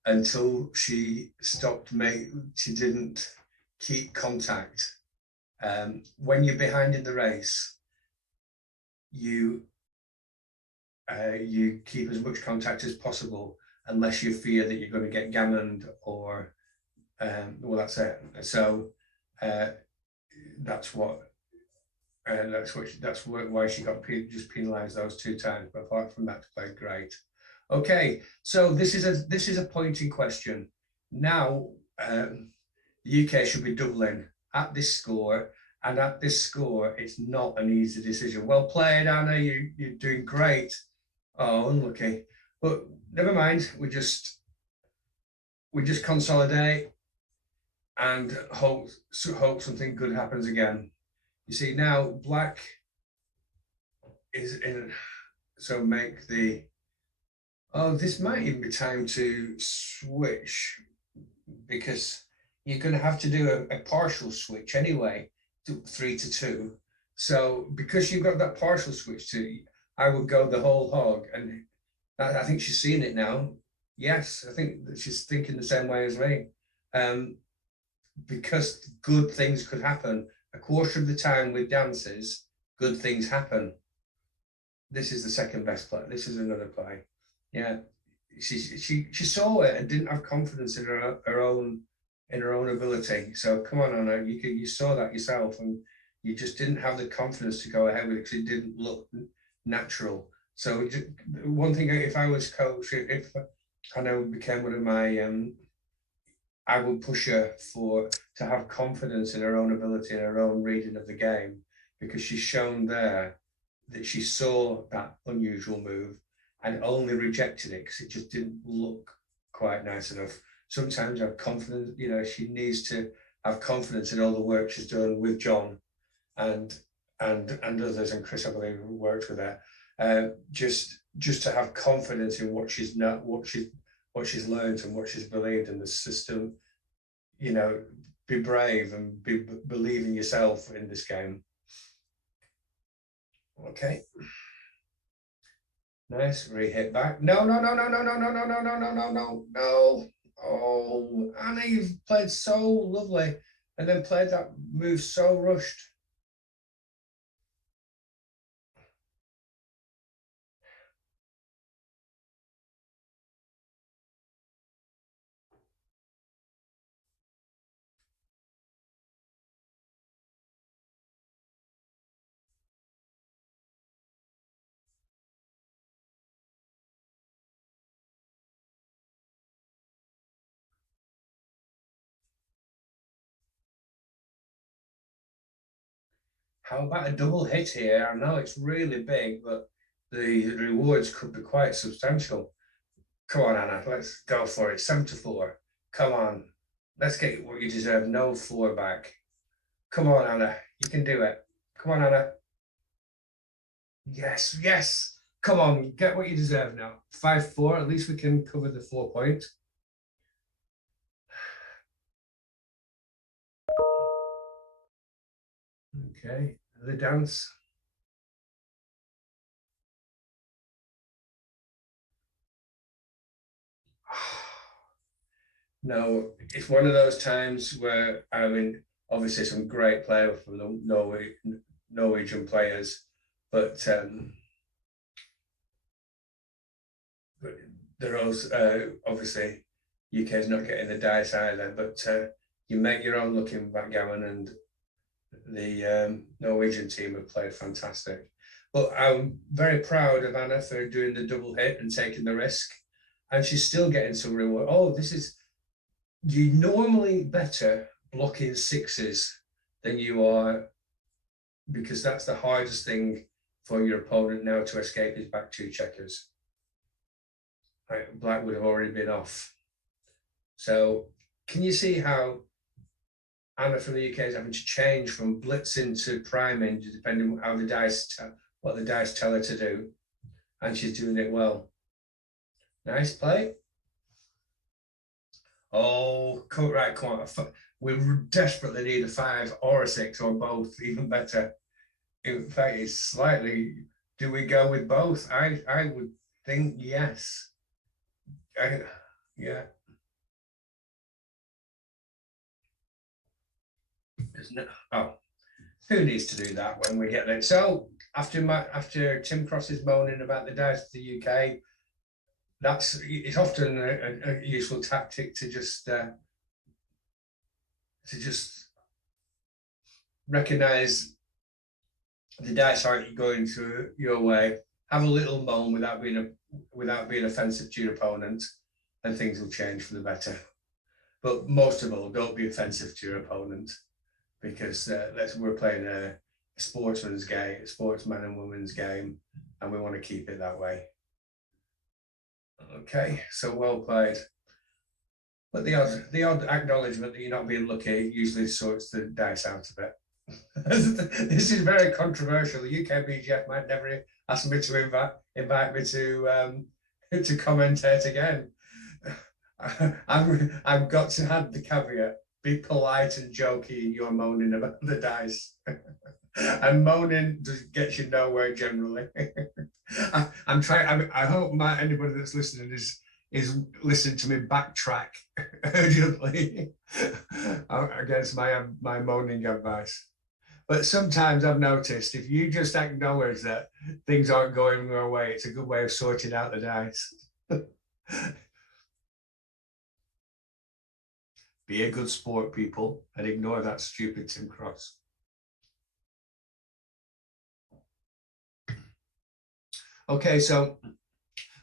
until she stopped. She didn't keep contact. When you're behind in the race, you keep as much contact as possible, unless you fear that you're going to get gammoned or well, that's it. So that's why she got just penalised those 2 times. But apart from that, played great. Okay, so this is a pointing question. Now the UK should be doubling at this score, and at this score, it's not an easy decision. Well played, Anna. You're doing great. Oh, unlucky, but never mind. We just consolidate and hope something good happens again. You see, now black is in, so make the, this might even be time to switch, because you're going to have to do a partial switch anyway, to 3-2. So because you've got that partial switch to, I would go the whole hog, and I think she's seeing it now. Yes, I think that she's thinking the same way as me. Because good things could happen. A quarter of the time with dances, good things happen. This is the second best play. This is another play. Yeah, she saw it and didn't have confidence in her own ability. So come on, Anna, you saw that yourself, and you just didn't have the confidence to go ahead with it because it didn't look natural. So one thing, if I was coach, if Anna became one of my I would push her to have confidence in her own ability and her own reading of the game, because she's shown there that she saw that unusual move and only rejected it because it just didn't look quite nice enough. Sometimes have confidence, she needs to have confidence in all the work she's done with Jon and others, and Chris, I believe, worked with her. Just to have confidence in what she's learned and what she's believed in the system, be brave and believe in yourself in this game. Okay. Nice, re-hit back. No. Oh, Anna, you've played so lovely and then played that move so rushed. How about a double hit here? I know it's really big, but the rewards could be quite substantial. Come on, Anna, let's go for it. 7-4. Come on. Let's get what you deserve. No 4 back. Come on, Anna. You can do it. Come on, Anna. Yes. Come on, get what you deserve now. 5-4. At least we can cover the 4 points. Okay, the dance. No, it's one of those times where, I mean, obviously some great players from the Norwegian players, but they're also obviously UK's not getting the dice either, but you make your own luck in backgammon, and the Norwegian team have played fantastic. But I'm very proud of Anna for doing the double hit and taking the risk, and she's still getting some reward. Oh, this is, you're normally better blocking 6s than you are, because that's the hardest thing for your opponent now to escape his back 2 checkers. Right, black would have already been off. So can you see how Anna from the UK is having to change from blitzing to priming, depending on how the dice, what the dice tell her to do, and she's doing it well. Nice play. Oh, come on. We desperately need a 5 or a 6 or both, even better. In fact, it's slightly, do we go with both? I would think yes. Yeah. Who needs to do that when we get there? So after Tim Cross is moaning about the dice to the UK, it's often a useful tactic to just recognize the dice aren't going to your way. Have a little moan without being offensive to your opponent, and things will change for the better. But most of all, don't be offensive to your opponent, because we're playing a sportsman's game, a sportsman and woman's game, and we want to keep it that way. Okay, so well played. But the odd acknowledgement that you're not being lucky usually sorts the dice out a bit. This is very controversial. The UK BGF might never ask me to invite me to commentate again. I've got to add the caveat: be polite and jokey in your moaning about the dice. And moaning gets you nowhere generally. I'm trying. I hope anybody that's listening is listening to me backtrack urgently against my moaning advice. But sometimes I've noticed if you just acknowledge that things aren't going your way, it's a good way of sorting out the dice. Be a good sport, people, and ignore that stupid Tim Cross. Okay, so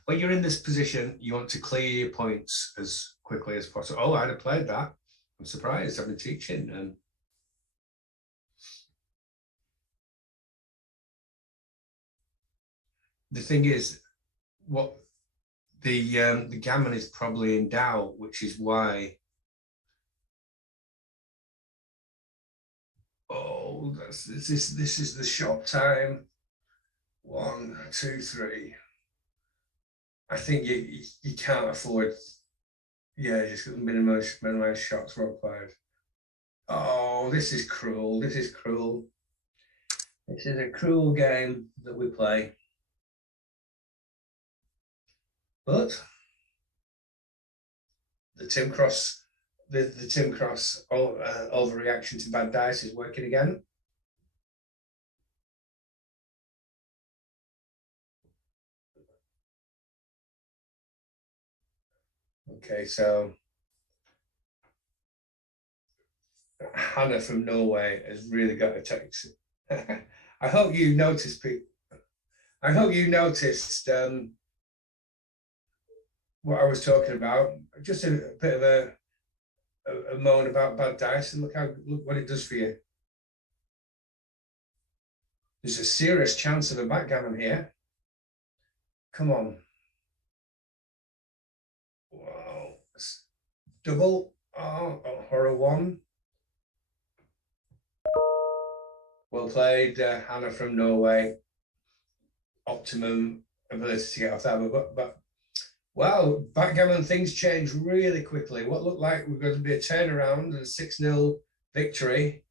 when you're in this position, you want to clear your points as quickly as possible. Oh, I'd have played that. I'm surprised. I've been teaching. And the thing is, what the gammon is probably in doubt, which is why. Oh, this is the shot time. 1, 2, 3. I think you can't afford. Yeah, just minimize shots required. Oh, this is cruel. This is cruel. This is a cruel game that we play. But the Tim Cross, the Tim Cross overreaction to bad dice is working again. Okay, so Hannah from Norway has really got a text. I hope you noticed, Pete. I hope you noticed what I was talking about. Just a bit of a moan about bad dice, and look what it does for you. There's a serious chance of a backgammon here. Come on. Wow. Double or a one. Well played, Hannah from Norway. Optimum ability to get off that, but wow, backgammon things change really quickly. What looked like we're going to be a turnaround and a 6-0 victory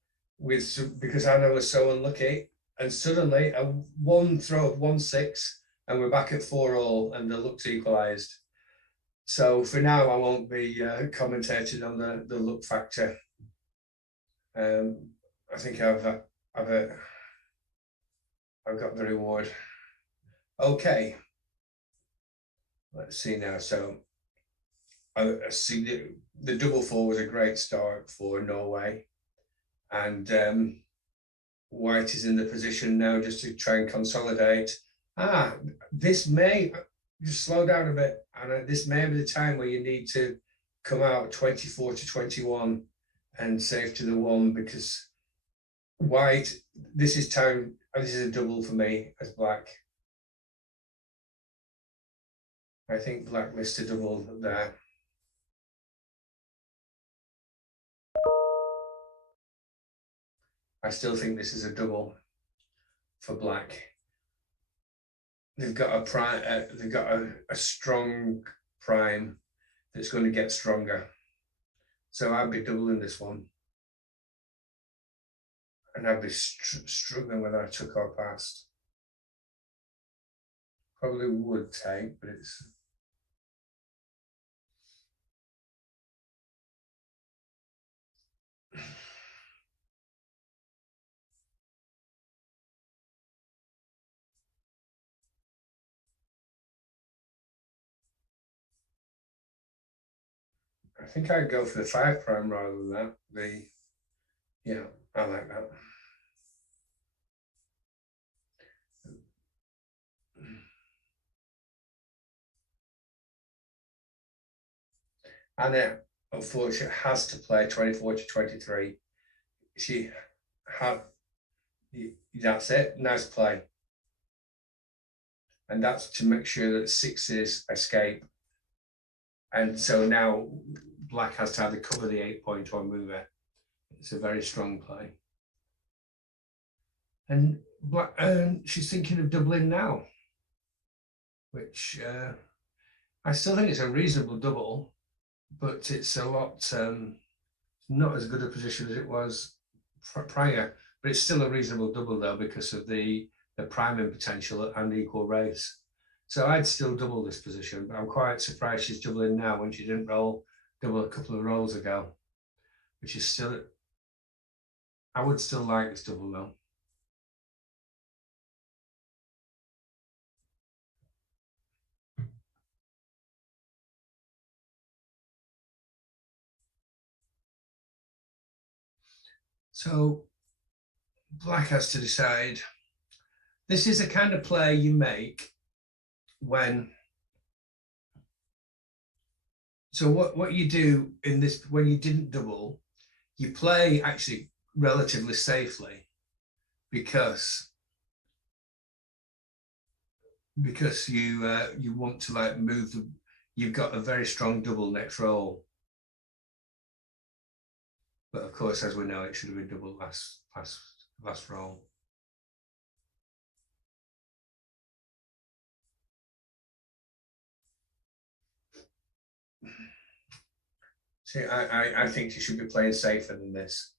because Hannah was so unlucky, and suddenly a one throw of 1-6, and we're back at 4-all, and the luck's equalised. So for now, I won't be commentating on the luck factor. I think I've got the reward. Okay, let's see now. So I see the double four was a great start for Norway, and White is in the position now just to try and consolidate. This may just slow down a bit, and this may be the time where you need to come out 24-21 and save to the one, because White, this is time, and this is a double for me as Black. I think Black missed a double there. I still think this is a double for Black. They've got a prime. They've got a strong prime that's going to get stronger. So I'd be doubling this one, and I'd be struggling whether I took or passed. Probably would take, but it's. I think I'd go for the 5 prime rather than that. Yeah, I like that. Anna, unfortunately, has to play 24-23. She had. That's it. Nice play. And that's to make sure that 6s escape. And so now Black has to either cover the 8-point or move it. It's a very strong play. And Black, she's thinking of doubling now, which I still think it's a reasonable double, but it's a lot, not as good a position as it was prior, but it's still a reasonable double though, because of the priming potential and equal race. So I'd still double this position, but I'm quite surprised she's doubling now when she didn't double a couple of rolls ago, which is still, I would still like this double though. So Black has to decide. This is a kind of play you make when. So what you do in this, when you didn't double, you play actually relatively safely because you want to like move the. You've got a very strong double next roll. But of course, as we know, it should have been double last roll. See, I think you should be playing safer than this.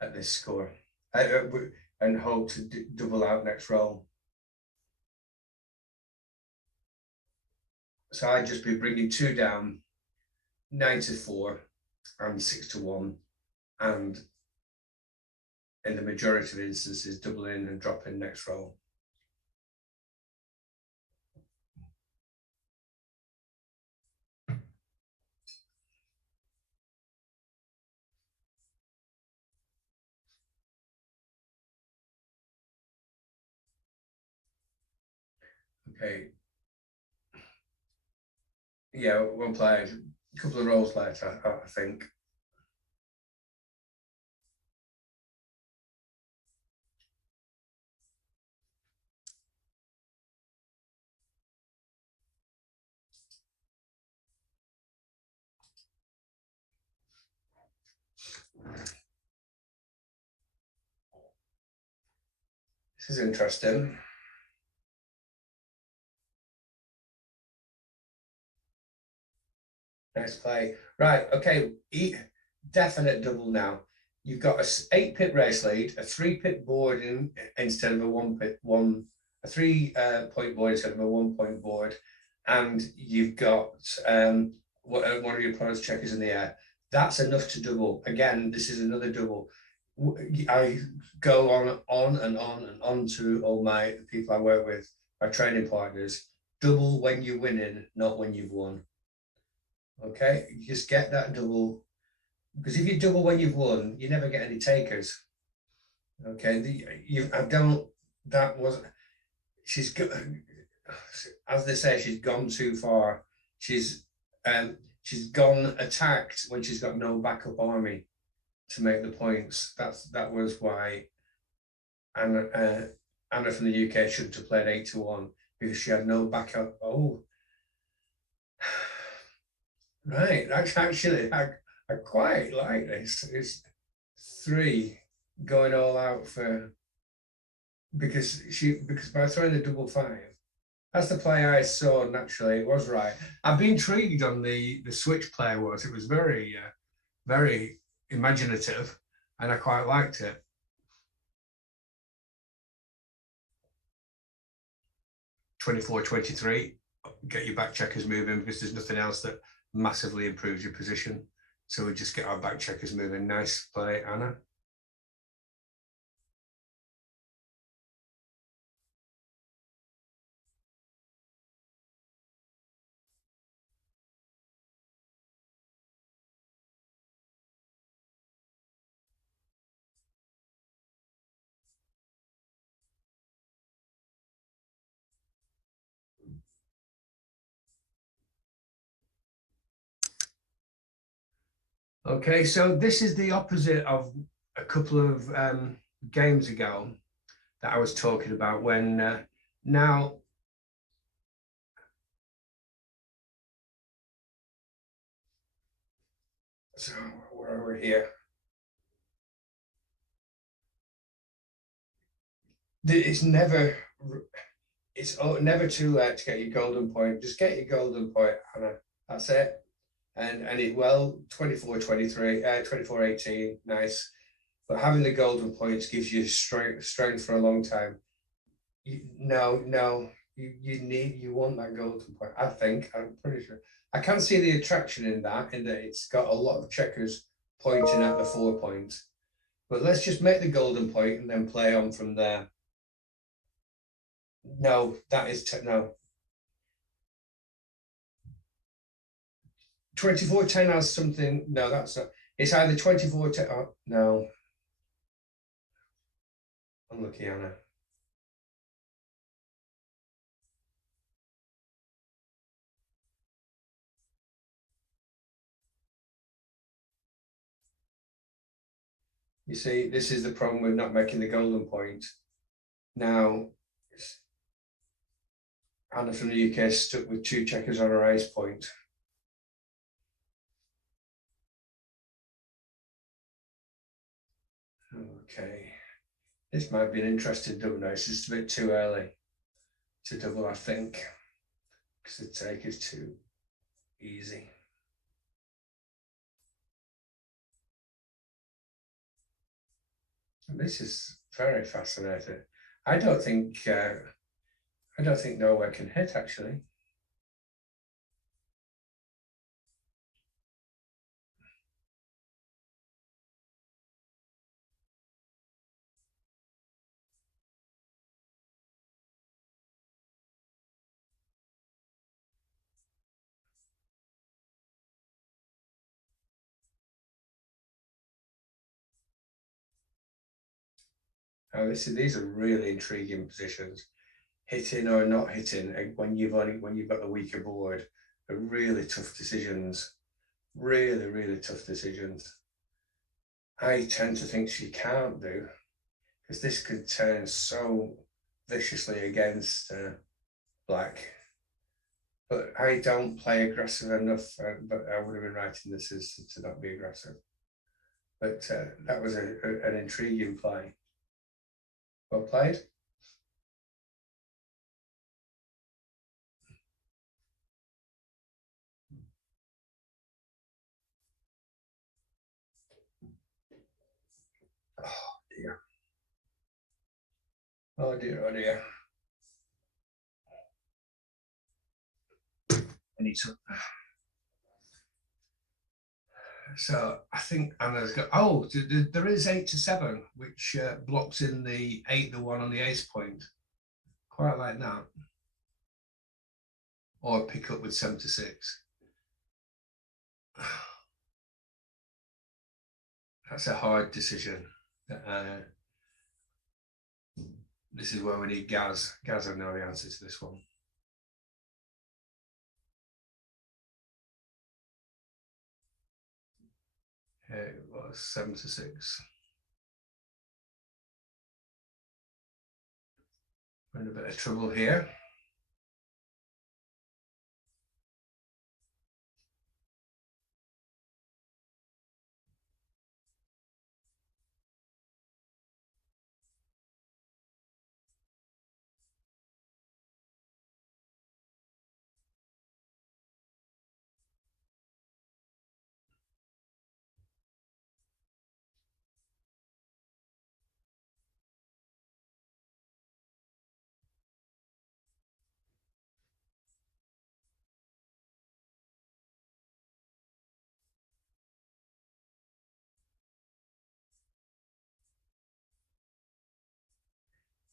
at this score, and hope to double out next roll. So I'd just be bringing 2 down, 9 to 4, and 6 to 1, and in the majority of instances, double in and drop in next roll. Okay. Yeah, one player, a couple of rolls later, I think. This is interesting. Nice play. Right, okay, definite double now. You've got a 8-pip race lead, a 3-pip board instead of a 1-pip, a 3-point board instead of a 1-point board, and you've got one of your opponent's checkers in the air. That's enough to double. Again, this is another double. I go on and on to all my people I work with, my training partners. Double when you're winning, not when you've won. Okay, you just get that double, because if you double when you've won, you never get any takers. Okay, she's, as they say, she's gone too far. She's gone attacked when she's got no backup army to make the points. That was why Anna from the UK shouldn't have played 8 to 1, because she had no backup. Oh. Right, actually, I quite like this. It's 3 going all out for, because by throwing the double 5, that's the play I saw naturally. It was right. I've been intrigued on the switch play it was very very imaginative, and I quite liked it. (24-23), get your back checkers moving, because there's nothing else that massively improves your position. So we just get our back checkers moving. Nice play, Anna. Okay, so this is the opposite of a couple of games ago that I was talking about, when now so where are we here? It's never too late to get your golden point. Just get your golden point, Anna. That's it. And it, well, 24-23, 24-18, nice. But having the golden points gives you strength for a long time. You want that golden point. I think, I'm pretty sure. I can see the attraction in that it's got a lot of checkers pointing at the 4 points. But let's just make the golden point and then play on from there. No, that is no. 24-10 has something. No, that's not. It's either 24-10. Oh, no. Unlucky, Anna. You see, this is the problem with not making the golden point. Now, Anna from the UK is stuck with 2 checkers on her ace point. Okay, this might be an interesting double. No, it's just a bit too early to double, I think, because the take is too easy. This is very fascinating. I don't think Norway can hit, actually. Now, these are really intriguing positions. Hitting or not hitting when you've got the weaker board are really tough decisions. Really, really tough decisions. I tend to think she can't do, because this could turn so viciously against black. But I don't play aggressive enough, but I would have been right in this is to not be aggressive. But that was an intriguing play. Well played. Oh dear. Oh dear, oh dear. I need some. So I think Anna's got. Oh, there is 8-7, which blocks in the 8-1 on the ace point. Quite like that. Or pick up with 7-6. That's a hard decision. This is where we need Gaz. Gaz, I know the answer to this one. It was 7-6. We're in a bit of trouble here.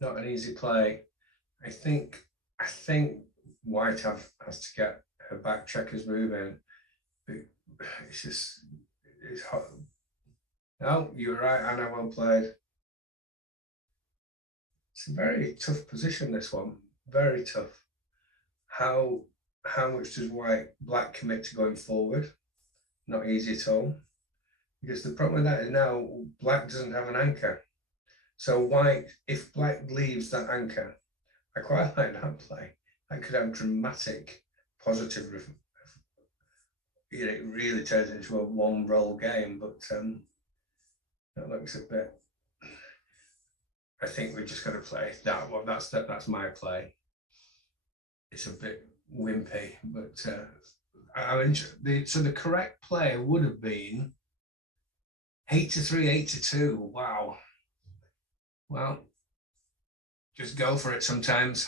Not an easy play. I think White has to get her back checkers moving. It's hot. No, you're right, Anna, well played. It's a very tough position, this one. Very tough. How much does black commit to going forward? Not easy at all. Because the problem with that is now black doesn't have an anchor. So white, if black leaves that anchor, I quite like that play. That could have dramatic positive, it really turns into a one roll game, but that looks a bit, I think we just got to play that one. That's my play. It's a bit wimpy, but so the correct play would have been 8-3, 8-2. Wow. Well, just go for it sometimes.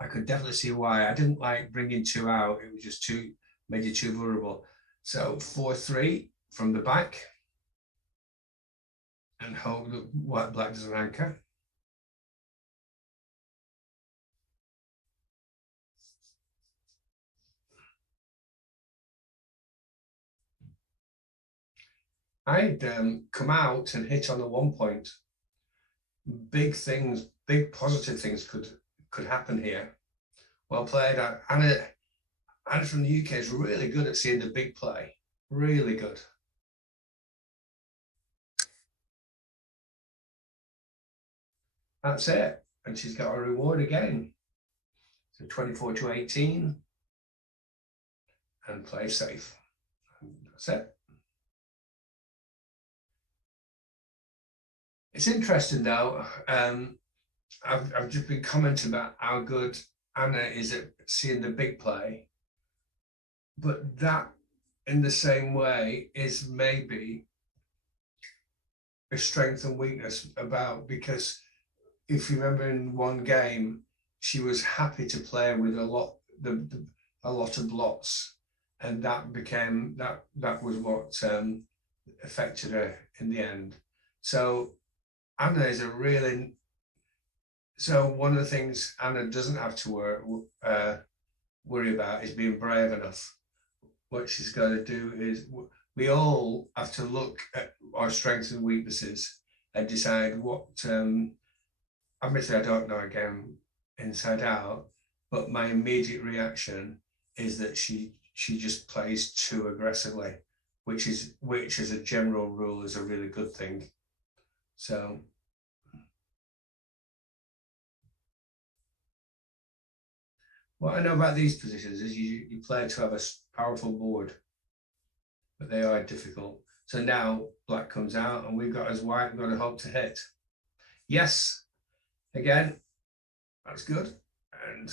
I could definitely see why. I didn't like bringing 2 out. It was just made you too vulnerable. So 4-3 from the back. And hope that white black doesn't anchor. I'd come out and hit on the 1 point. Big things, big positive things could happen here. Well played. Anna from the UK is really good at seeing the big play. Really good. That's it. And she's got a reward again. So 24-18. And play safe. And that's it. It's interesting though. I've just been commenting about how good Anna is at seeing the big play. But that, in the same way, is maybe a strength and weakness about, because if you remember in one game, she was happy to play with a lot of blots, and that became that was what affected her in the end. So Anna is a really, so one of the things Anna doesn't have to worry about is being brave enough. What she's got to do is, we all have to look at our strengths and weaknesses and decide what, admittedly I don't know a game inside out, but my immediate reaction is that she just plays too aggressively, which as a general rule is a really good thing. So what I know about these positions is you play to have a powerful board, but they are difficult. So now black comes out, and we've got as white got a hope to hit. Yes, again, that's good. And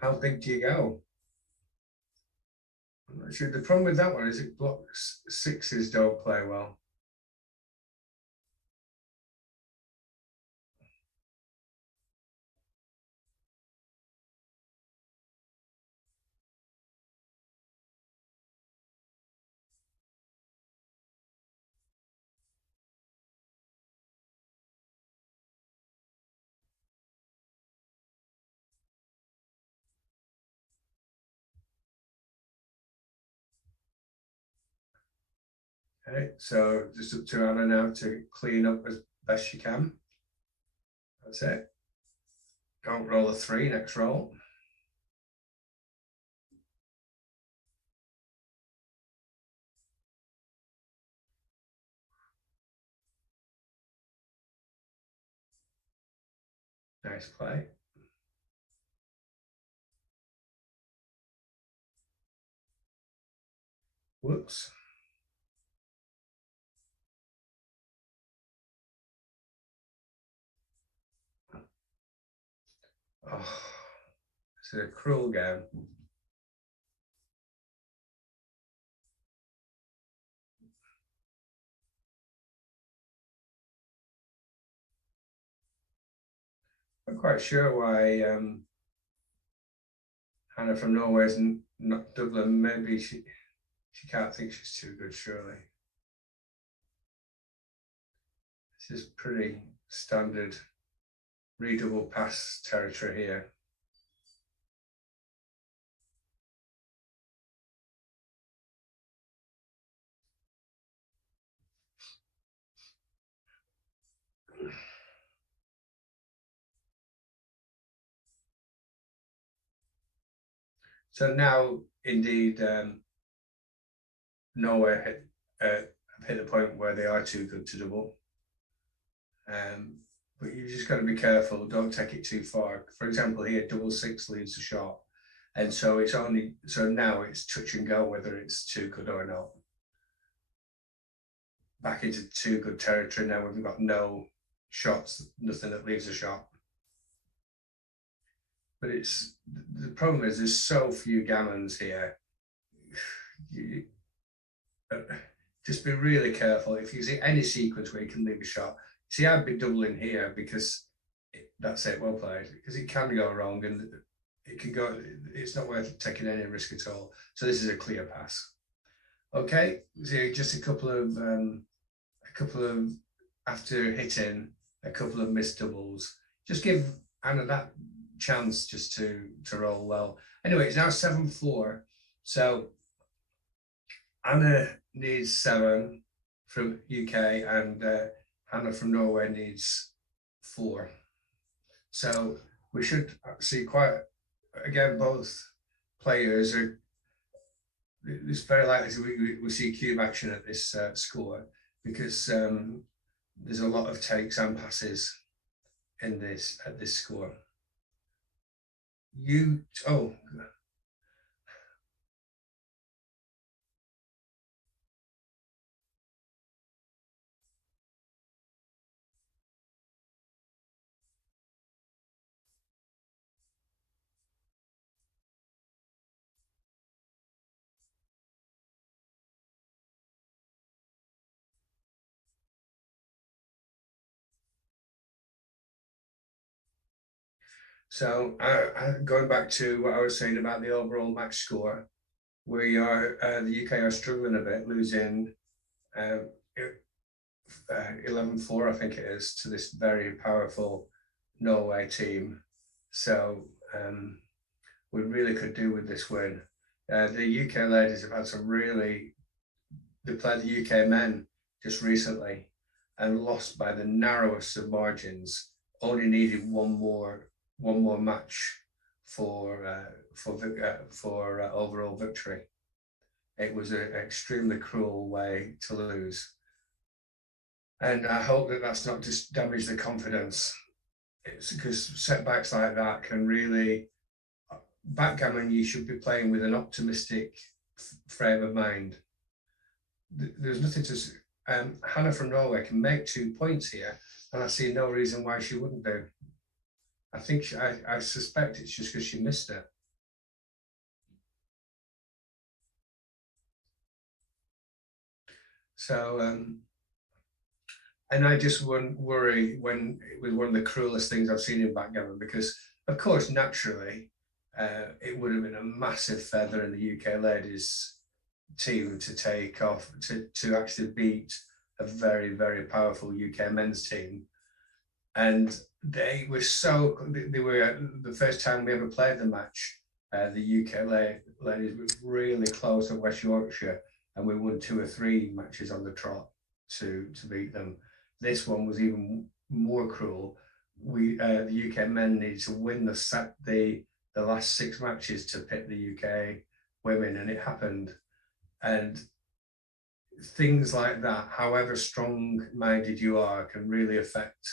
how big do you go? I'm not sure. The problem with that one is it blocks sixes don't play well. Okay, so just up to Anna now to clean up as best she can. That's it. Don't roll a 3 next roll. Nice play. Whoops. Oh, it's a cruel game. I'm quite sure why Hannah from Norway is not Dublin. Maybe she can't think she's too good, surely. This is pretty standard readable pass territory here. So now, indeed, Norway have hit the point where they are too good to double. But you just got to be careful. Don't take it too far. For example, here, double 6 leaves a shot. And so it's only, so now it's touch and go whether it's too good or not. Back into too good territory now. We've got no shots, nothing that leaves a shot. But it's, the problem is there's so few gammons here. Just be really careful. If you see any sequence where you can leave a shot, see, I'd be doubling here because that's it, well played, because it can go wrong and it can go, it's not worth taking any risk at all. So this is a clear pass. Okay, so just a couple of after hitting a couple of missed doubles. Just give Anna that chance just to roll well. Anyway, it's now 7-4. So Anna needs 7 from UK, and Hannah from Norway needs 4. So we should see quite, again, both players are, it's very likely we see cube action at this score, because there's a lot of takes and passes in this at this score. Oh, So going back to what I was saying about the overall match score, we are the UK are struggling a bit, losing 11-4, I think it is, to this very powerful Norway team. So we really could do with this win. The UK ladies have had some really. They played the UK men just recently and lost by the narrowest of margins. Only needed one more match for overall victory. It was an extremely cruel way to lose, and I hope that that's not just damage the confidence. It's because setbacks like that can really. Backgammon, you should be playing with an optimistic frame of mind. There's nothing to. Hannah from Norway can make 2 points here, and I see no reason why she wouldn't do. I think I suspect it's just because she missed it. So, and I just wouldn't worry when it was one of the cruelest things I've seen in backgammon, because, of course, naturally, it would have been a massive feather in the UK ladies team to take off, to actually beat a very, very powerful UK men's team. And they were the first time we ever played the match, the UK ladies were really close at West Yorkshire, and we won 2 or 3 matches on the trot to beat them. This one was even more cruel. The UK men needed to win the last 6 matches to pit the UK women, and it happened. And things like that, however strong-minded you are, can really affect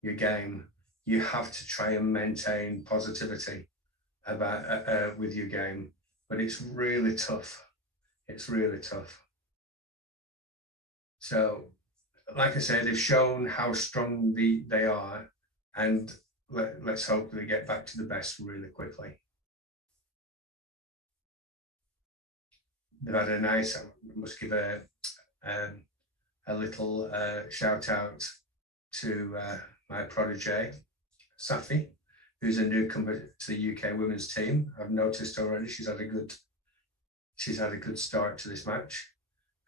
your game. You have to try and maintain positivity about with your game, but it's really tough. It's really tough. So, like I say, they've shown how strong they are, and let's hope they get back to the best really quickly. They've had a nice. I must give a little shout out to my protege, Safi, who's a newcomer to the UK women's team. I've noticed already she's had a good start to this match,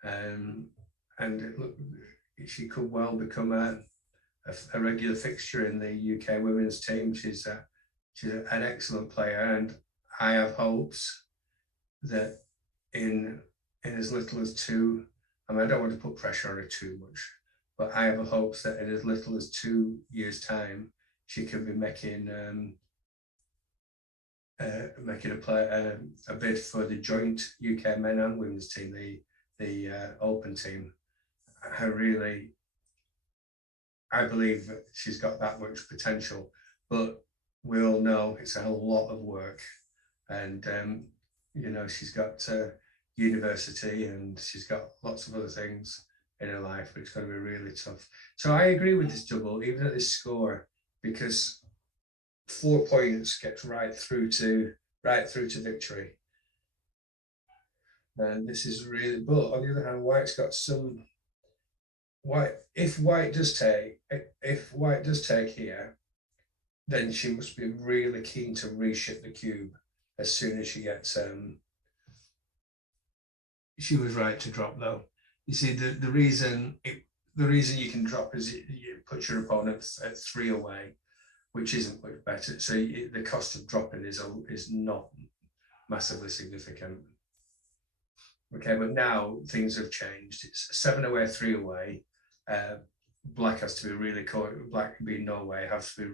and she could well become a regular fixture in the UK women's team. She's an excellent player, and I have hopes that in as little as 2. I mean, I don't want to put pressure on her too much, but I have hopes that in as little as 2 years' time, she can be making a bid for the joint UK men and women's team, the Open team. I believe that she's got that much potential, but we all know it's a lot of work, and she's got university, and she's got lots of other things in her life, but it's going to be really tough. So I agree with this double, even at this score, because 4 points gets right through to victory. And this is really, but on the other hand, White's got some. If White does take here, then she must be really keen to reship the cube as soon as she gets. She was right to drop, though. You see, the reason you can drop is you put your opponent at 3 away, which isn't much better. So the cost of dropping is not massively significant. Okay, but now things have changed. It's 7 away, 3 away. Black has to be really Black being Norway has to be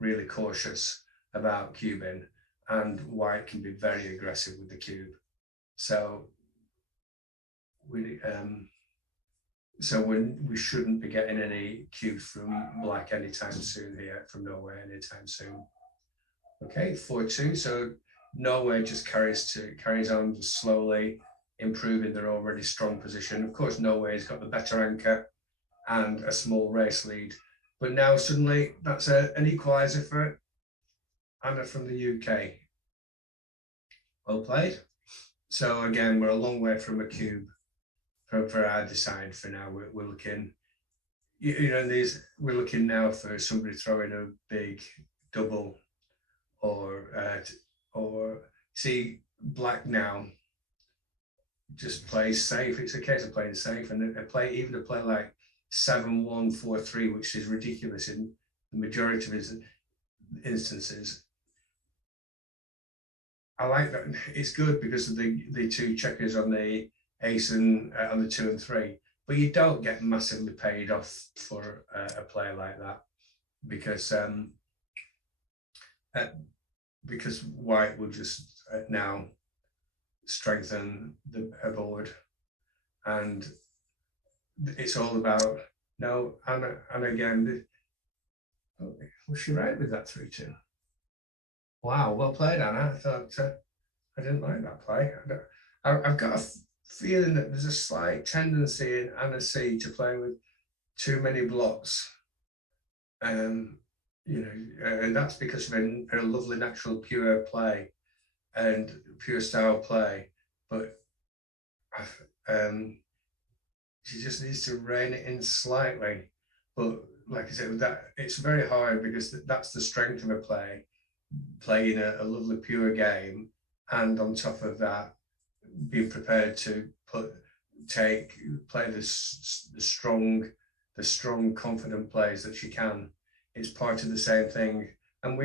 really cautious about cubing, and White can be very aggressive with the cube. So we shouldn't be getting any cubes from Black anytime soon here, from Norway anytime soon. Okay, 4-2. So Norway just carries on slowly improving their already strong position. Of course, Norway's got the better anchor and a small race lead, but now suddenly that's an equaliser for Anna from the UK. Well played. So again, we're a long way from a cube for either side for now. We're looking, we're looking now for somebody throwing a big double or see black now just plays safe. It's a case of playing safe, and a play like 7-1-4-3, which is ridiculous in the majority of his instances. I like that. It's good because of the two checkers on the ace and on the 2 and 3, but you don't get massively paid off for a player like that because white will just now strengthen the board, and it's all about no. And again, was she right with that 3-2? Wow, well played, Anna. I thought I didn't like that play. I've got a feeling that there's a slight tendency in Anna C to play with too many blocks, you know, and that's because of her lovely natural pure play and pure style play. But she just needs to rein it in slightly. But like I said, that it's very hard because that's the strength of a play. Playing a lovely pure game, and on top of that, being prepared to play the strong confident plays that she can. It's part of the same thing. And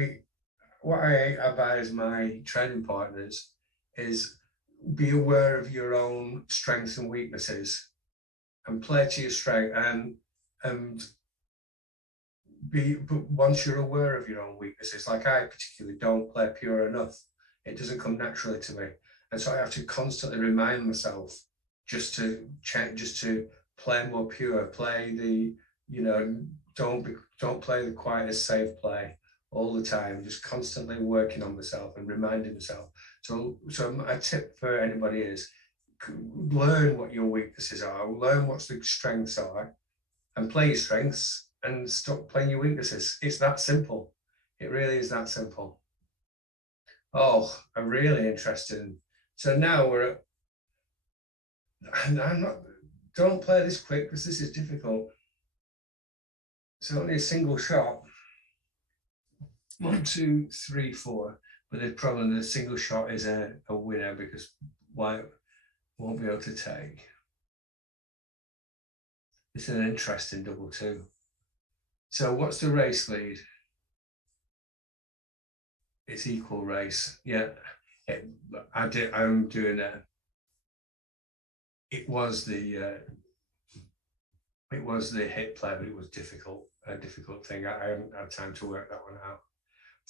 what I advise my training partners is be aware of your own strengths and weaknesses, and play to your strength, and but once you're aware of your own weaknesses, like I particularly don't play pure enough, it doesn't come naturally to me, and so I have to constantly remind myself just to play more pure, play the, you know, don't play the quite as safe play all the time, just constantly working on myself and reminding myself. So a tip for anybody is learn what your weaknesses are, learn what the strengths are, and play your strengths, and stop playing your weaknesses. It's that simple. It really is that simple. Oh, I'm really interested. So now we're at, and don't play this quick because this is difficult. It's only a single shot. 1, 2, 3, 4. But the problem, the single shot is a winner because white won't be able to take. It's an interesting double too. So what's the race lead? It's equal race. Yeah, I'm doing that. It was the hit play, but it was a difficult thing. I haven't had time to work that one out.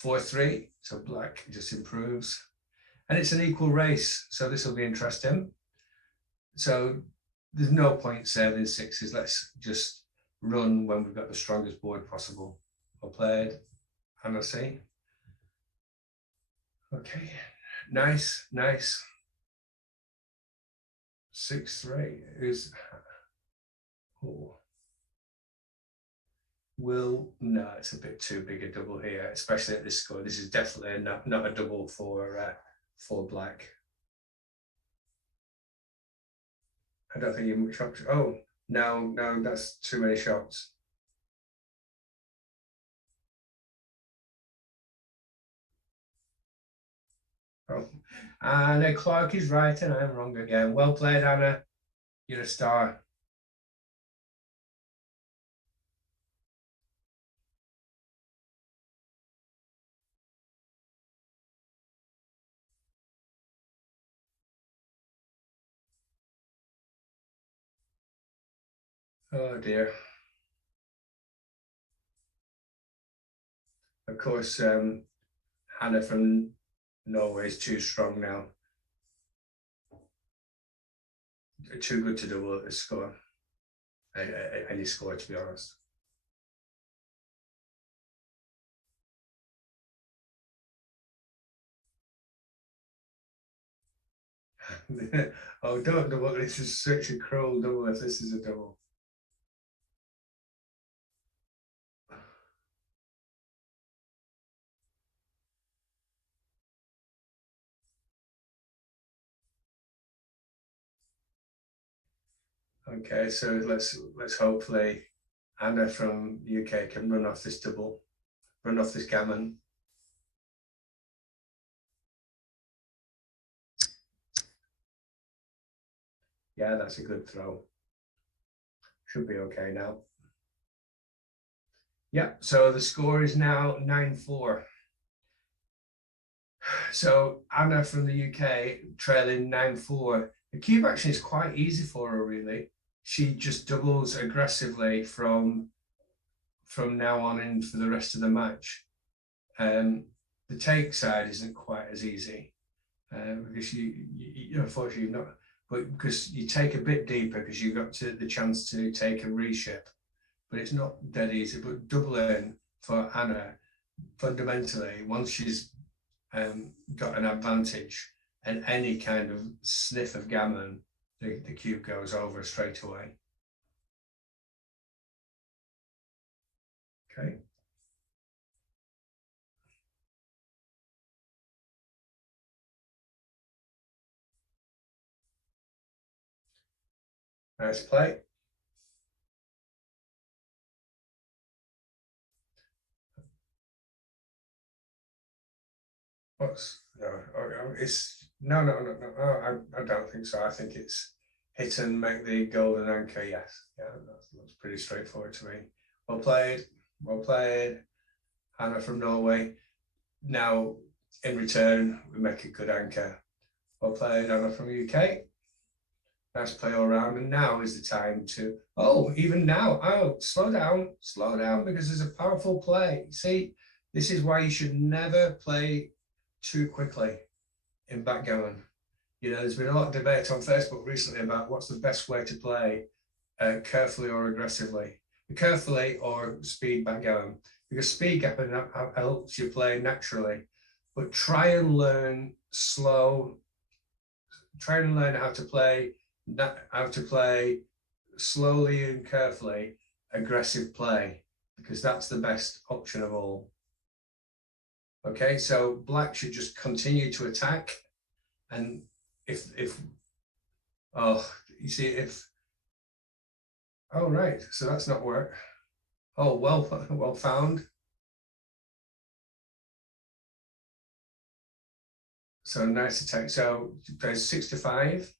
4-3, so black just improves, and it's an equal race, so this will be interesting. So there's no point saving sixes. Let's just run when we've got the strongest board possible. Well played, Anna C. Okay, nice. 6-3 is. Oh. No, it's a bit too big a double here, especially at this score. This is definitely not a double for black. I don't think you much option. Oh no, that's too many shots. Oh, Anna Clark is right, and I'm wrong again. Well played, Anna. You're a star. Oh dear. Of course, Hannah from Norway is too strong now. Too good to double at this score. Any score, to be honest. Oh, don't double. This is such a cruel double if this is a double. Okay, so let's hopefully Anna from UK can run off this double, run off this gammon. Yeah, that's a good throw. Should be okay now. Yeah, so the score is now 9-4. So Anna from the UK trailing 9-4. The cube action is quite easy for her, really. She just doubles aggressively from now on in for the rest of the match. The take side isn't quite as easy because you unfortunately not, but because you take a bit deeper because you got the chance to take a reship, but it's not dead easy. But doubling for Anna, fundamentally, once she's got an advantage and any kind of sniff of gammon, the cube goes over straight away. Okay. Nice play. What's it's no. I don't think so. I think it's hit and make the golden anchor. Yes, yeah, that's pretty straightforward to me. Well played, well played, Hannah from Norway. Now, in return, we make a good anchor. Well played, Anna from UK. Nice play all around. And now is the time to, even now, slow down, because there's a powerful play. See, this is why you should never play too quickly in backgammon. You know, there's been a lot of debate on Facebook recently about what's the best way to play, carefully or aggressively. Carefully or speed backgammon, because speed backgammon helps you play naturally, but try and learn slow. Try and learn how to play slowly and carefully, aggressive play, because that's the best option of all. Okay, so black should just continue to attack, and if you see right, so that's not work. Well found. So nice attack. So there's 6-5.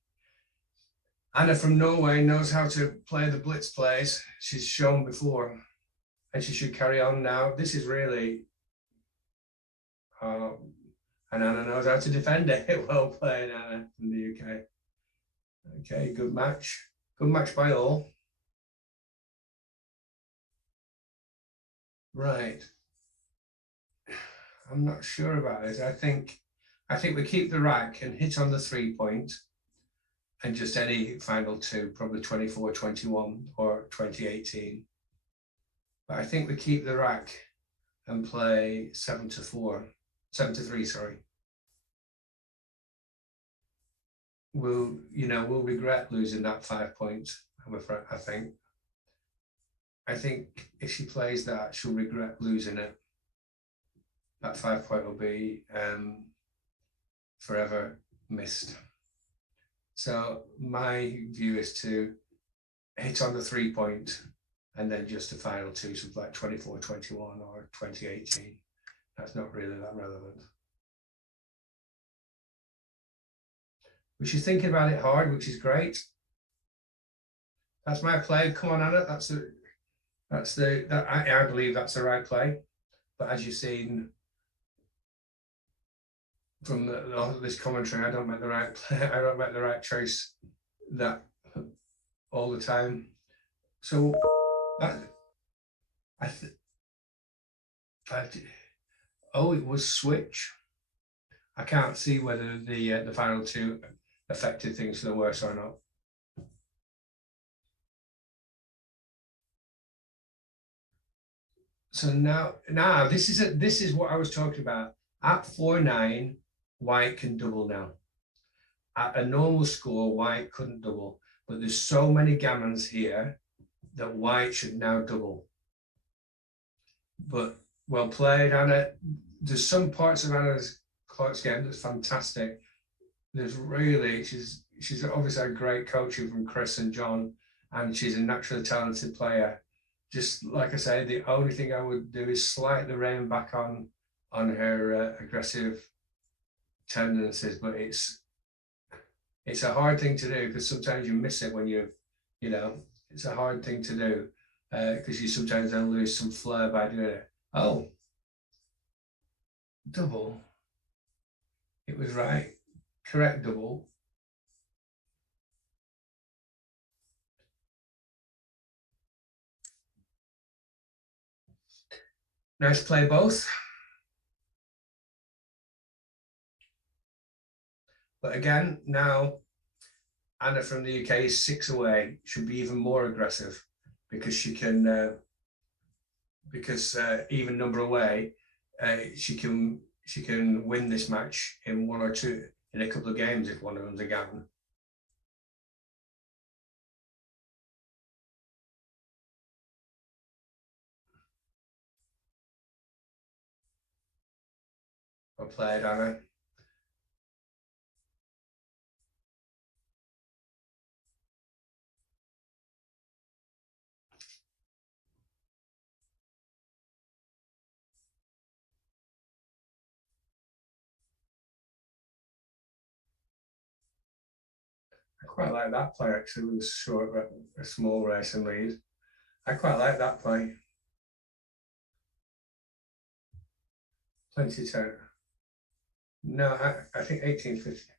Anna from Norway knows how to play the blitz plays. She's shown before, and she should carry on now. This is really, and Anna knows how to defend it. Well played, Anna from the UK. Okay, good match. Good match by all. Right. I'm not sure about it. I think we keep the rack and hit on the 3-point. And just any final two, probably 24-21 or 20-18. But I think we keep the rack and play 7-3, sorry. We'll regret losing that 5 points, I'm afraid, I think. I think if she plays that, she'll regret losing it. That 5 point will be forever missed. So my view is to hit on the 3-point and then just a final two, something like 24-21 or 20-18. That's not really that relevant. But she's thinking about it hard, which is great. That's my play. Come on, Anna. I believe that's the right play. But as you've seen from this commentary, I don't make the right play. I don't make the right choice that all the time. So it was switch. I can't see whether the final two affected things for the worse or not. So now this is what I was talking about. At 4-9, white can double now. At a normal score, white couldn't double, but there's so many gammons here that white should now double. But well played, Anna. There's some parts of Anna's clock's game that's fantastic. There's really, she's obviously a great coaching from Chris and Jon, and she's a naturally talented player. Just like I say, the only thing I would do is slight the rein back on her aggressive tendencies, but it's It's a hard thing to do because sometimes you miss it when you know, it's a hard thing to do because you sometimes then lose some flair by doing it. Oh, double. It was right. Correct double. Nice play both. But again, now Anna from the UK is 6 away. Should be even more aggressive because she can, even number away, she can win this match in one or two, in a couple of games if one of them's a gammon. Well played, Anna. I quite like that play actually with a small racing lead. I quite like that play. Plenty to. No, I think 1850.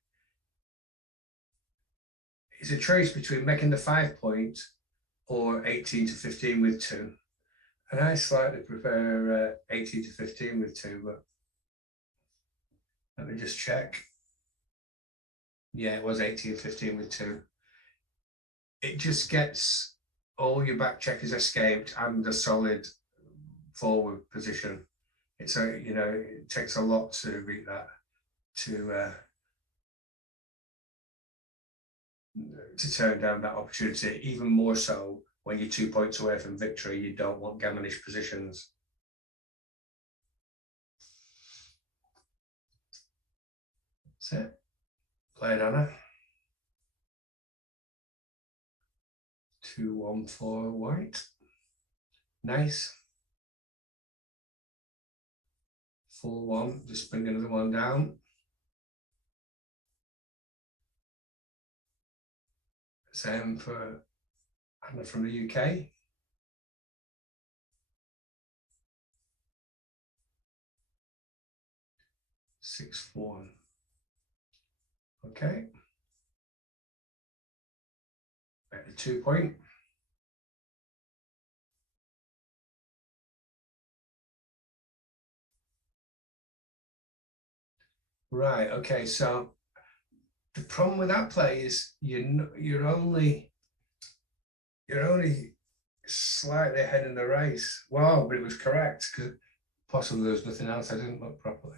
It's a choice between making the 5 point or 18 to 15 with 2. And I slightly prefer 18 to 15 with 2, but let me just check. Yeah, it was 18 15 with 2. It just gets all your back checkers escaped and a solid forward position. It's a, you know, it takes a lot to beat that, to turn down that opportunity, even more so when you're 2 points away from victory. You don't want gammonish positions. That's it. Play it, Anna. 2-1 for white. Nice. 4-1. Just bring another one down. Same for Anna from the UK. Six, 4. Okay. At the 2 point. Right. Okay. So the problem with that play is you're only slightly ahead in the race. Wow, but it was correct because possibly there was nothing else. I didn't look properly.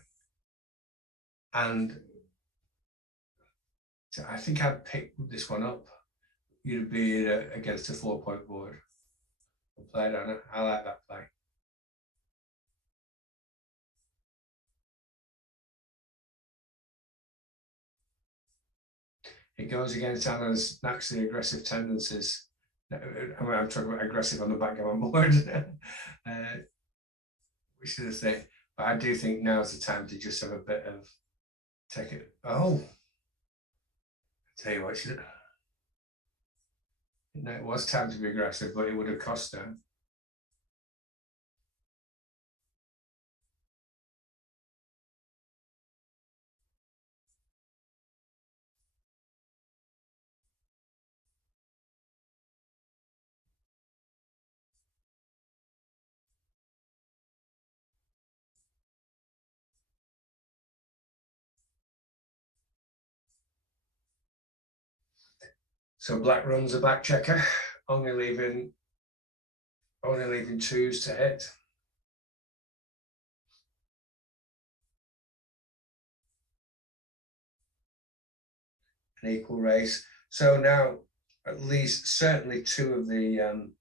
And so I think I'd pick this one up. You'd be against a 4 point board. Well played, Anna. I like that play. It goes against Anna's naturally aggressive tendencies. I mean, I'm talking about aggressive on the backgammon board, which is the thing. But I do think now's the time to just have a bit of take it. Oh, I tell you what, no, it was time to be aggressive, but it would have cost her. So black runs a back checker, only leaving 2s to hit. An equal race. So now at least certainly two of them.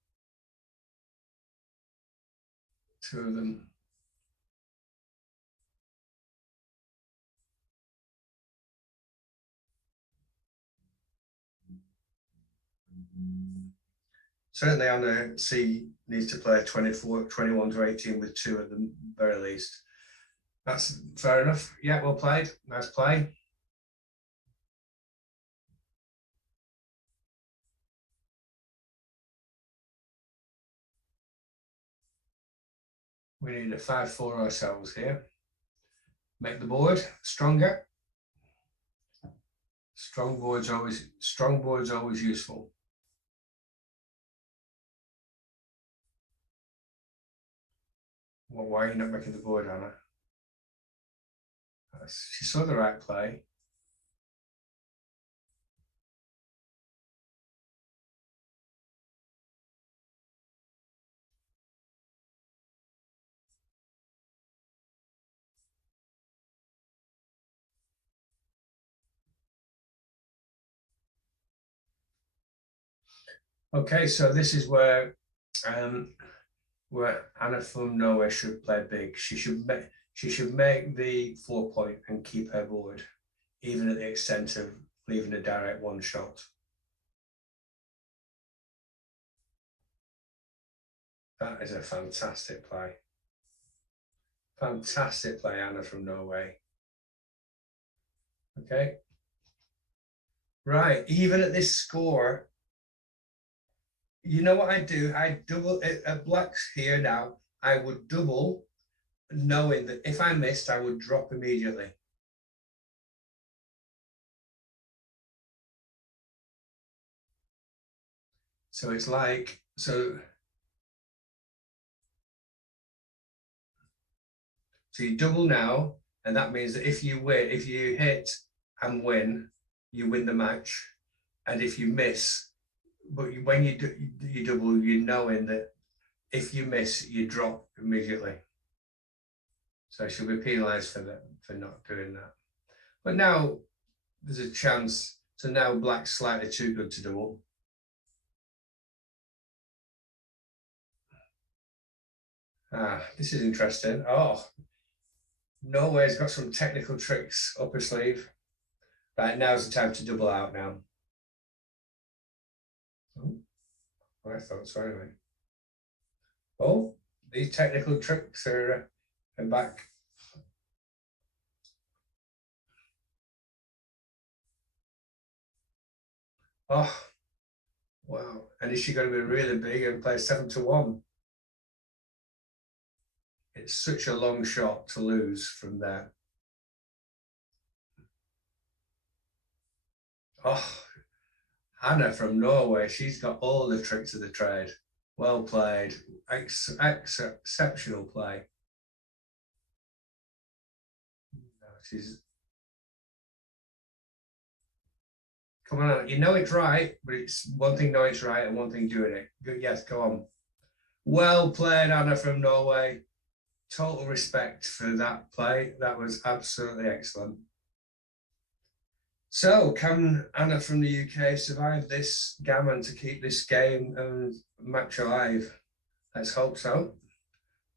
Certainly Anna C needs to play 21 to 18 with 2 at the very least. That's fair enough. Yeah, well played. Nice play. We need a 5-4 ourselves here. Make the board stronger. Strong board's always useful. Well, why are you not making the board, Anna? She saw the right play. Okay, so this is where Anna from Norway should play big. She should make the 4-point and keep her board, even at the extent of leaving a direct one shot. That is a fantastic play. Fantastic play, Anna from Norway. Okay. Right, even at this score, you know what I do? I double it at blacks here now. I would double, knowing that if I missed, I would drop immediately. So it's like, so you double now, and that means that if you win, if you hit and win, you win the match. And if you miss, but when you double, you're knowing that if you miss, you drop immediately. So she'll be penalised for that, for not doing that. But now there's a chance. So now black's slightly too good to double. This is interesting. Oh, Norway's got some technical tricks up her sleeve. Right, now's the time to double out now. Oh, I thought so anyway. Oh, these technical tricks are back. Oh, wow. And is she going to be really big and play 7-1? It's such a long shot to lose from there. Oh, Hannah from Norway, she's got all the tricks of the trade. Well played. Exceptional play. She's... Come on, you know it's right, but it's one thing knowing it's right and one thing doing it. Good, yes, go on. Well played, Anna from Norway. Total respect for that play. That was absolutely excellent. So, can Anna from the UK survive this gammon to keep this game and match alive? Let's hope so.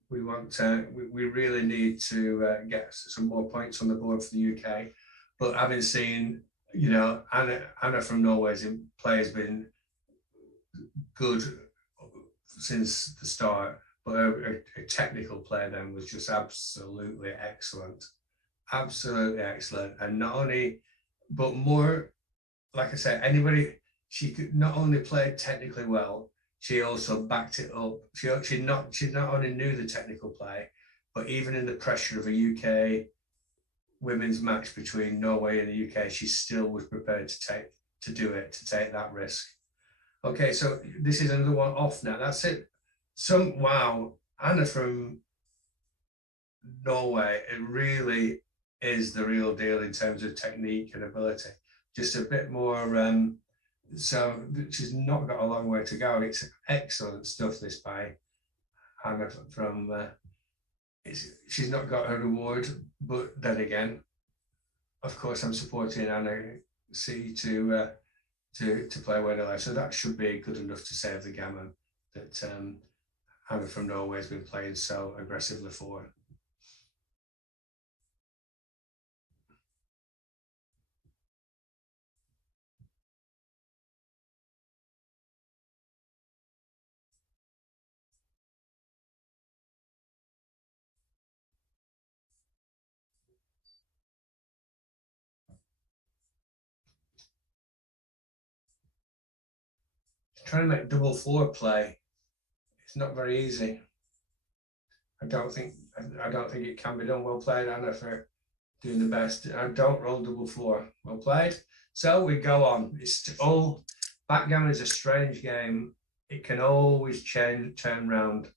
We want we really need to get some more points on the board for the UK. But having seen, you know, Anna from Norway's play has been good since the start, but her technical play then was just absolutely excellent. Absolutely excellent. And not only, but more, like I said, she could not only play technically well, she also backed it up. She not only knew the technical play, but even in the pressure of a UK women's match between Norway and the UK, she still was prepared to take that risk. Okay, so this is another one off now. That's it. Wow, Anna from Norway, it really is the real deal in terms of technique and ability. Just a bit more, so she's not got a long way to go. It's excellent stuff, this by Anna from, she's not got her reward, but then again, of course, I'm supporting Anna C to play Win Alive. So that should be good enough to save the gammon that Anna from Norway has been playing so aggressively for. Trying to make double 4 play, it's not very easy. I don't think it can be done. Well played, Anna, for doing the best. I don't roll double four. Well played. So we go on. Backgammon is a strange game. It can always turn round.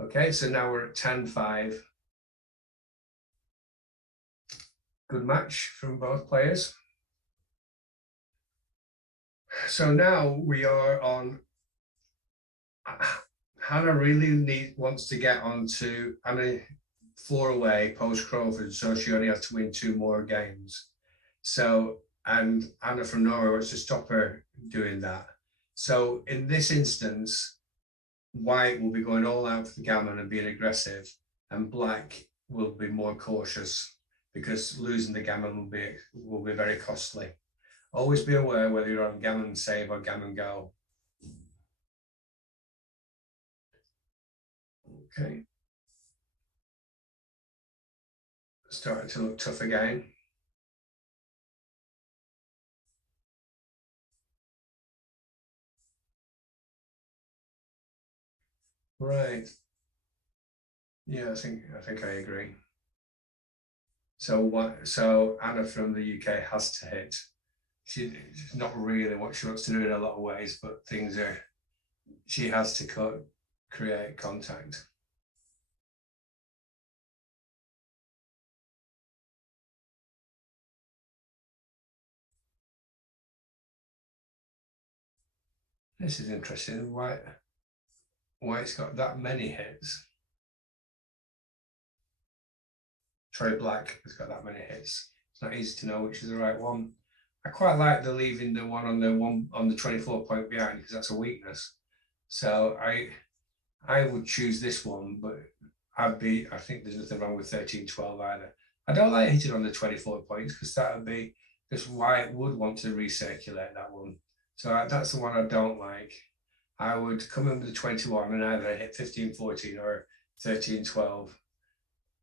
Okay, so now we're at 10-5. Good match from both players. So now we are on. Hannah really wants to get onto Anna 4 away post Crawford, so she only has to win 2 more games. So, and Anna from Norway wants to stop her doing that. So in this instance, White will be going all out for the gammon and being aggressive, and Black will be more cautious because losing the gammon will be very costly. Always be aware whether you're on gammon save or gammon go. Okay. Starting to look tough again. Right. Yeah, I think I agree. So Anna from the UK has to hit. She's not really what she wants to do in a lot of ways, but she has to create contact. This is interesting. White's got that many hits. Sorry, Black has got that many hits. It's not easy to know which is the right one. I quite like leaving the one on the 24 point behind because that's a weakness. So I would choose this one, but I think there's nothing wrong with 13-12 either. I don't like hitting on the 24 points because that would be because White would want to recirculate that one. So that's the one I don't like. I would come in with the 21 and either hit 15-14 or 13-12.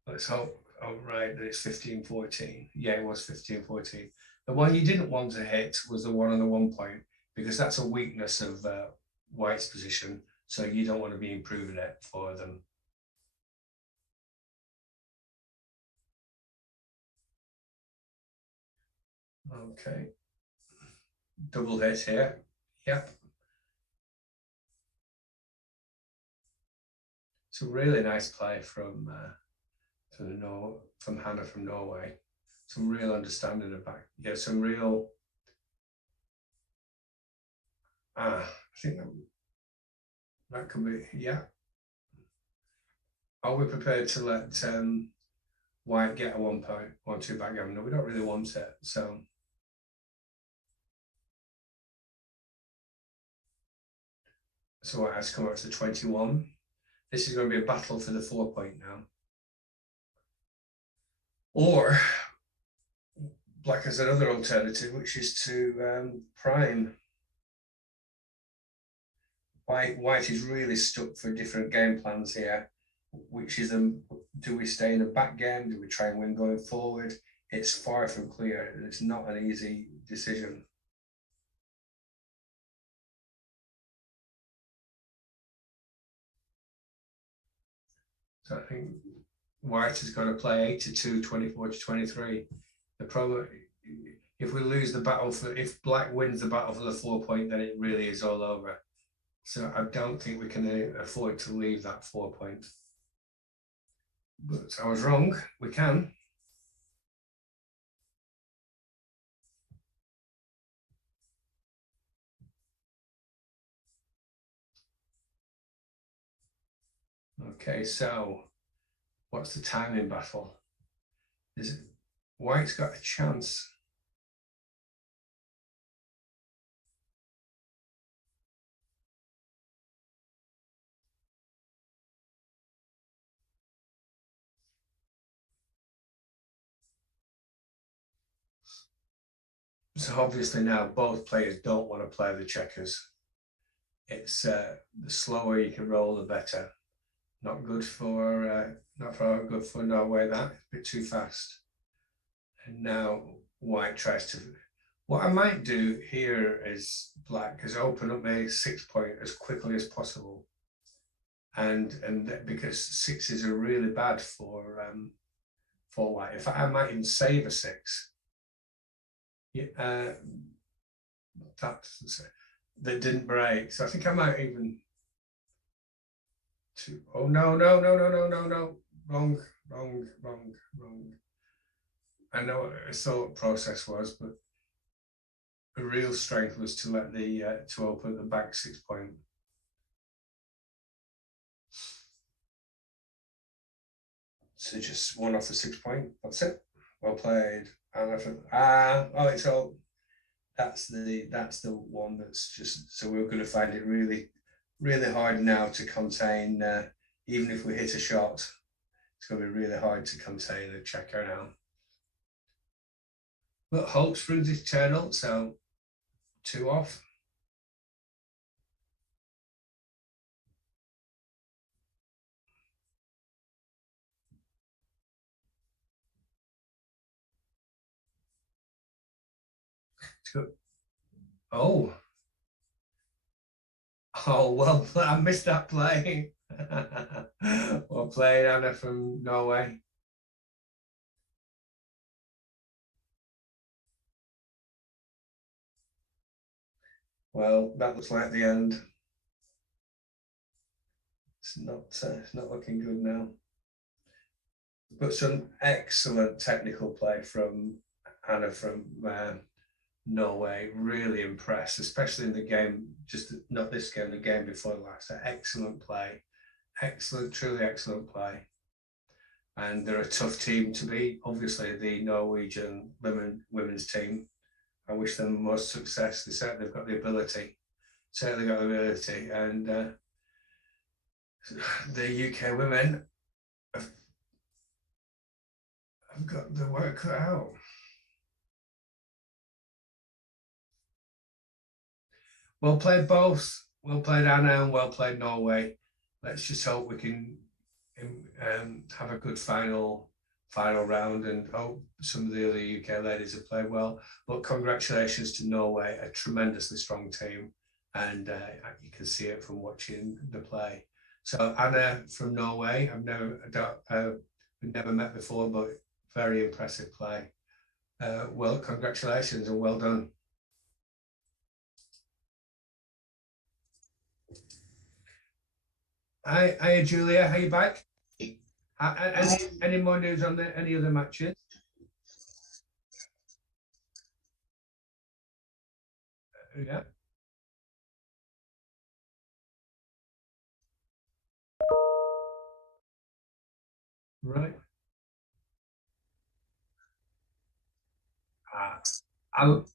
Let's hope. Oh, right, it's 15-14. Yeah, it was 15-14. The one you didn't want to hit was the one on the 1 point because that's a weakness of White's position. So you don't want to be improving it for them. Okay. Double hit here. Yep. It's a really nice play from Hannah from Norway. Some real understanding of back. Yeah, some real. I think that could be. Yeah. Are we prepared to let White get a 1 point, 1-2 backgammon? No, we don't really want it. So. So White has to come up to 21. This is going to be a battle for the 4 point now. Or Black has another alternative, which is to prime. White is really stuck for different game plans here, which is do we stay in a back game? Do we try and win going forward? It's far from clear, and it's not an easy decision. So I think White is going to play 8-2, 24-23. The problem, if we lose the battle if Black wins the battle for the 4 point, then it really is all over. So I don't think we can afford to leave that 4 point. But I was wrong. We can. Okay, so what's the timing battle? White's got a chance. So obviously now both players don't want to play the checkers. It's the slower you can roll, the better. Not good for Norway. That a bit too fast. And now White tries to. What I might do here is Black is open up my 6 point as quickly as possible, and because sixes are really bad for white. In fact, I might even save a six. Yeah, that didn't break. So I think I might even. Oh no! Wrong. I know what a thought process was, but the real strength was to let the to open the back 6 point. So just one off the 6 point. That's it. Well played. Oh, it's all. That's the one that's just. So we're going to find it really, really hard now to contain. Even if we hit a shot, it's going to be really hard to contain a checker now. But hope springs eternal. So 2 off. Oh. Oh, well, I missed that play. Well played, Anna from Norway. Well, that looks like the end. It's not looking good now. But some excellent technical play from Anna from Norway. Really impressed, especially in the game, just not this game, the game before last. Excellent play. Excellent, truly excellent play. And they're a tough team to beat. Obviously, the Norwegian women's team. I wish them most success. They certainly have got the ability. And the UK women have got the work cut out. Well played both. Well played Anna and well played Norway. Let's just hope we can have a good final round and hope some of the other UK ladies have played well. But congratulations to Norway, a tremendously strong team. And you can see it from watching the play. So Anna from Norway, we've never met before, but very impressive play. Well, congratulations and well done. Hi, Julia. Are you back? Any more news on any other matches? Yeah. Right. I'll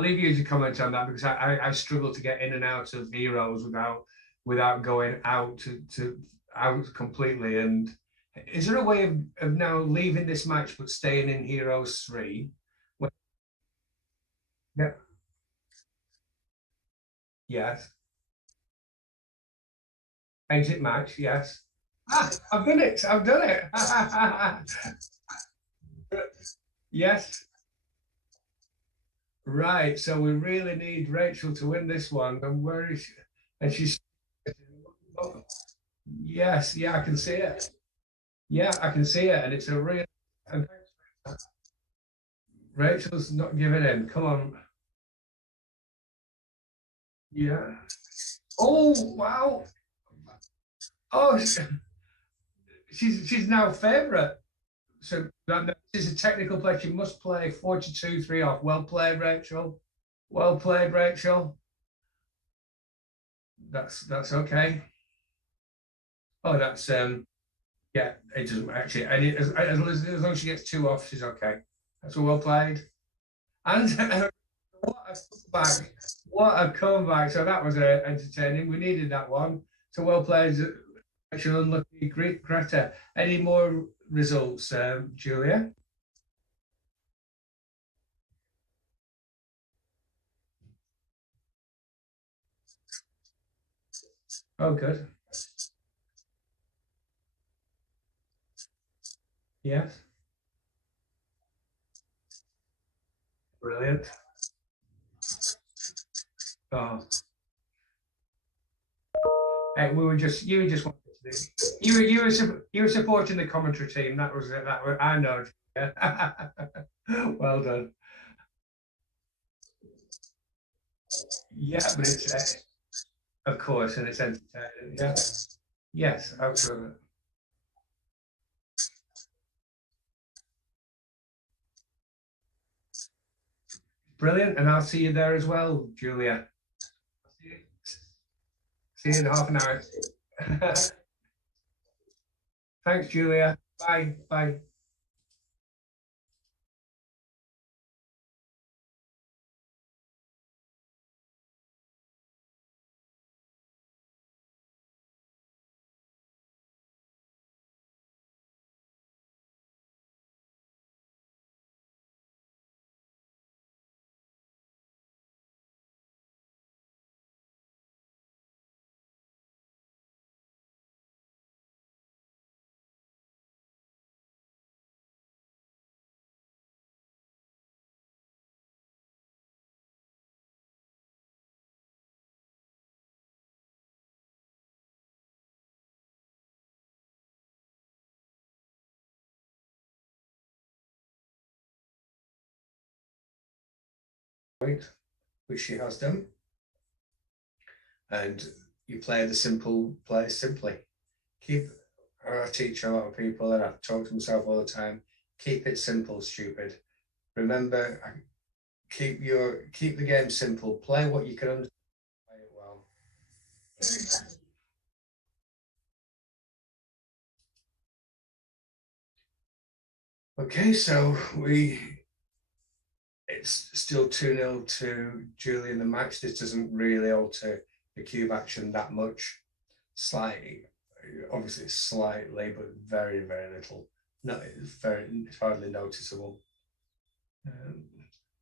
leave you to comment on that because I struggle to get in and out of heroes without going out to out completely. And is there a way of now leaving this match but staying in Heroes 3? Yeah. Yes. Exit match. Yes. I've done it. I've done it. Yes. Right. So we really need Rachel to win this one. And where is she? And she's. Yes. Yeah, I can see it. Yeah, I can see it, and it's a real. And Rachel's not giving in. Come on. Yeah. Oh wow. Oh, she's now favourite. So this is a technical play. She must play 42, 3 off. Well played, Rachel. Well played, Rachel. That's okay. Oh, that's yeah. It doesn't actually. As long as she gets 2 off, she's okay. That's well played. And what a comeback! What a comeback! So that was entertaining. We needed that one. So well played, Rachel. Unlucky, Greta. Any more results, Julia? Oh, good. Yes. Brilliant. Oh. We were just you wanted to do. You were supporting the commentary team. That was it. That was, I know. Yeah. Well done. Yeah, but it's of course, and it's entertaining. Yeah. Yes, absolutely. Brilliant, and I'll see you there as well, Julia. See you in half an hour. Thanks, Julia. Bye. Bye. Which she has done. And you play the simple play simply. I teach a lot of people, and I talk to myself all the time, keep it simple, stupid. Remember, keep the game simple. Play what you can understand, play it well. Okay, so it's still 2-0 to Julie in the match. This doesn't really alter the cube action that much. Slightly, obviously slightly, but very, very little. No, it's hardly noticeable.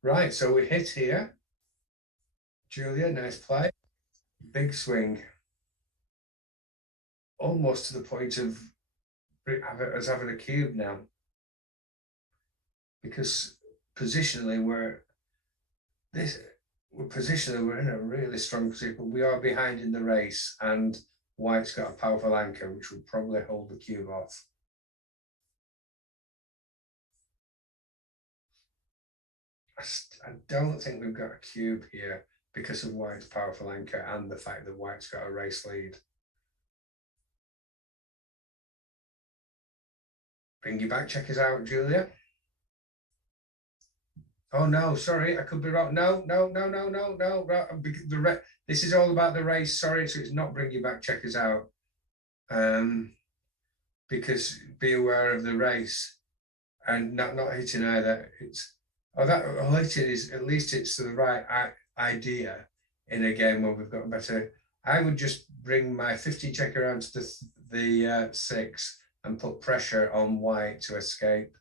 Right, so we hit here. Julia, nice play. Big swing. Almost to the point of us having a cube now. Because positionally, we're in a really strong position, but we are behind in the race, and White's got a powerful anchor, which will probably hold the cube off. I don't think we've got a cube here because of White's powerful anchor and the fact that White's got a race lead. Bring your back checkers out, Julia. Oh no, sorry, I could be wrong. No. This is all about the race. Sorry, so it's not bring your back checkers out. Because be aware of the race and not hitting either. It's hitting is at least it's the right idea in a game where we've got better. I would just bring my 50 checker around to the 6 and put pressure on White to escape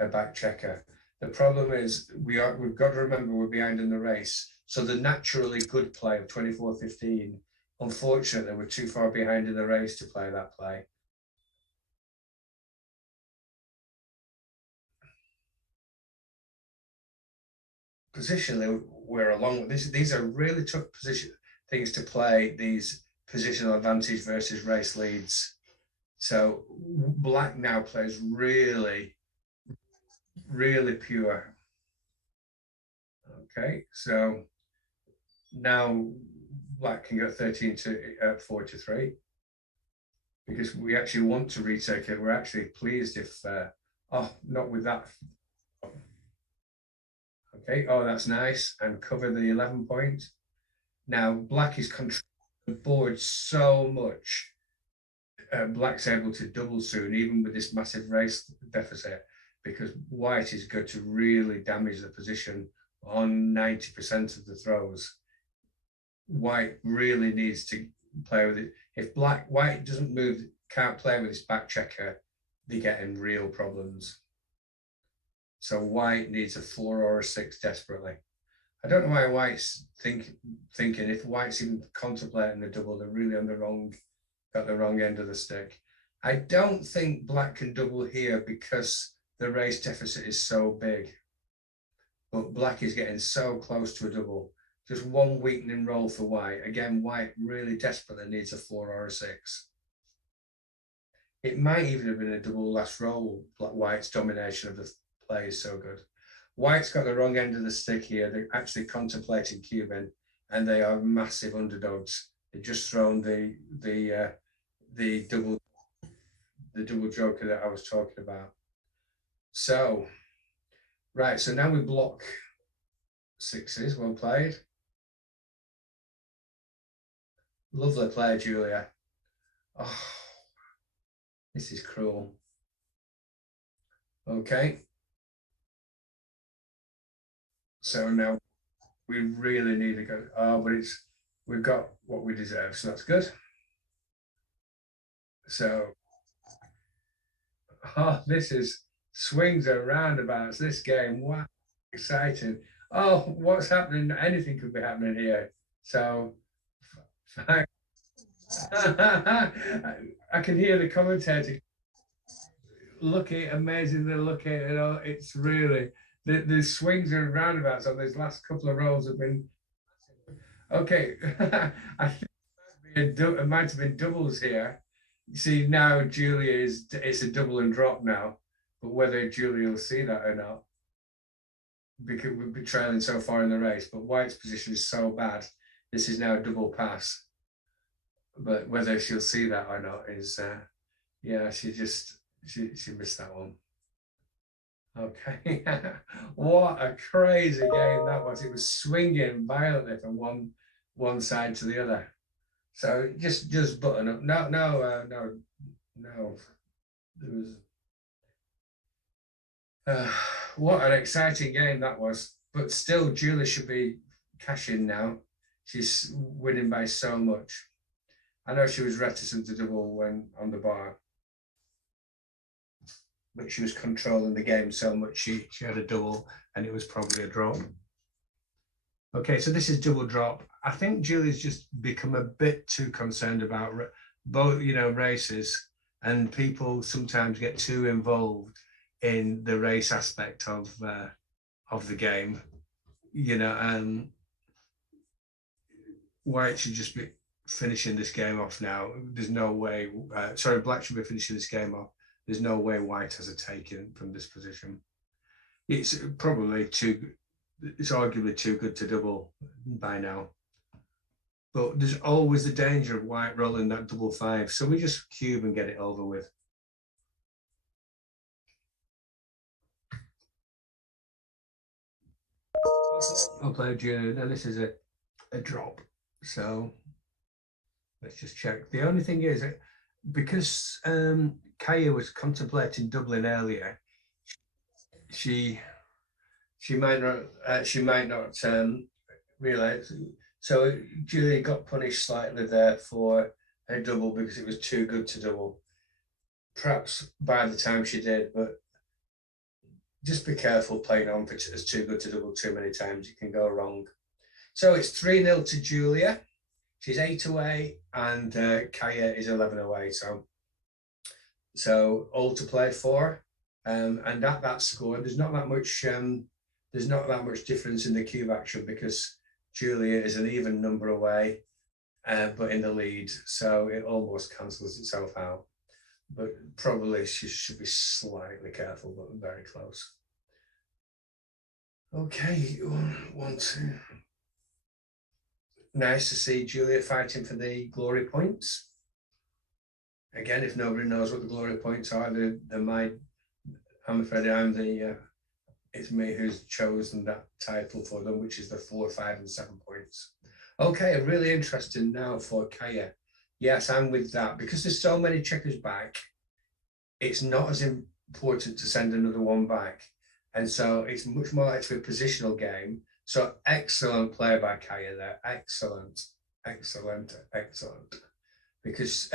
a back checker. The problem is we've got to remember we're behind in the race. So the naturally good play of 24-15, unfortunately, we're too far behind in the race to play that play. Positionally, we're along. These are really tough things to play. These positional advantage versus race leads. So Black now plays really, really pure. Okay, so now Black can go 13 to 4-3 because we actually want to retake it. We're actually pleased if not with that. Okay, oh, that's nice, and cover the 11 point. Now Black is controlling the board so much. Black's able to double soon, even with this massive race deficit, because White is going to really damage the position on 90% of the throws. White really needs to play with it. If White doesn't move, can't play with his back checker, they get in real problems. So White needs a 4 or a 6 desperately. I don't know why White's thinking if White's even contemplating the double, they're really on got the wrong end of the stick. I don't think Black can double here because the race deficit is so big. But Black is getting so close to a double. just one weakening roll for white. Again, white really desperately needs a 4 or a 6. It might even have been a double last roll. White's domination of the play is so good. White's got the wrong end of the stick here. They're actually contemplating cubing, and they are massive underdogs. They've just thrown the double joker that I was talking about. So, right, so now we block 6s. Well played. Lovely play, Julia. Oh, this is cruel. Okay. So now we really need to go. Oh, but we've got what we deserve, so that's good. So, oh, this is swings and roundabouts. This game, wow, exciting. Oh, what's happening? Anything could be happening here. So, I can hear the commentator looking amazingly looking. You know, it's really the swings and roundabouts on these last couple of rolls have been okay. I think it might have been doubles here. You see now Julia it's a double and drop now, but whether Julia will see that or not, because we've been trailing so far in the race. But White's position is so bad. This is now a double pass. But whether she'll see that or not is, yeah, she missed that one. Okay, what a crazy game that was. It was swinging violently from one side to the other. So just button up. No. There was what an exciting game that was. But still, Julie should be cashing now. She's winning by so much. I know she was reticent to double when on the bar, but she was controlling the game so much she had a double, and it was probably a drop. Okay, so this is double drop. I think Julie's just become a bit too concerned about both, races, and people sometimes get too involved in the race aspect of the game. White should just be finishing this game off now. There's no way. Black should be finishing this game off. There's no way White has a take from this position. It's probably it's arguably too good to double by now. But there's always the danger of White rolling that double 5. So we just cube and get it over with. I'll play Junior. Now this is a drop. So let's just check. The only thing is, because Kaya was contemplating doubling earlier, she might not realize. So Julia got punished slightly there for a double because it was too good to double. Perhaps by the time she did, but just be careful playing on for it's too good to double too many times. It can go wrong. So it's 3-0 to Julia. She's 8 away, and Kaya is 11 away. So all to play for, and at that score, there's not that much difference in the cube action because Julia is an even number away, but in the lead, so it almost cancels itself out. But probably she should be slightly careful, but very close. Okay, 1, 2. Nice to see Julia fighting for the glory points. Again, if nobody knows what the glory points are, I'm afraid it's me who's chosen that title for them, which is the 4, 5, and 7 points. Okay, really interesting now for Kaya. Yes, I'm with that. Because there's so many checkers back, it's not as important to send another one back. And so it's much more likely to be a positional game. So excellent play by Kaya there. Excellent. Because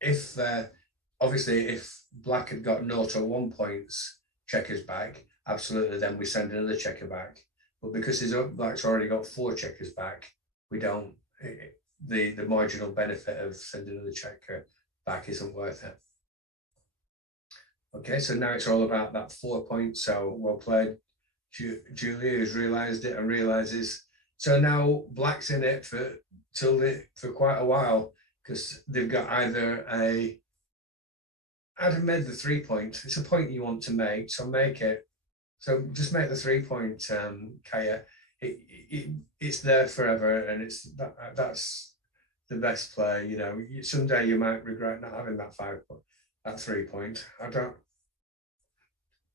if obviously if Black had got 0 or 1 points checkers back, absolutely, then we send another checker back. But because Black's already got 4 checkers back, we don't. The marginal benefit of sending another checker back isn't worth it. Okay, so now it's all about that 4 points. So well played, Julia has realised it and realises. So now Black's in it for quite a while, because they've got either a. I'd have made the 3 point. It's a point you want to make, so make it. So just make the 3 point, Kaya. It's there forever, and that's the best play. You know, someday you might regret not having that 3 point. I don't.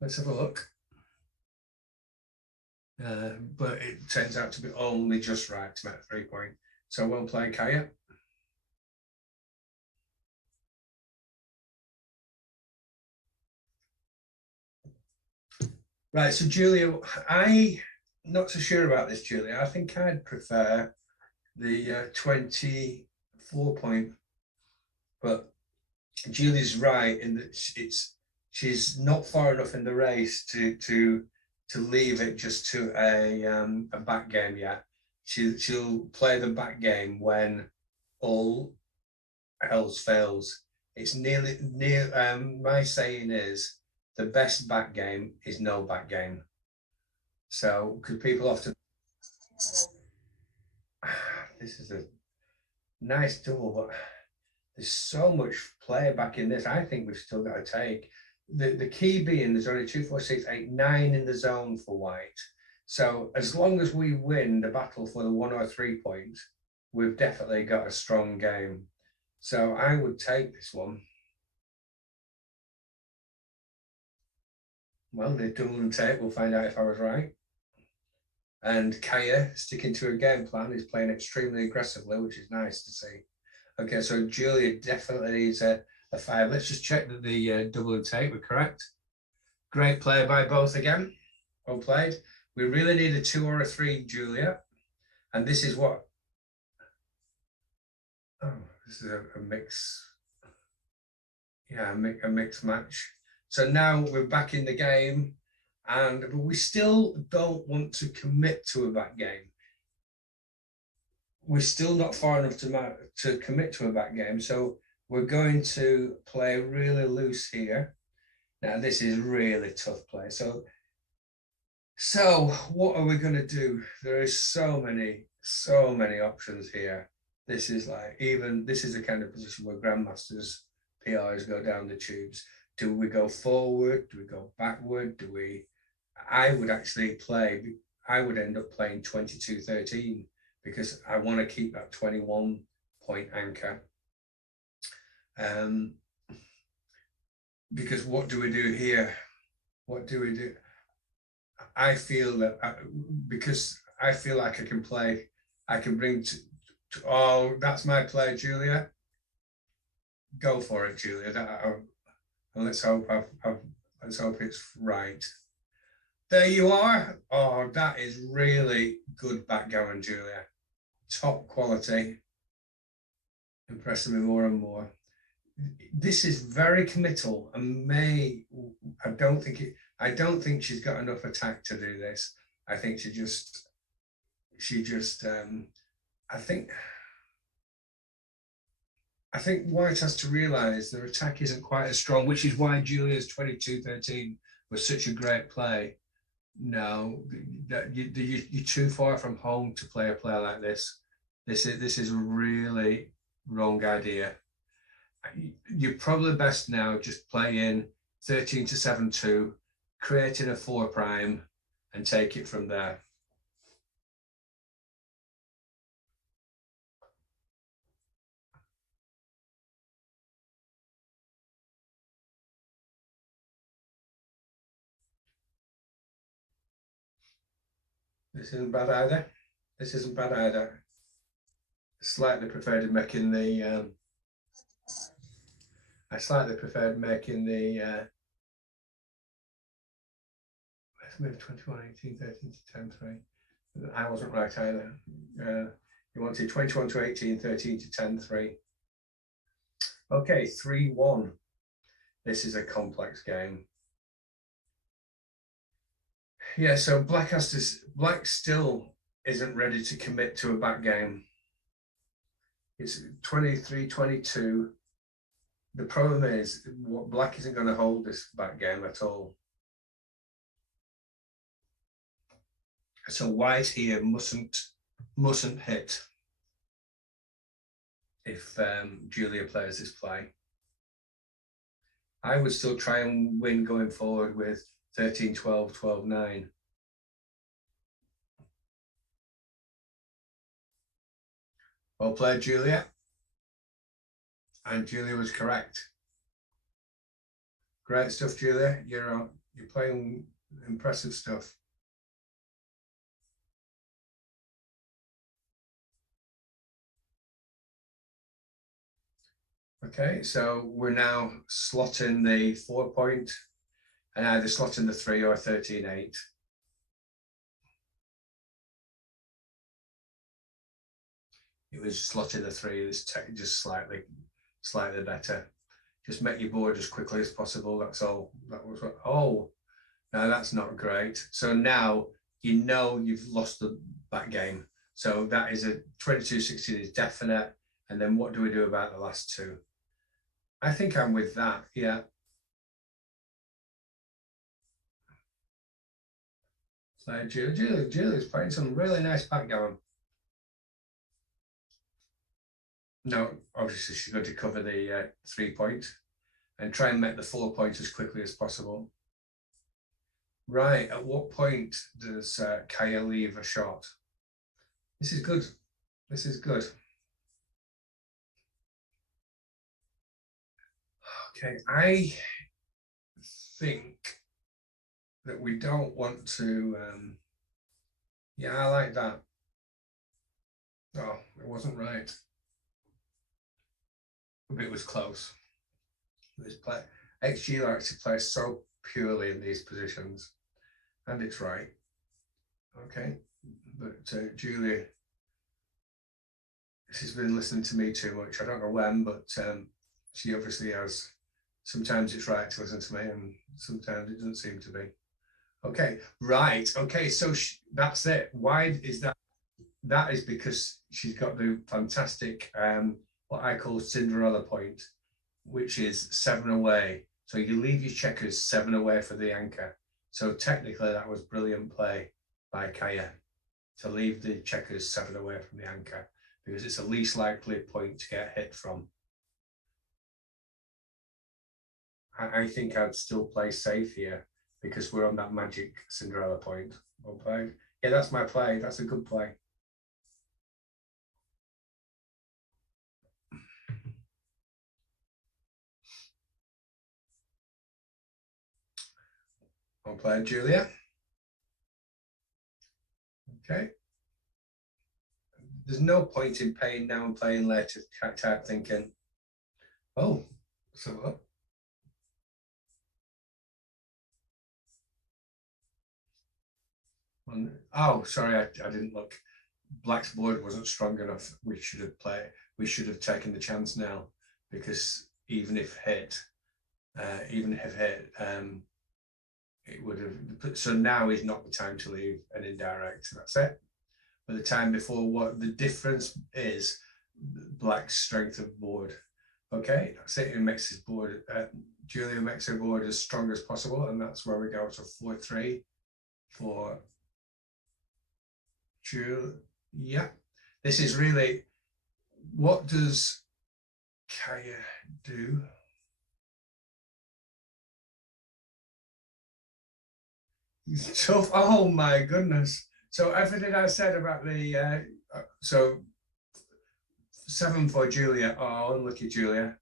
Let's have a look. But it turns out to be only just right to make 3 point. So well played, Kaya. Right, so Julia, I'm not so sure about this, Julia. I think I'd prefer the 24 point, but Julia's right in that she's not far enough in the race to leave it just to a back game yet. She'll play the back game when all else fails. It's nearly near. My saying is, the best back game is no back game. So, because people often, this is a nice double, but there's so much play back in this. I think we've still got to take the key being there's only 2, 4, 6, 8, 9 in the zone for white. So as long as we win the battle for the 1 or 3 points, we've definitely got a strong game. So I would take this one. Well, the double and take, we'll find out if I was right. And Kaya, sticking to a game plan, is playing extremely aggressively, which is nice to see. Okay, so Julia definitely needs a 5. Let's just check that the double and take were correct. Great play by both again. Well played. We really need a 2 or a 3, Julia. And this is what... Oh, this is a mix. Yeah, a mixed match. So now we're back in the game, but we still don't want to commit to a back game. We're still not far enough to commit to a back game, so we're going to play really loose here. Now this is really tough play. So what are we going to do? There is so many options here. This is the kind of position where grandmasters PRs go down the tubes. Do we go forward? Do we go backward? I would end up playing 22-13 because I want to keep that 21 point anchor. Because what do we do here? What do we do? I feel that because I feel like I can bring oh, that's my play, Julia. Go for it, Julia. Let's hope it's right. There you are. Oh, that is really good backgammon, Julia. Top quality. Impressing me more and more. This is very committal, and I don't think she's got enough attack to do this. I think I think White has to realise their attack isn't quite as strong, which is why Julia's 22-13 was such a great play. No, you're too far from home to play a play like this. This is a really wrong idea. You're probably best now just play in 13-7-2, creating a 4 prime, and take it from there. This isn't bad either. This isn't bad either. Slightly preferred making the. I slightly preferred making the. Let's move 21, 18, 13 to 10, 3. I wasn't right either. You wanted 21 to 18, 13 to 10, 3. Okay, 3-1. This is a complex game. Yeah, so Black still isn't ready to commit to a back game. It's 23-22. The problem is Black isn't going to hold this back game at all. So white here mustn't hit if Julia plays this play. I would still try and win going forward with 13-12, 12-9. Well played, Julia. And Julia was correct. Great stuff, Julia. You're playing impressive stuff. Okay, so we're now slotting the 4 point and either slotting the 3 or 13-8. It was slotting the 3, this just slightly better. Just make your board as quickly as possible. That's all. That was what, oh, no, that's not great. So now you know you've lost the back game. So that is a 22-16 is definite. And then what do we do about the last 2? I think I'm with that, yeah. So Julie's playing some really nice backgammon. No, obviously she's going to cover the 3 point and try and make the 4 point as quickly as possible. Right, at what point does Kaya leave a shot? This is good. This is good. Okay, I think that we don't want to, yeah, I like that. Oh, it wasn't right. But it was close. This play, XG likes to play so purely in these positions, and it's right. Okay, but Julia, she's been listening to me too much. I don't know when, but she obviously has. Sometimes it's right to listen to me, and sometimes it doesn't seem to be. Okay, right. Okay, so that's it. Why is that? That is because she's got the fantastic, what I call Cinderella point, which is 7 away. So you leave your checkers 7 away for the anchor. So technically that was brilliant play by Kaya to leave the checkers 7 away from the anchor, because it's the least likely point to get hit from. I think I'd still play safe here because we're on that magic Cinderella point. Well played. Yeah, that's my play. That's a good play. Well played, Julia. Okay. There's no point in paying now and playing later type thinking. Oh, so what? Oh, sorry, I didn't look. Black's board wasn't strong enough. We should have played. We should have taken the chance now, because even if hit, it would have. So now is not the time to leave an indirect. That's it. But the time before, what the difference is, Black's strength of board. Okay, that's it. It makes his board. Julia makes her board as strong as possible, and that's where we go to 4-3 for Julia. Yeah, this is really, what does Kaya do? Tough. Oh my goodness. So everything I said about the so 7 for Julia. Oh, unlucky Julia.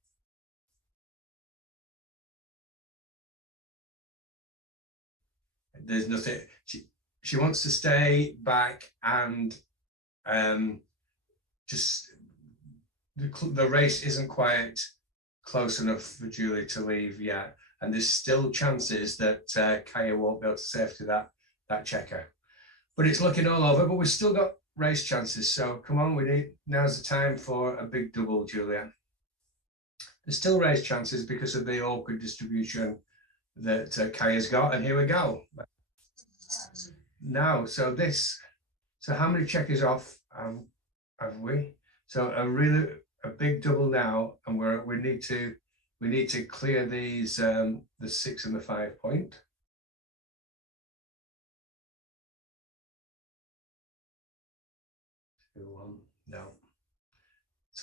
There's nothing. She wants to stay back and just the race isn't quite close enough for Julia to leave yet, and there's still chances that Kaya won't be able to safety that checker. But it's looking all over. But we've still got race chances. So come on, now's the time for a big double, Julia. There's still race chances because of the awkward distribution that Kaya's got, and here we go. Now, so how many checkers off have we? So a big double now, and we need to clear these the 6 and the 5 point.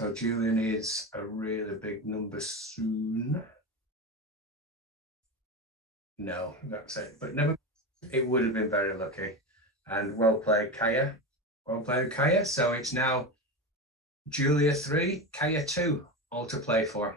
So Julia needs a really big number soon. No, that's it. But never, it would have been very lucky. And well played, Kaya. Well played, Kaya. So it's now Julia 3, Kaya 2, all to play for.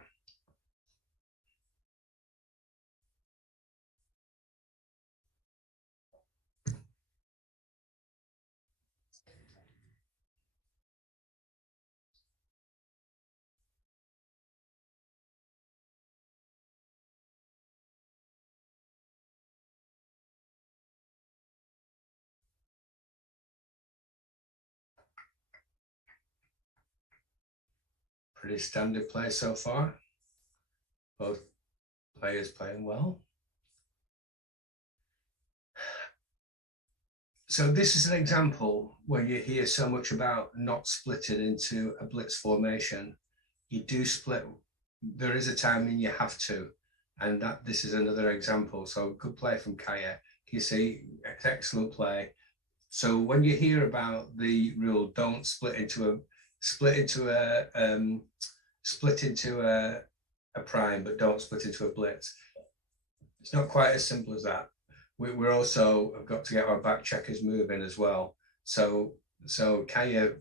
Pretty standard play so far. Both players playing well. So this is an example where you hear so much about not splitting into a blitz formation. You do split. There is a time when you have to, and that this is another example. So good play from Kaya. You see, excellent play. So when you hear about the rule, don't split into a prime, but don't split into a blitz. It's not quite as simple as that. We're also have got to get our back checkers moving as well. So Kaya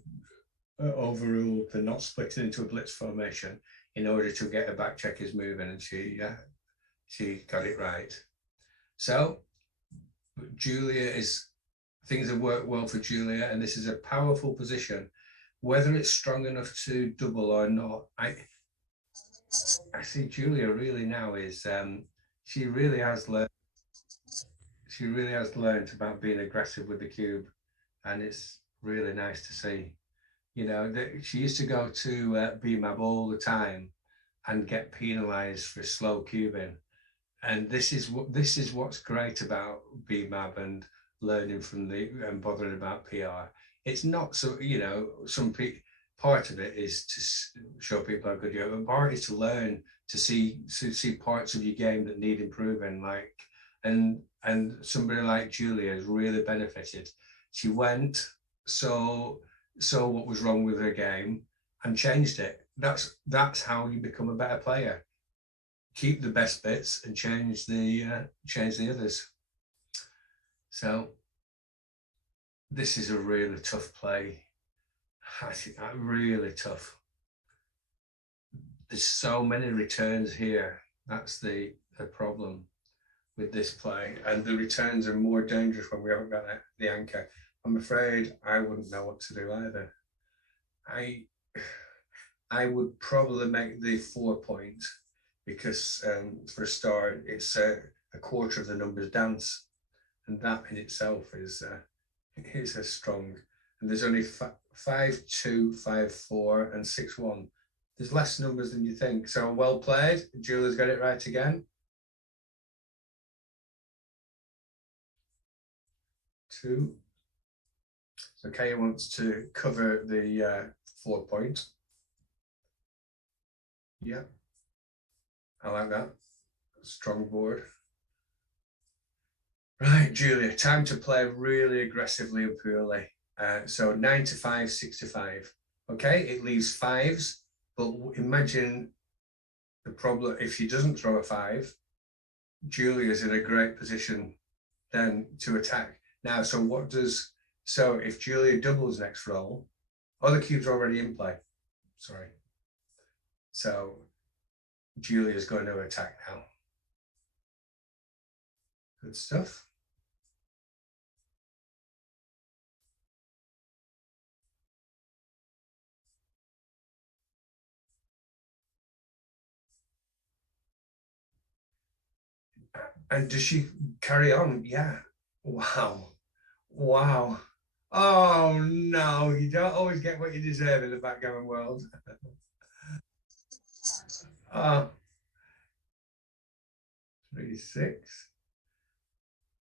overruled the not splitting into a blitz formation in order to get her back checkers moving, and she got it right. So Julia things have worked well for Julia, and this is a powerful position. Whether it's strong enough to double or not, I see Julia really now is she really has learned about being aggressive with the cube, and it's really nice to see. You know, she used to go to BMAB all the time and get penalized for slow cubing, and this is what's great about BMAB and learning from and bothering about PR. It's not so, you know, part of it is to show people how good you are, but part is to learn to see parts of your game that need improving, like and somebody like Julia has really benefited. She went saw what was wrong with her game and changed it. That's how you become a better player. Keep the best bits and change the others. So this is a really tough play. Really tough. There's so many returns here. That's the problem with this play, and the returns are more dangerous when we haven't got the anchor. I'm afraid I wouldn't know what to do either. I would probably make the 4 point, because for a start, it's a quarter of the numbers dance, and that in itself is a strong. And there's only 5, 2, 5, 4, and 6, 1. There's less numbers than you think. So well played. Julia's got it right again. 2. So Kaya wants to cover the 4 point. Yeah, I like that. Strong board. Right, Julia, time to play really aggressively and poorly. So 9 to 5, 6 to 5. Okay, it leaves 5s, but imagine the problem if she doesn't throw a 5. Julia's in a great position then to attack. Now, so if Julia doubles next roll, the cube's already in play. Sorry. So Julia's going to attack now. Good stuff. And does she carry on? Yeah. Wow. Wow. Oh no, you don't always get what you deserve in the backgammon world. 3, 6.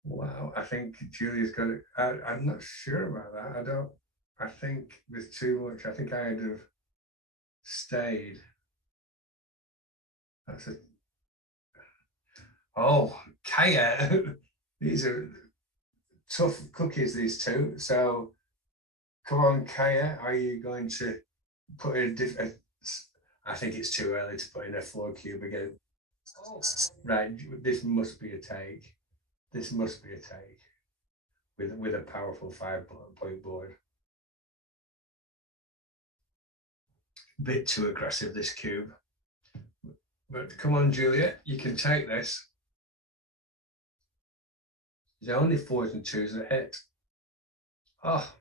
Wow, I think Julia's got it. I'm not sure about that. I think there's too much. I think I'd have stayed. That's a. Oh, Kaya. These are tough cookies, these two. So come on, Kaya, are you going to put a I think it's too early to put in a 4 cube again. Oh, right, this must be a take. This must be a take with a powerful 5-point board. Bit too aggressive, this cube. But come on, Julia, you can take this. There's only 4s and 2s that hit. Oh.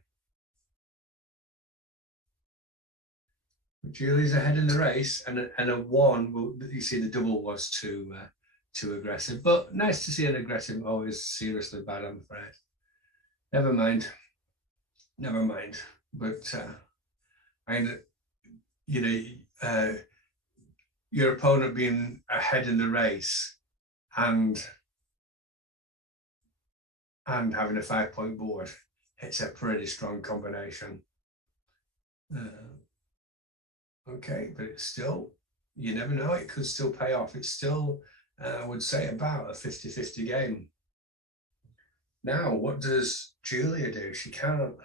Julia's ahead in the race, and a 1. Well, you see, the double was too aggressive, but nice to see an aggressive. Always seriously bad, I'm afraid. Never mind. But your opponent being ahead in the race and having a 5-point board, it's a pretty strong combination. Okay, but it's still, you never know, it could still pay off. It's still, I would say, about a 50-50 game. Now, what does Julia do? She can't.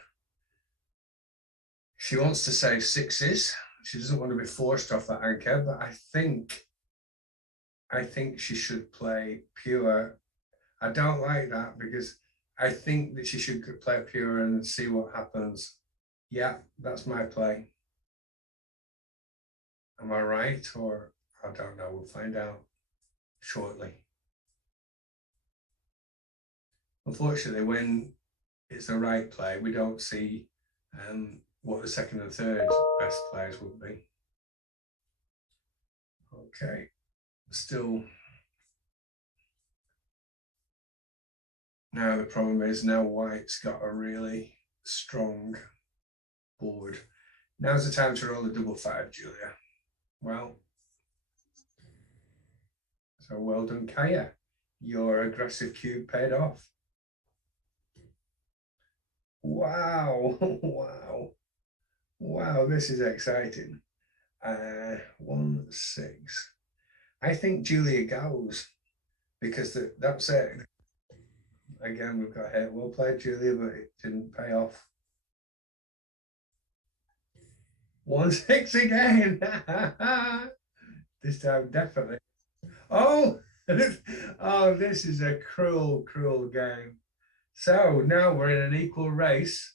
She wants to save 6s. She doesn't want to be forced off that anchor, but I think she should play pure. I don't like that, because I think that she should play pure and see what happens. Yeah, that's my play. Am I right? Or I don't know. We'll find out shortly. Unfortunately, when it's the right play, we don't see what the second and third best players would be. Okay, still. Now the problem is, now white's got a really strong board. Now's the time to roll the double 5, Julia. Well, so well done, Kaya. Your aggressive cube paid off. Wow, wow, this is exciting. 1, 6. I think Julia goes, because that's it. Again, we've got hit. Well played, Julia, but it didn't pay off. 1, 6 again. This time, definitely. Oh, oh, this is a cruel game. So now we're in an equal race.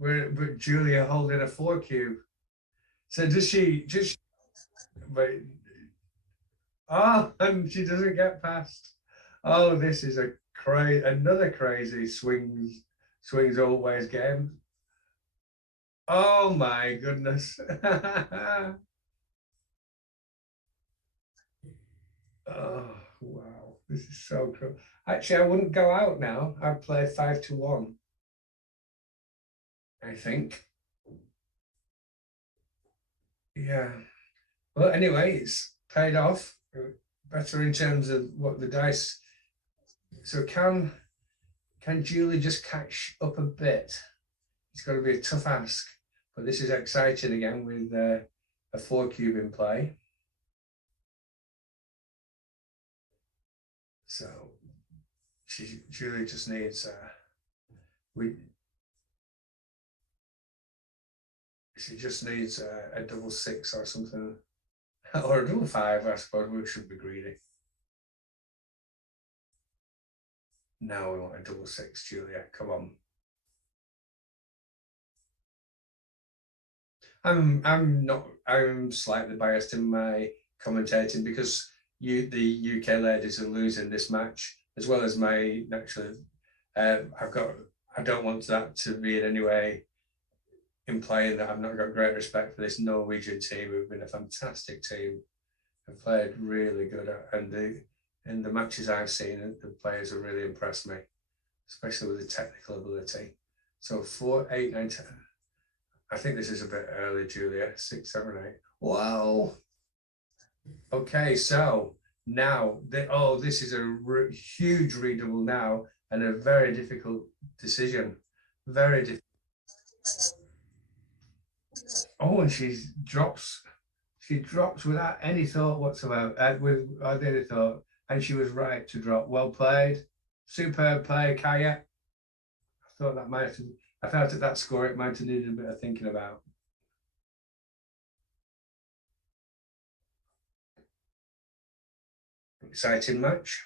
But Julia holding a 4 cube. So does she just? But and she doesn't get past. Oh, this is another crazy swings always game. Oh my goodness. Oh wow, this is so cool. Actually, I wouldn't go out now. I'd play 5 to 1. I think. Yeah. Well, anyway, it's paid off. Better in terms of what the dice. So can Julie just catch up a bit? It's got to be a tough ask, but this is exciting again with a 4 cube in play. So Julie just needs she just needs a double 6 or something, or a double 5. I suppose we should be greedy. Now we want a double 6, Julia. Come on. I'm slightly biased in my commentating, because the UK ladies are losing this match, as well as my naturally. I don't want that to be in any way implying that I've not got great respect for this Norwegian team, who've been a fantastic team, have played really good, and in the matches I've seen, the players have really impressed me, especially with the technical ability. So 4, 8, 9, 10. I think this is a bit early, Julia. 6, 7, 8. Wow. Okay, so now, this is a huge redouble now, and a very difficult decision. Very difficult. Oh, and she drops without any thought whatsoever, without any thought, and she was right to drop. Well played. Superb play, Kaya. I felt at that score it might have needed a bit of thinking about. Exciting match.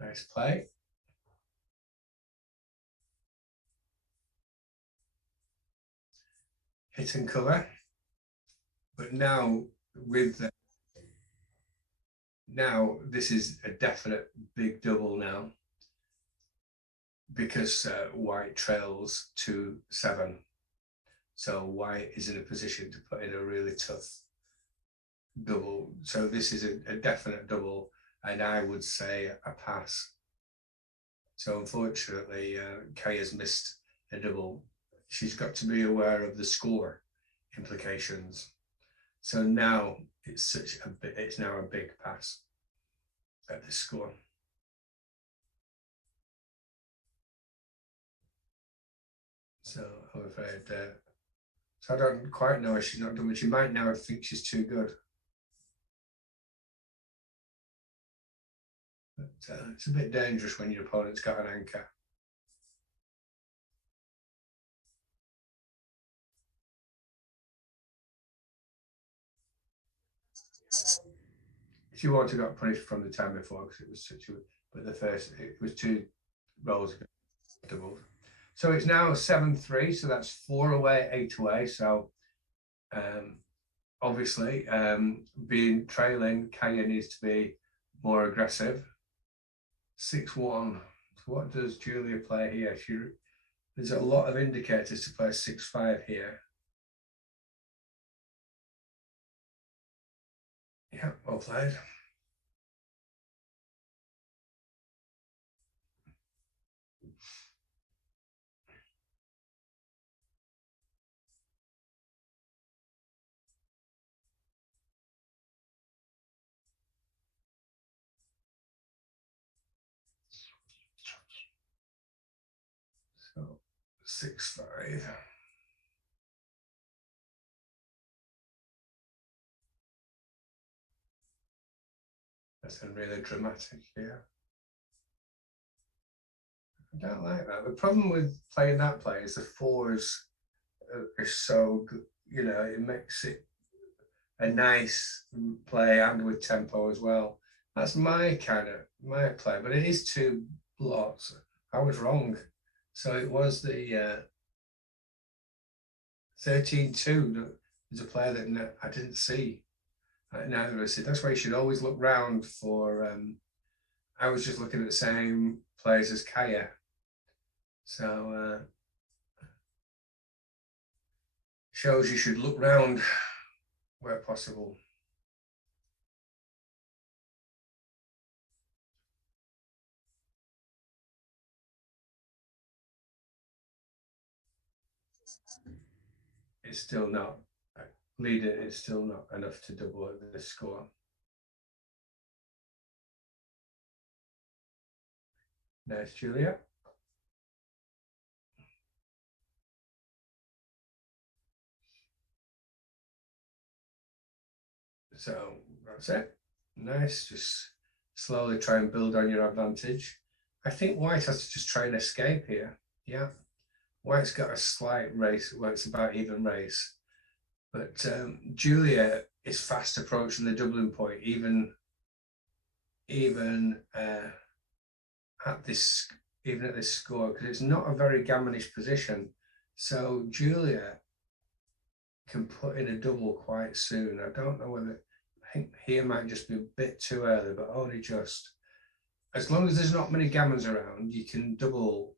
Nice play. Hit and cover. But now with now this is a definite big double now, because white trails 2-7. So white is in a position to put in a really tough double. So this is a definite double, and I would say a pass. So unfortunately, Kay has missed a double. She's got to be aware of the score implications. So now it's now a big pass at this score. So I'm afraid, so I don't quite know if she's not done, but she might now think she's too good. But it's a bit dangerous when your opponent's got an anchor. She won't have got punished from the time before because it was such a, but the first, it was 2 rolls doubled. So it's now 7-3, so that's 4 away, 8 away. So obviously, being trailing, Kaya needs to be more aggressive. 6-1. So what does Julia play here? There's a lot of indicators to play 6-5 here. Yeah, well played. So 6-5. That's really dramatic here. I don't like that. The problem with playing that play is the 4s are so good. You know, it makes it a nice play and with tempo as well. That's my play, but it is 2 blots. I was wrong. So it was the 13-2. There's a player that I didn't see. Neither of us did. That's why you should always look round for. I was just looking at the same players as Kaya. So shows you should look round where possible. It's still not, leader is still not enough to double the score. Nice, Julia. So that's it. Nice. Just slowly try and build on your advantage. I think white has to just try and escape here. Yeah. White's got a slight race where it's about even race. But Julia is fast approaching the doubling point, even at this score, because it's not a very gammonish position. So Julia can put in a double quite soon. I don't know whether, I think here might just be a bit too early, but only just. As long as there's not many gammons around, you can double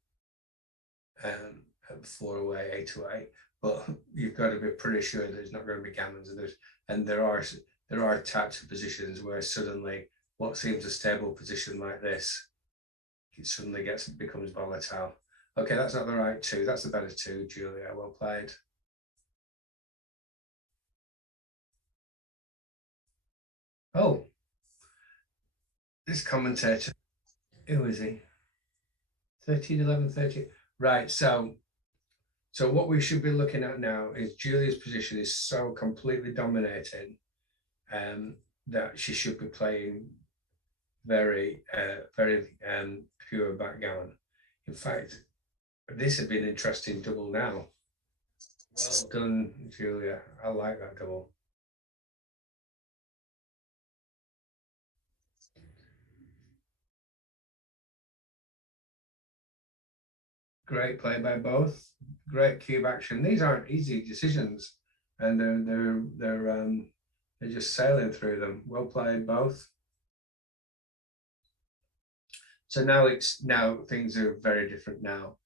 4 away, 8 away, but you've got to be pretty sure there's not going to be gammons, and there are types of positions where suddenly what seems a stable position like this, it suddenly becomes volatile. Okay, that's not the right 2. That's the better 2, Julia. Well played. Oh, this commentator, who is he? 13, 11, 13. Right, so what we should be looking at now is Julia's position is so completely dominating that she should be playing very, very pure backgammon. In fact, this would be an interesting double now. Well done, Julia. I like that double. Great play by both. Great cube action. These aren't easy decisions, and they're just sailing through them. Well played, both. So now things are very different now.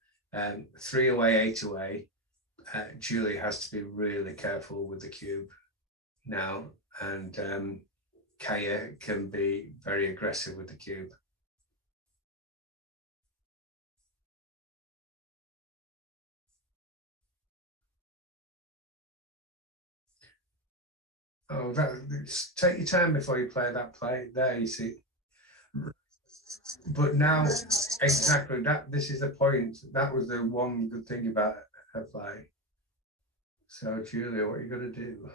3 away, 8 away. Julie has to be really careful with the cube now, and Kaya can be very aggressive with the cube. Oh, take your time before you play that play. There, you see. But now, exactly that. This is the point. That was the one good thing about her play. So, Julia, what are you going to do?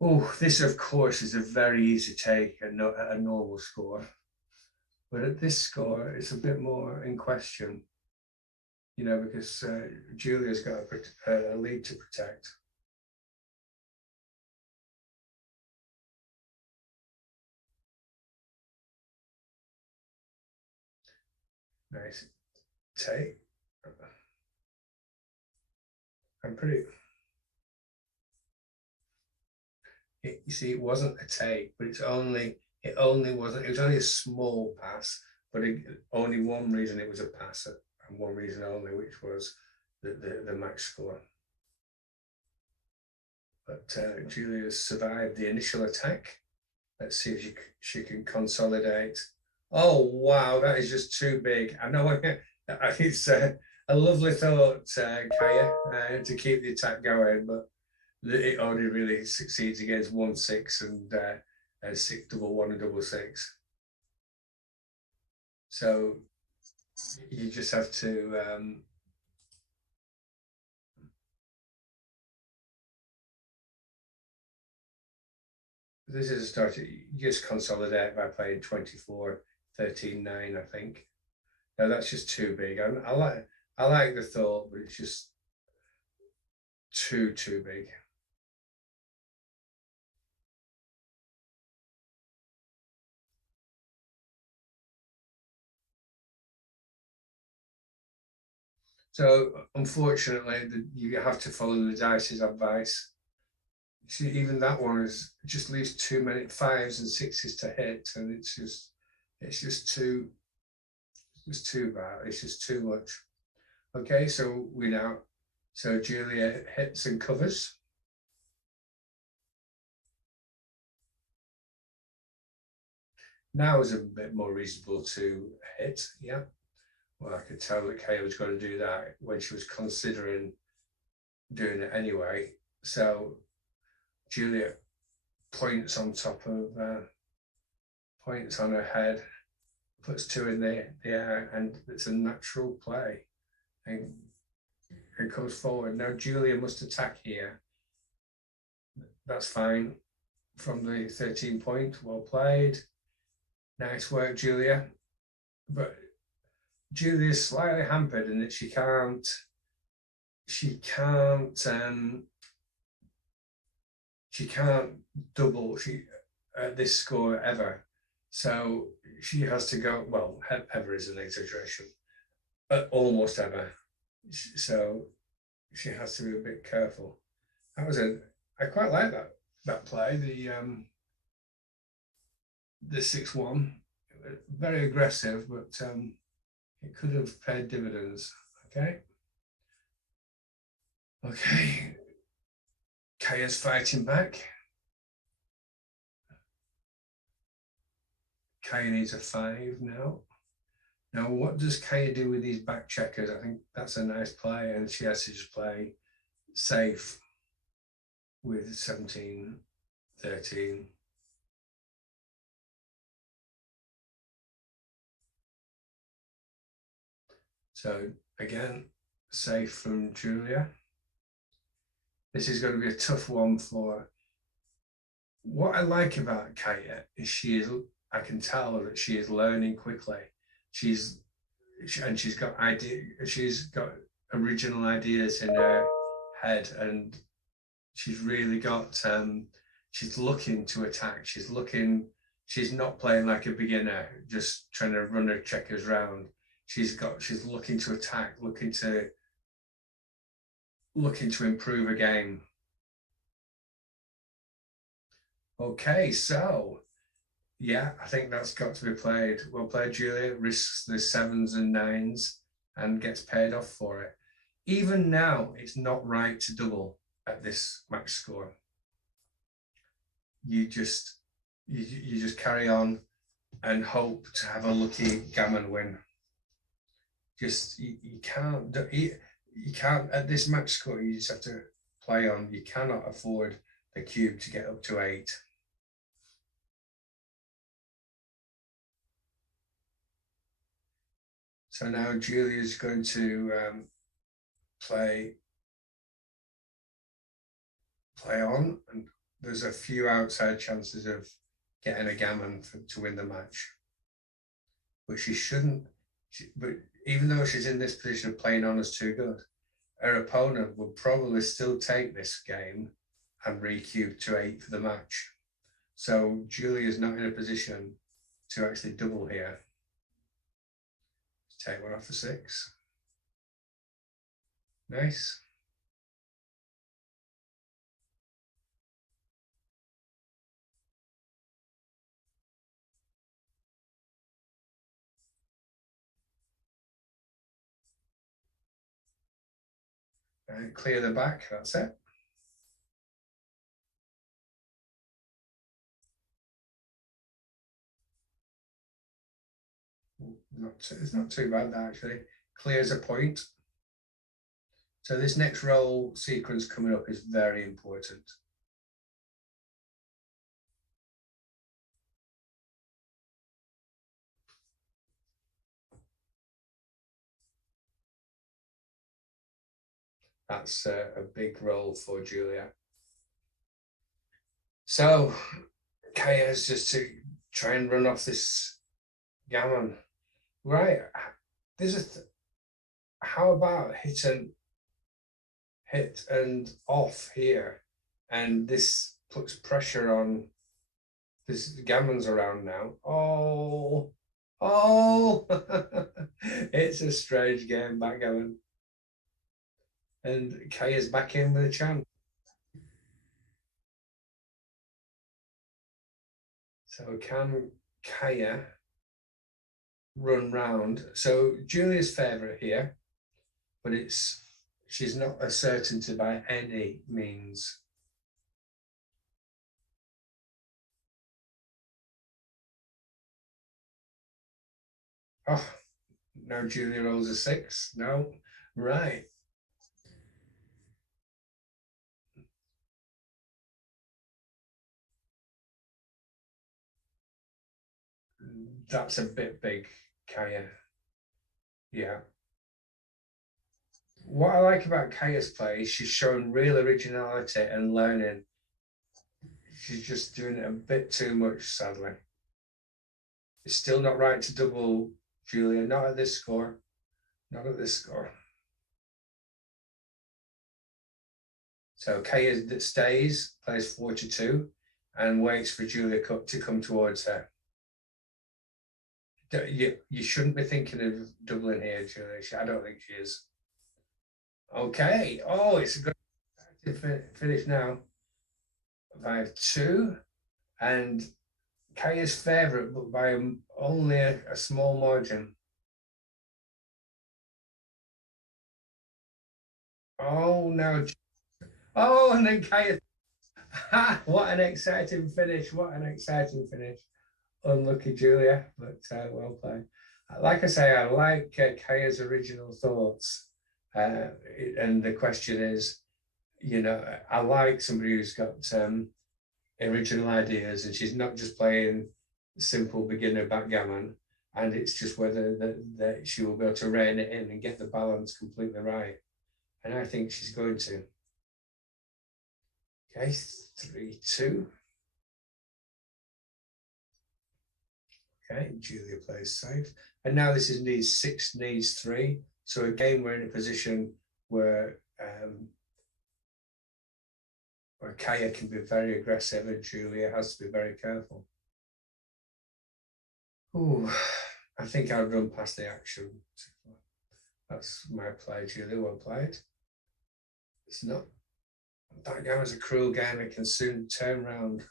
Oh, this, of course, is a very easy take at a normal score. But at this score, it's a bit more in question, you know, because Julia's got a lead to protect. Nice take. I'm pretty. You see, it wasn't a take, but it only wasn't. It was only a small pass, but only one reason it was a pass, and one reason only, which was the max score. But Julia survived the initial attack. Let's see if she can consolidate. Oh wow, that is just too big. I know it's a lovely thought, Kaya, to keep the attack going, but it only really succeeds against 1/6 and 6 double 1 and double 6. So you just have to this is a start. You just consolidate by playing 24, 13, 9, I think. No, that's just too big. I like the thought, but it's just too big. So unfortunately, you have to follow the dice's advice. See, even that one is just leaves too many 5s and 6s to hit, and it's just too bad. It's just too much. Okay, so Julia hits and covers. Now is a bit more reasonable to hit, yeah. Well, I could tell that Kaya was going to do that when she was considering doing it anyway. So Julia points on top of points on her head, puts 2 in the air, and it's a natural play. And it comes forward. Now Julia must attack here. That's fine. From the 13 point, well played. Nice work, Julia. But Julia's slightly hampered in that she can't double this score ever. So she has to go, well, ever is an exaggeration, but almost ever. So she has to be a bit careful. I quite like that play, the 6-1, very aggressive, but it could have paid dividends. Okay, Kaya's fighting back. Kaya needs a 5 now. Now, what does Kaya do with these back checkers? I think that's a nice play, and she has to just play safe with 17, 13. So again, safe from Julia. This is going to be a tough one for what I like about Kaya is I can tell that she is learning quickly. She's got original ideas in her head, and she's really got she's looking to attack. She's not playing like a beginner, just trying to run her checkers round. She's looking to attack, looking to improve a game. Okay, so yeah, I think that's got to be played. Well played, Julia. Risks the 7s and 9s and gets paid off for it. Even now, it's not right to double at this max score. You just carry on and hope to have a lucky gammon win. You can't at this max score. You just have to play on. You cannot afford the cube to get up to 8. So now Julia's going to play on, and there's a few outside chances of getting a gammon to win the match, but she shouldn't. But even though she's in this position of playing on as too good, her opponent would probably still take this game and recube to 8 for the match. So Julia's not in a position to actually double here. Take one off the 6. Nice. And clear the back, that's it. It's not too bad, actually. Clears a point. So this next roll sequence coming up is very important. That's a big roll for Julia. So Kaya's just to try and run off this gammon. Right. How about hit and off here? And this puts pressure on this gammon's around now. Oh, it's a strange game, backgammon. And Kaya's back in with a chance. So can Kaya run round? So Julia's favourite here, but she's not a certainty by any means. Oh, now Julia rolls a 6. No, right. That's a bit big, Kaya. Yeah. What I like about Kaya's play is she's showing real originality and learning. She's just doing it a bit too much, sadly. It's still not right to double, Julia. Not at this score. Not at this score. So Kaya stays, plays 42, and waits for Julia to come towards her. You shouldn't be thinking of doubling here, Julia. I don't think she is. Okay. Oh, it's a good finish now. 5-2, and Kaya's favourite, but by only a small margin. Oh no! Oh, and then Kaya. What an exciting finish! What an exciting finish! Unlucky Julia, but well played. Like I say, I like Kaya's original thoughts, and the question is, I like somebody who's got original ideas, and she's not just playing simple beginner backgammon, and it's just whether that she will be able to rein it in and get the balance completely right. And I think she's going to. Okay, 3-2. Okay, Julia plays safe. And now this is needs 6, needs 3. So again, we're in a position where Kaya can be very aggressive and Julia has to be very careful. Ooh, I think I'd run past the action. That's my play, Julia. Well played. It's not. That game is a cruel game. It can soon turn round.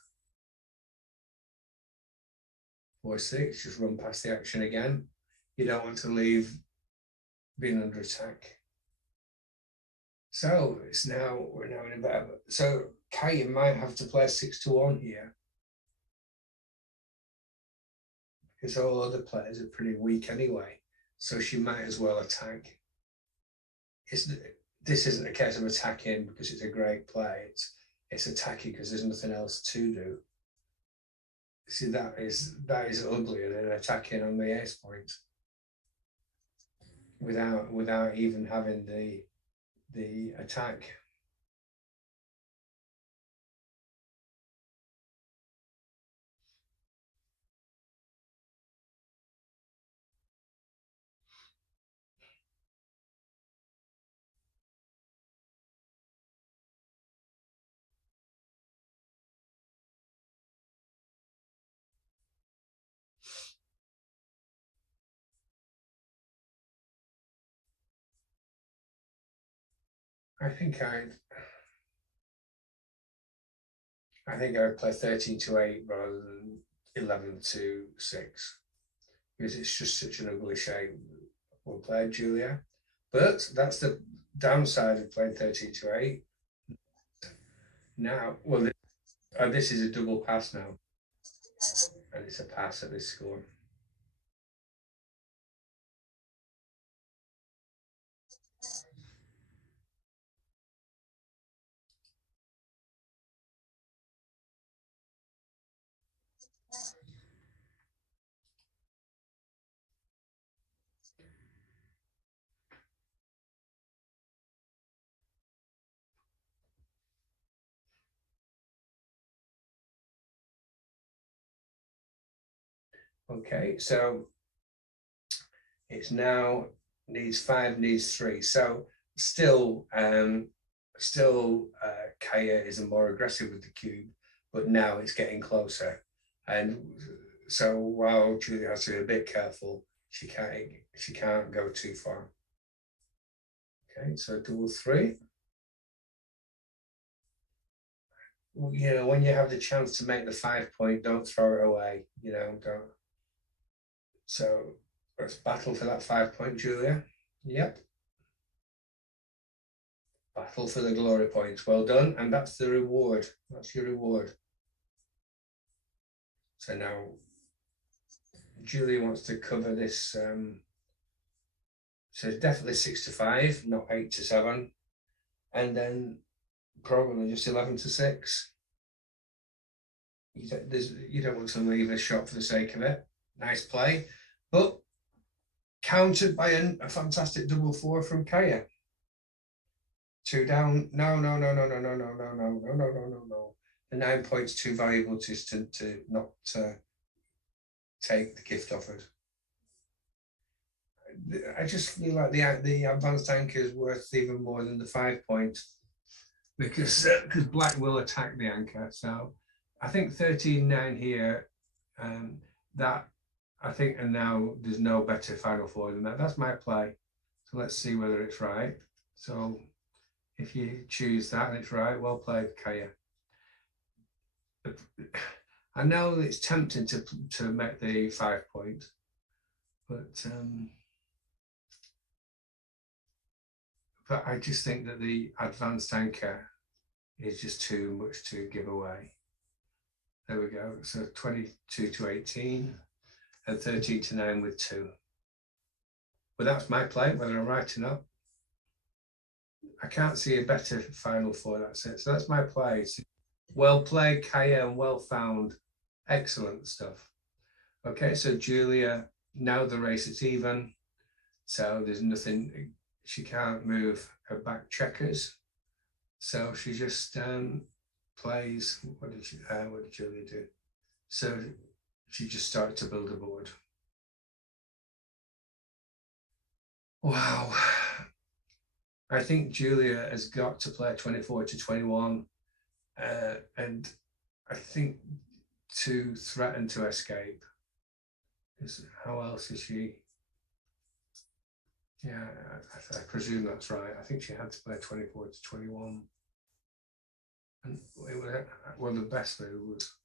4-6, just run past the action again. You don't want to leave being under attack. So it's now, we're now in a better, so Kaya might have to play 6-1 here. Because all other players are pretty weak anyway. So she might as well attack. This isn't a case of attacking because it's a great play. It's attacking because there's nothing else to do. See, that is uglier than attacking on the ace point without even having the attack. I think I'd play 13-8 rather than 11-6 because it's just such an ugly shape. Well played, Julia. But that's the downside of playing 13-8. Now, well, this is a double pass now, and it's a pass at this score. Okay, so it's now needs 5, needs 3. So still Kaya is more aggressive with the cube, but now it's getting closer. And so while Julia has to be a bit careful, she can't go too far. Okay, so double 3. You know, when you have the chance to make the 5 point, don't throw it away. You know, don't. So let's battle for that 5 point, Julia. Yep. Battle for the glory points. Well done. And that's the reward. That's your reward. So now Julia wants to cover this. So it's definitely 6-5, not 8-7. And then probably just 11-6. You don't want to leave a shot for the sake of it. Nice play. But countered by a fantastic double 4 from Kaya. 2 down. No. The 9 points too valuable to not take the gift offered. I just feel like the advanced anchor is worth even more than the 5 point because Black will attack the anchor. So I think 13-9 here. That I think, and now there's no better final four than that. That's my play. So let's see whether it's right. So if you choose that and it's right, well played, Kaya. I know it's tempting to make the 5 point, but I just think that the advanced anchor is just too much to give away. There we go. So 22-18 and 13-9 with 2. But that's my play, whether I'm right or not. I can't see a better final four, that's it. So that's my play. So well played, Kaya, and well found. Excellent stuff. Okay, so Julia, now the race is even. So there's nothing, she can't move her back checkers. So she just plays, what did Julia do? So She just started to build a board. Wow. I think Julia has got to play 24 to 21. And I think to threaten to escape. How else is she? Yeah, I presume that's right. I think she had to play 24 to 21. And it was one of the best moves.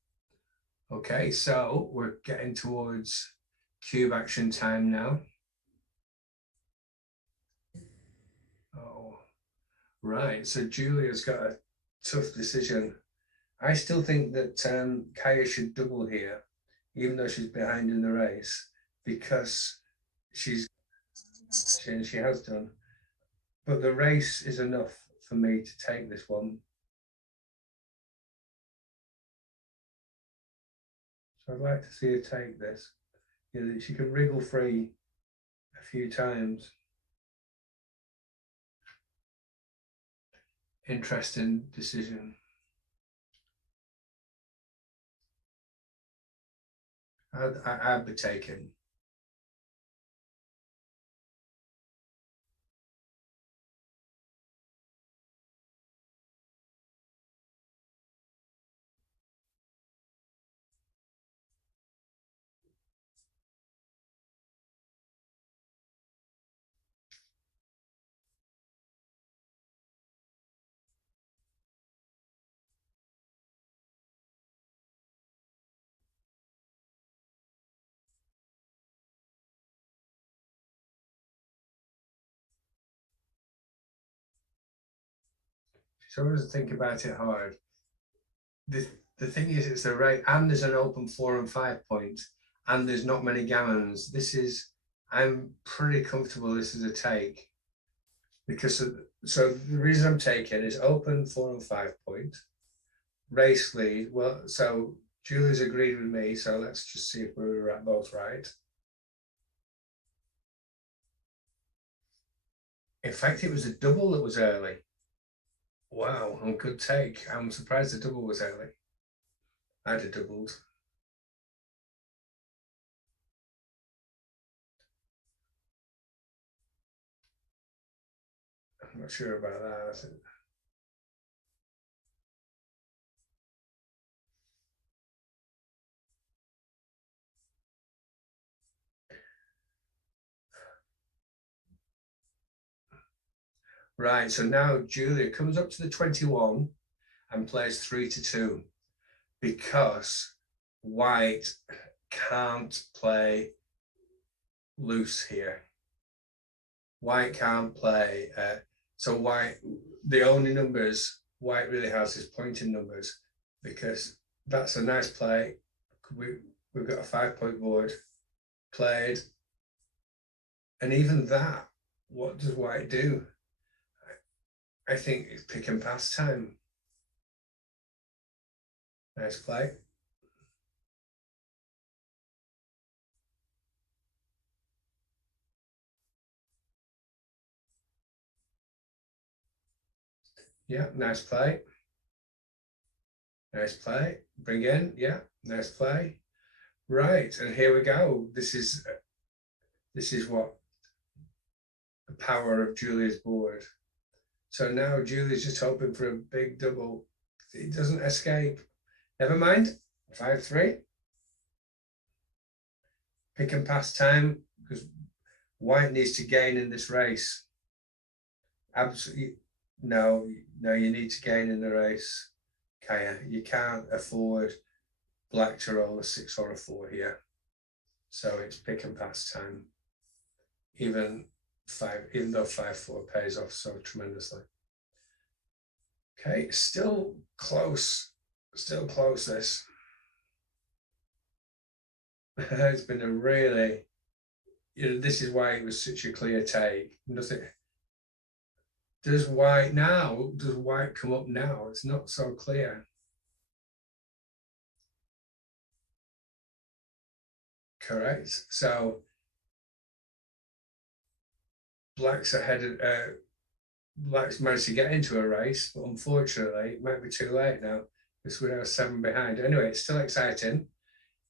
Okay, so we're getting towards cube action time now. Oh, right. So Julia's got a tough decision. I still think that Kaya should double here, even though she's behind in the race, because she has done. But the race is enough for me to take this one. So I'd like to see her take this. You know, she can wriggle free a few times. Interesting decision. I'd be taken. She doesn't think about it hard. The thing is, it's a rate, and there's an open 4 and 5 point, and there's not many gammons. I'm pretty comfortable this is a take, because so the reason I'm taking is open 4 and 5 point, race lead. Well, so Julie's agreed with me, so let's just see if we were both right. In fact, it was a double that was early. Wow, and good take. I'm surprised the double was early. I'd have doubled. I'm not sure about that. Right, so now Julia comes up to the 21 and plays 3 to 2 because White can't play loose here. White can't play. So White, the only numbers White really has is pointing numbers, because that's a nice play. We've got a 5 point board played. And even that, what does White do? I think it's pick and pass time. Nice play. Yeah, nice play. Nice play. Bring in. Yeah, nice play. Right, and here we go. This is what the power of Julia's board. So now Julia's just hoping for a big double. It doesn't escape. Never mind. 5-3. Pick and pass time, because White needs to gain in this race. Absolutely. No, you need to gain in the race, Kaya. You can't afford Black to roll a 6 or a 4 here. So it's pick and pass time. Even though 5-4 pays off so tremendously. Okay, still close. Still close this. It's been a really, this is why it was such a clear take. Nothing. Does White come up now? It's not so clear. Correct. So Black's ahead of, Black's managed to get into a race, but unfortunately, it might be too late now because we're now 7 behind. Anyway, it's still exciting.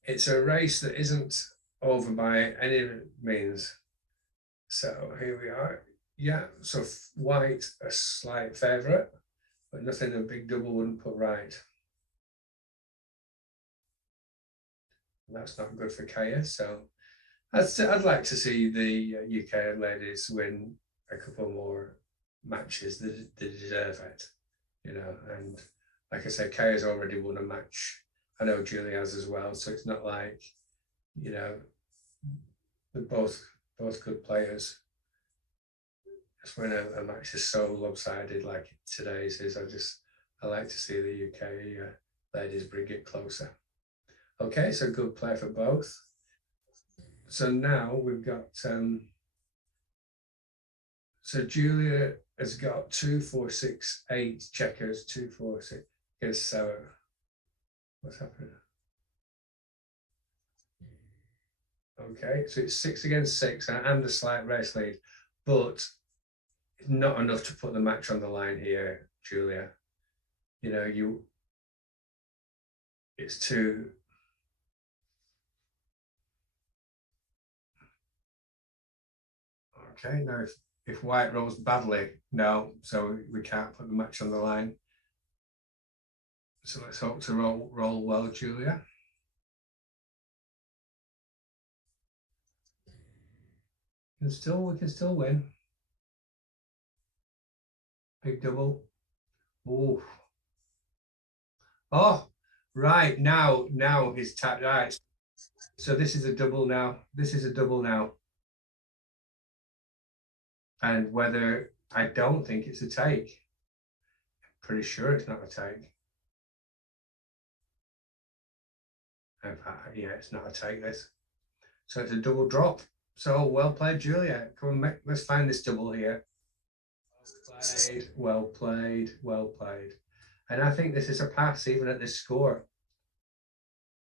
it's a race that isn't over by any means. So here we are. Yeah, so white a slight favourite, but nothing a big double wouldn't put right. That's not good for Kaya. So I'd like to see the UK ladies win a couple more matches that they deserve it, you know. And like I said, Kaya's already won a match. I know Julie has as well, so it's not like, you know, they're both good players. Just when a match is so lopsided like today's is, I like to see the UK ladies bring it closer. Okay, so good play for both. So now we've got so Julia has got 2, 4, 6, 8 checkers, 2, 4, 6. Yes, so what's happening? Okay, so it's 6 against 6 and a slight race lead, but not enough to put the match on the line here, Julia. You know, it's too. Okay, now if white rolls badly, no, so we can't put the match on the line. So let's hope to roll well, Julia. We can still win. Big double. Oh. Oh, right, now he's tapped, right. So this is a double now. This is a double now. And whether, I don't think it's a take. Pretty sure it's not a take. Yeah, it's not a take, this. So it's a double drop. So well played, Julia. Come on, let's find this double here. Well played, well played. And I think this is a pass even at this score.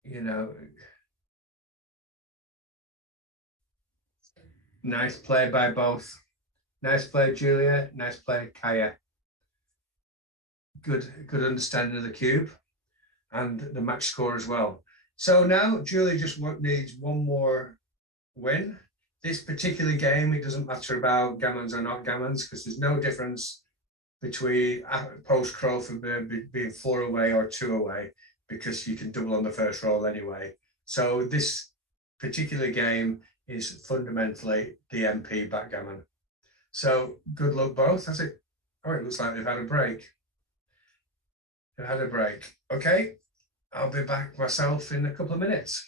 You know, nice play by both. Nice play, Julia. Nice play, Kaya. Good understanding of the cube and the match score as well. So now Julia just needs one more win. This particular game, it doesn't matter about gammons or not gammons, because there's no difference between post Crowford being 4 away or 2 away, because you can double on the first roll anyway. So this particular game is fundamentally DMP backgammon. So good luck both. Has it? Oh, it looks like they've had a break. They've had a break. Okay, I'll be back myself in a couple of minutes.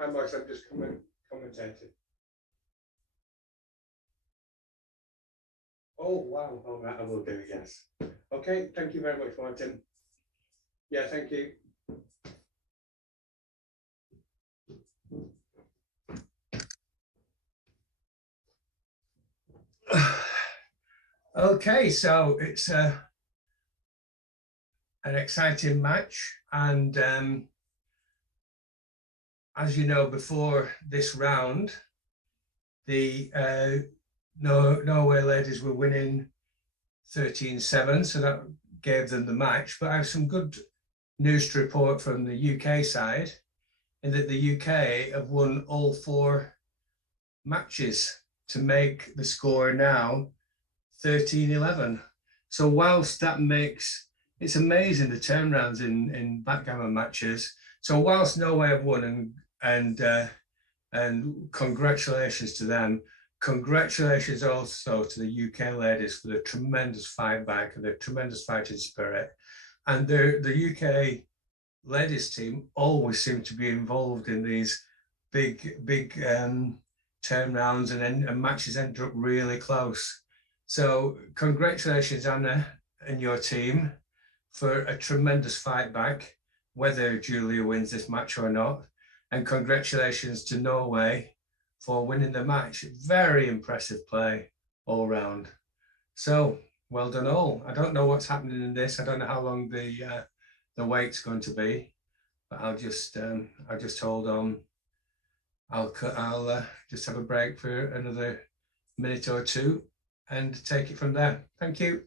Hi, Max, I'm just commentating. Oh, wow. Oh, that I will do, yes. Okay, thank you very much, Martin. Yeah, thank you. Okay, so it's an exciting match, and as you know, before this round, the Norway ladies were winning 13-7, so that gave them the match. But I have some good news to report from the UK side, in that the UK have won all 4 matches to make the score now 13-11. So whilst that makes, it's amazing the turnarounds in backgammon matches. So whilst Norway have won, and congratulations to them, congratulations also to the UK ladies for the tremendous fight back and the tremendous fighting spirit. And the UK ladies team always seem to be involved in these big turnarounds, and matches end up really close. So congratulations, Anna, and your team for a tremendous fight back, whether Julia wins this match or not. And congratulations to Norway for winning the match. Very impressive play all round. So well done all. I don't know what's happening in this. I don't know how long the wait's going to be, but I'll just hold on. I'll just have a break for another minute or two and take it from there. Thank you.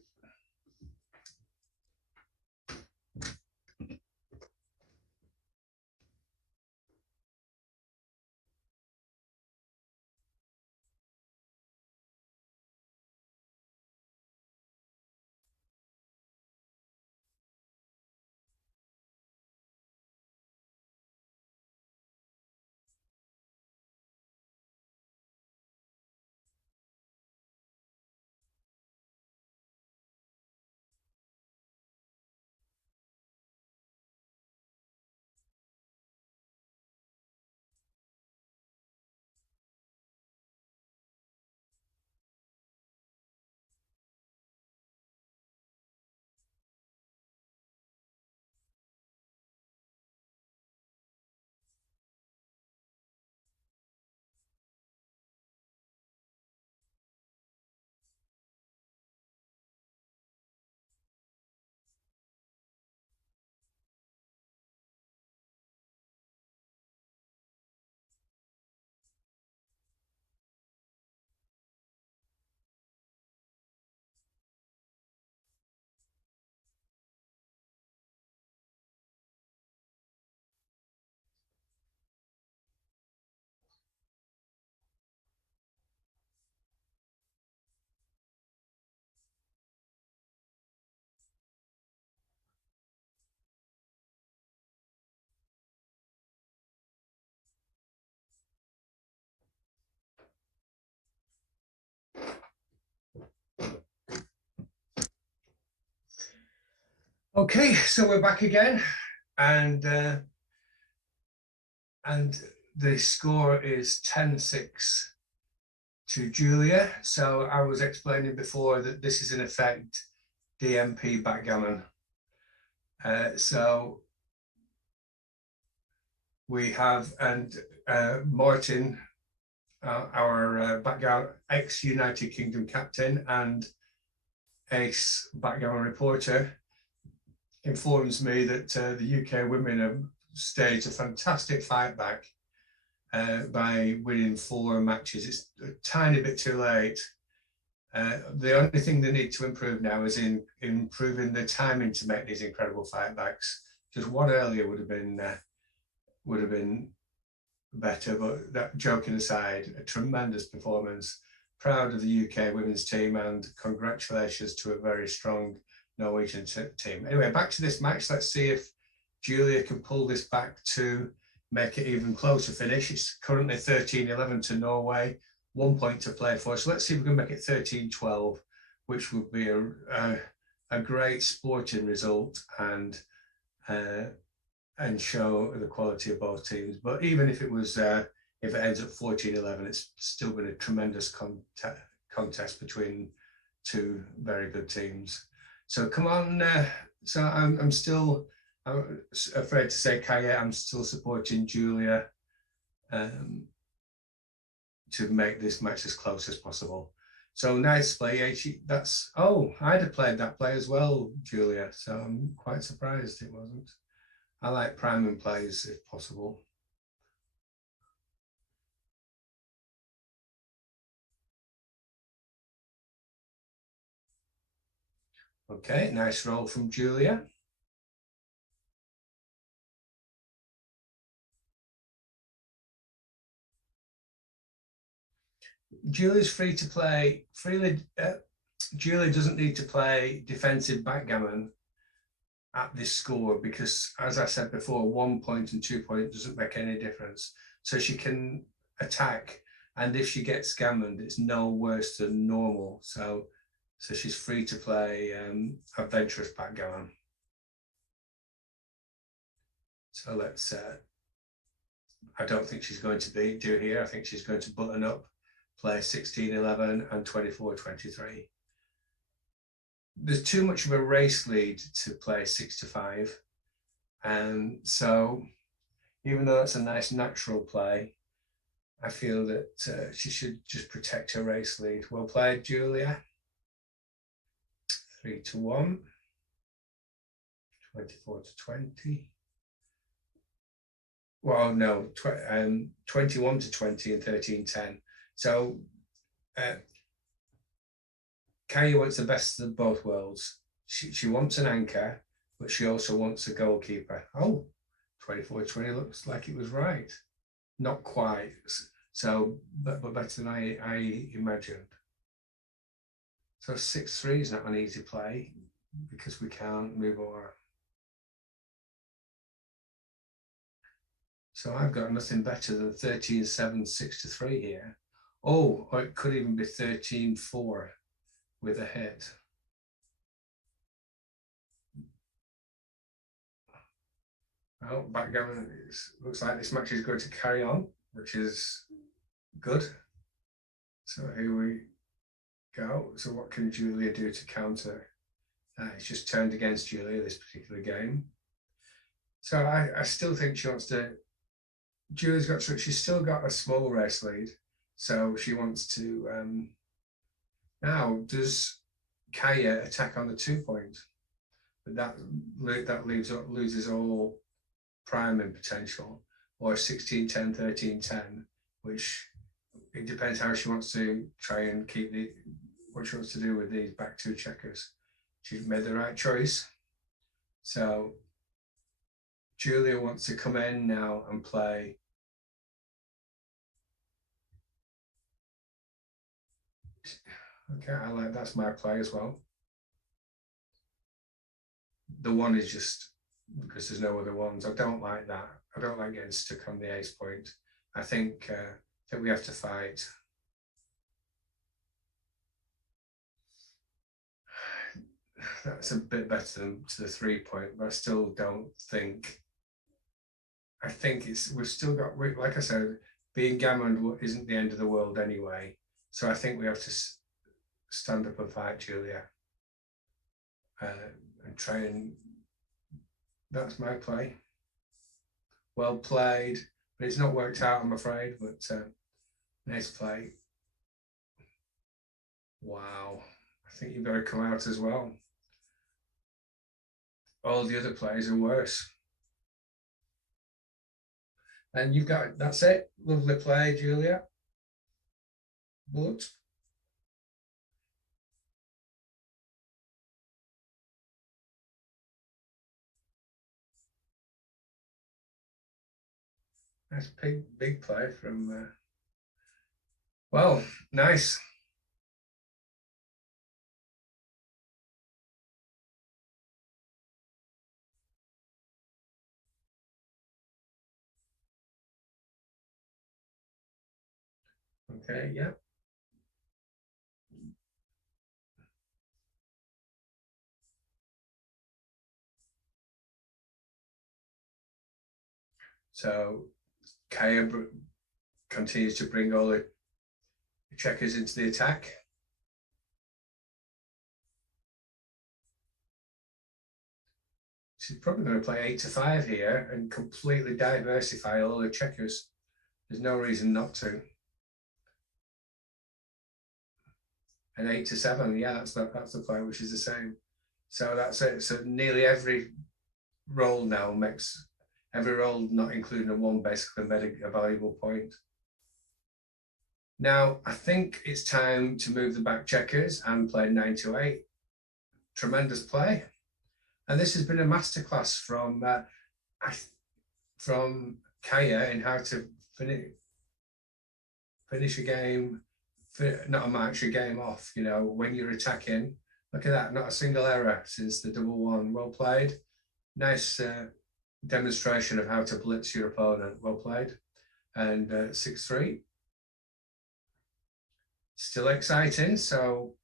Okay, so we're back again, and the score is 10-6 to Julia. So I was explaining before that this is in effect DMP backgammon. So we have, and Martin, our backgammon ex-United Kingdom captain and ace backgammon reporter, informs me that the UK women have staged a fantastic fight back by winning 4 matches. It's a tiny bit too late. The only thing they need to improve now is in improving the timing to make these incredible fight backs. Just one earlier would have been better, but that joking aside, a tremendous performance. Proud of the UK women's team, and congratulations to a very strong Norwegian team. Anyway, back to this match. Let's see if Julia can pull this back to make it even closer finish. It's currently 13-11 to Norway, 1 point to play for. So let's see if we can make it 13-12, which would be a great sporting result and show the quality of both teams. But even if it was, if it ends up 14-11, it's still been a tremendous contest between 2 very good teams. So come on. So I'm still, I'm afraid to say, Kaya, I'm still supporting Julia to make this match as close as possible. So nice play. That's, oh, I'd have played that play as well, Julia. So I'm quite surprised it wasn't. I like priming plays if possible. Okay, nice roll from Julia. Julie's free to play. Julie doesn't need to play defensive backgammon at this score because, as I said before, 1 point and 2 point doesn't make any difference. So she can attack, and if she gets gammoned, it's no worse than normal. So she's free to play adventurous backgammon. So let's. I don't think she's going to do here. I think she's going to button up, play 16-11 and 24-23. There's too much of a race lead to play 6-5, and so even though it's a nice natural play, I feel that she should just protect her race lead. Well played, Julia. 3-1, 24-20. Well, no, 21-20 and 13-10. So Kaya wants the best of both worlds. She wants an anchor, but she also wants a goalkeeper. Oh, 24-20 looks like it was right. Not quite. So, but better than I imagined. So 6-3 is not an easy play because we can't move over. So I've got nothing better than 13-7, 6-3 here. Oh, or it could even be 13-4 with a hit. Well, backgammon looks like this match is going to carry on, which is good. So here we go. So what can Julia do to counter? It's just turned against Julia this particular game. So I still think she wants to. She's still got a small race lead, so she wants to. Now, does Kaya attack on the 2 point? But that loses all priming potential, or 16-10, 13-10, which it depends how she wants to try and keep what she wants to do with these back two checkers. She's made the right choice. So Julia wants to come in now and play. Okay, I like that's my play as well. The one is just because there's no other ones. I don't like that. I don't like getting stuck on the ace point. I think we have to fight. That's a bit better than to the 3 point, but I still don't think. I think we've still got, like I said, being gammoned isn't the end of the world anyway. So I think we have to stand up and fight Julia and try and. That's my play. Well played, but it's not worked out, I'm afraid. But nice play. Wow, I think you better come out as well. All the other plays are worse. And you've got, that's it. Lovely play, Julia. But that's big play from. Well, nice. Okay, yeah. So Kaya continues to bring all the checkers into the attack. She's probably going to play 8-5 here and completely diversify all the checkers. There's no reason not to. And 8-7, yeah, that's the play, which is the same. So that's it. So nearly every roll now makes every roll, not including a 1, basically made a valuable point. Now I think it's time to move the back checkers and play 9-8. Tremendous play. And this has been a masterclass from Kaya in how to finish a game not a match, a game off. You know, when you're attacking, look at that, not a single error since the 1-1. Well played. Nice demonstration of how to blitz your opponent. Well played. And 6-3. Still exciting. So,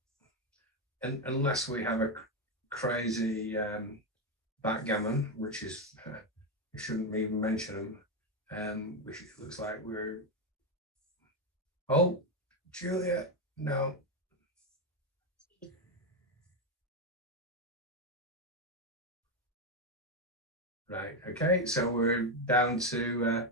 unless we have a crazy backgammon, which is, we shouldn't even mention them. Which it looks like we're, oh, Julia, no. Right, okay, so we're down to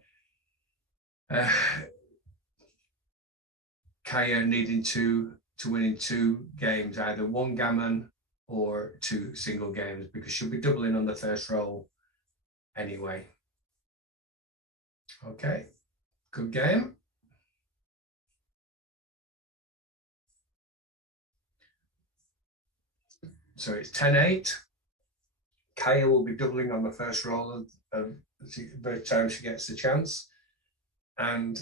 Kaya needing to win in 2 games, either 1 gammon or 2 single games, because she'll be doubling on the first roll anyway. Okay, good game. So it's 10-8. Kaya will be doubling on the first roll of the time she gets the chance. And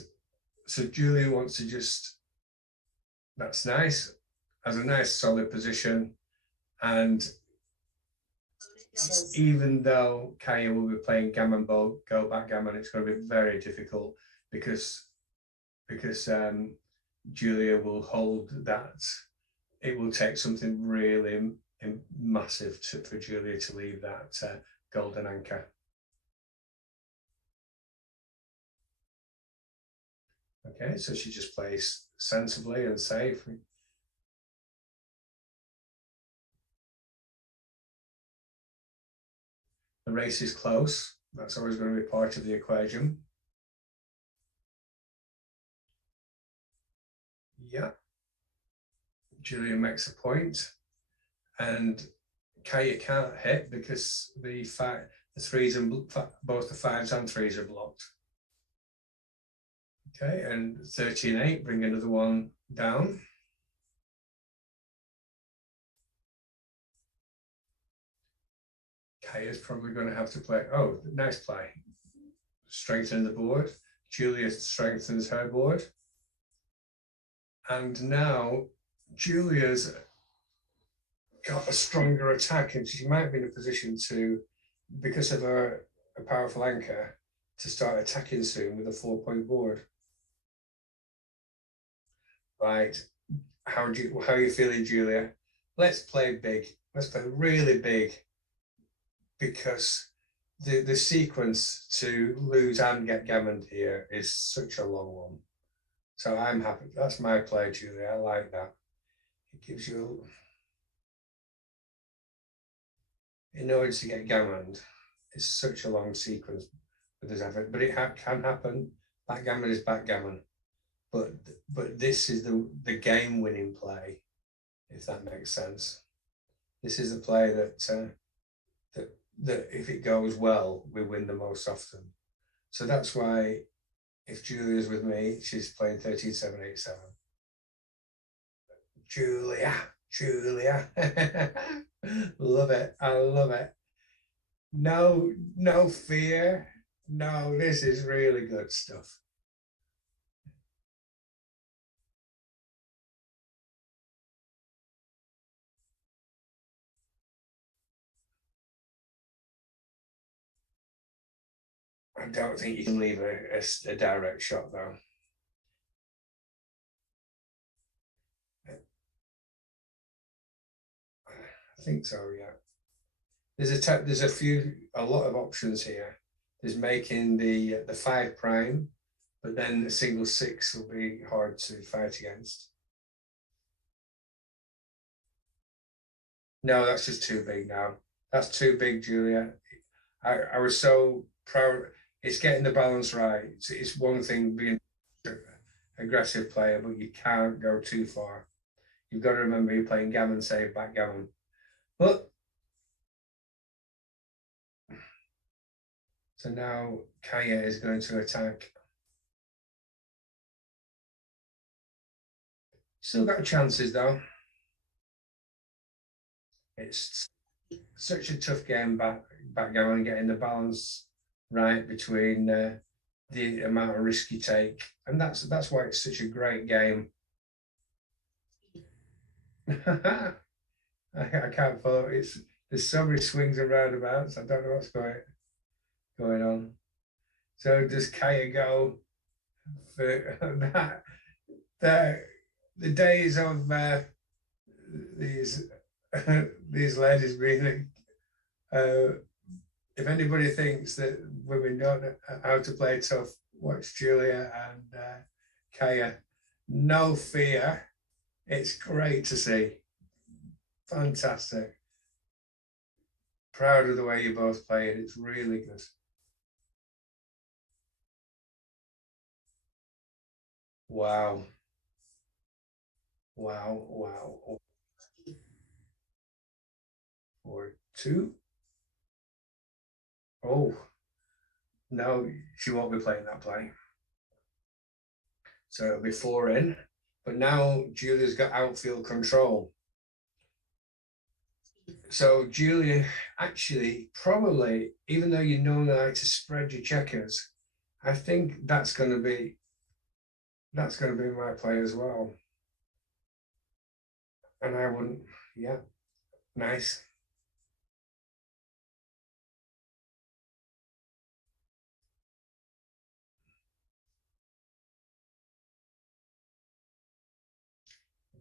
so Julia wants to just, that's nice, has a nice solid position. And even though Kaya will be playing gammon ball, go backgammon, it's going to be very difficult because Julia will hold that. It will take something really massive for Julia to leave that golden anchor. Okay, so she just plays sensibly and safe. The race is close. That's always going to be part of the equation. Yeah. Julia makes a point, and Kaya can't hit because the threes and both the 5s and 3s are blocked. Okay, and 13-8, bring another one down. Kaya's probably going to have to play. Oh, nice play. Strengthen the board. Julia strengthens her board. And now Julia's got a stronger attack, and she might be in a position to, because of a powerful anchor, to start attacking soon with a 4-point board. Right, how are you feeling, Julia? Let's play big. Let's play really big, because the sequence to lose and get gammoned here is such a long one. So I'm happy. That's my play, Julia. I like that. It gives you, in order to get gammoned, it's such a long sequence with this effort, but it can happen. Backgammon is backgammon. But this is the game-winning play, if that makes sense. This is the play that if it goes well, we win the most often. So that's why, if Julia's with me, she's playing 13-7-8-7. Julia, love it. I love it. No fear. No, this is really good stuff. I don't think you can leave a direct shot, though. I think so, yeah. There's a lot of options here. There's making the 5 prime, but then the single 6 will be hard to fight against. No, that's just too big now. That's too big, Julia. I was so proud. It's getting the balance right. It's one thing being an aggressive player, but you can't go too far. You've got to remember you're playing gammon, save, backgammon. But so now Kaya is going to attack. Still got chances though. It's such a tough game backgammon, getting the balance right between the amount of risk you take, and that's why it's such a great game. I can't follow. There's so many swings and roundabouts. I don't know what's going on. So does Kaya go for that? The days of these these ladies really. If anybody thinks that women don't know how to play tough, watch Julia and Kaya. No fear. It's great to see. Fantastic. Proud of the way you both played. It's really good. Wow. Wow, wow. 4-2. Oh, no, she won't be playing that play. So it'll be 4 in. But now Julia's got outfield control. So Julia, actually, probably, even though you normally like to spread your checkers, I think that's going to be my play as well. And I wouldn't, yeah, nice.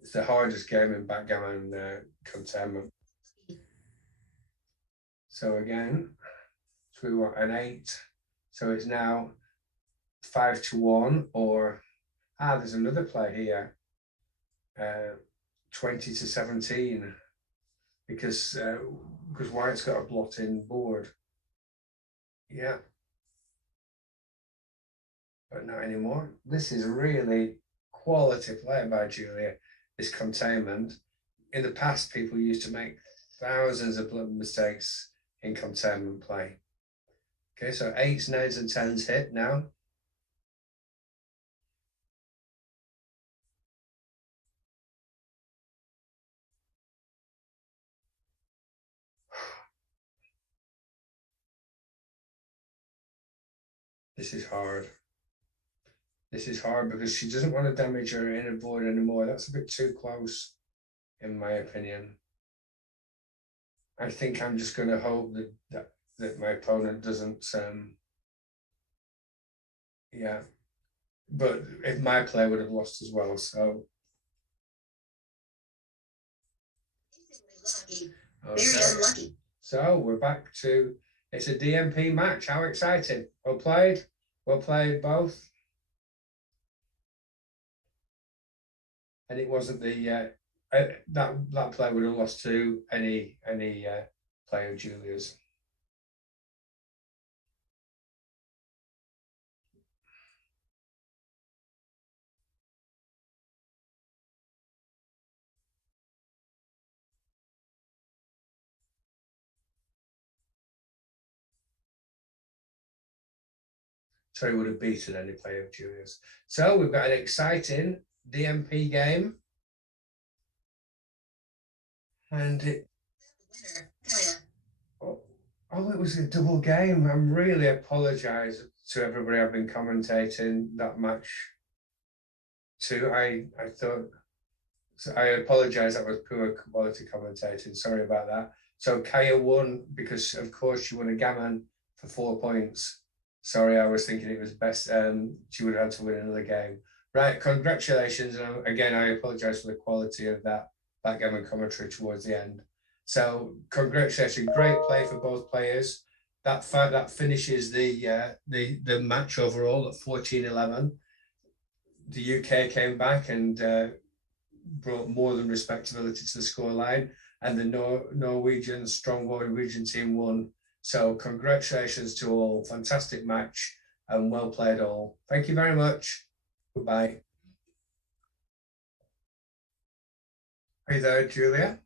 It's the hardest game in backgammon containment. So again, so we want an 8. So it's now 5-1, or there's another play here. 20-17, because White's got a blot-in board. Yeah, but not anymore. This is really quality play by Julia. This containment. In the past, people used to make thousands of mistakes in containment play. Okay, so 8s, 9s, and 10s hit now. This is hard. This is hard because she doesn't want to damage her inner board anymore. That's a bit too close, in my opinion. I think I'm just going to hope that my opponent doesn't. Yeah, but if my player would have lost as well, so. Okay. Very unlucky. So we're back to, it's a DMP match. How exciting. Well played both. And it wasn't the, that player would have lost to any player of Julia's. So he would have beaten any player of Julia's. So we've got an exciting DMP game. And it, it was a double game. I'm really apologise to everybody I've been commentating that match to. I thought, so I apologise, that was poor quality commentating. Sorry about that. So Kaya won because, of course, she won a gammon for 4 points. Sorry, I was thinking it was best. She would have had to win another game. Right, congratulations. And again, I apologise for the quality of that backgammon commentary towards the end. So congratulations, great play for both players. That finishes the match overall at 14-11. The UK came back and brought more than respectability to the scoreline, and the Norwegian strong Norwegian team won. So congratulations to all. Fantastic match and well played all. Thank you very much. Goodbye. Are you there, Julia?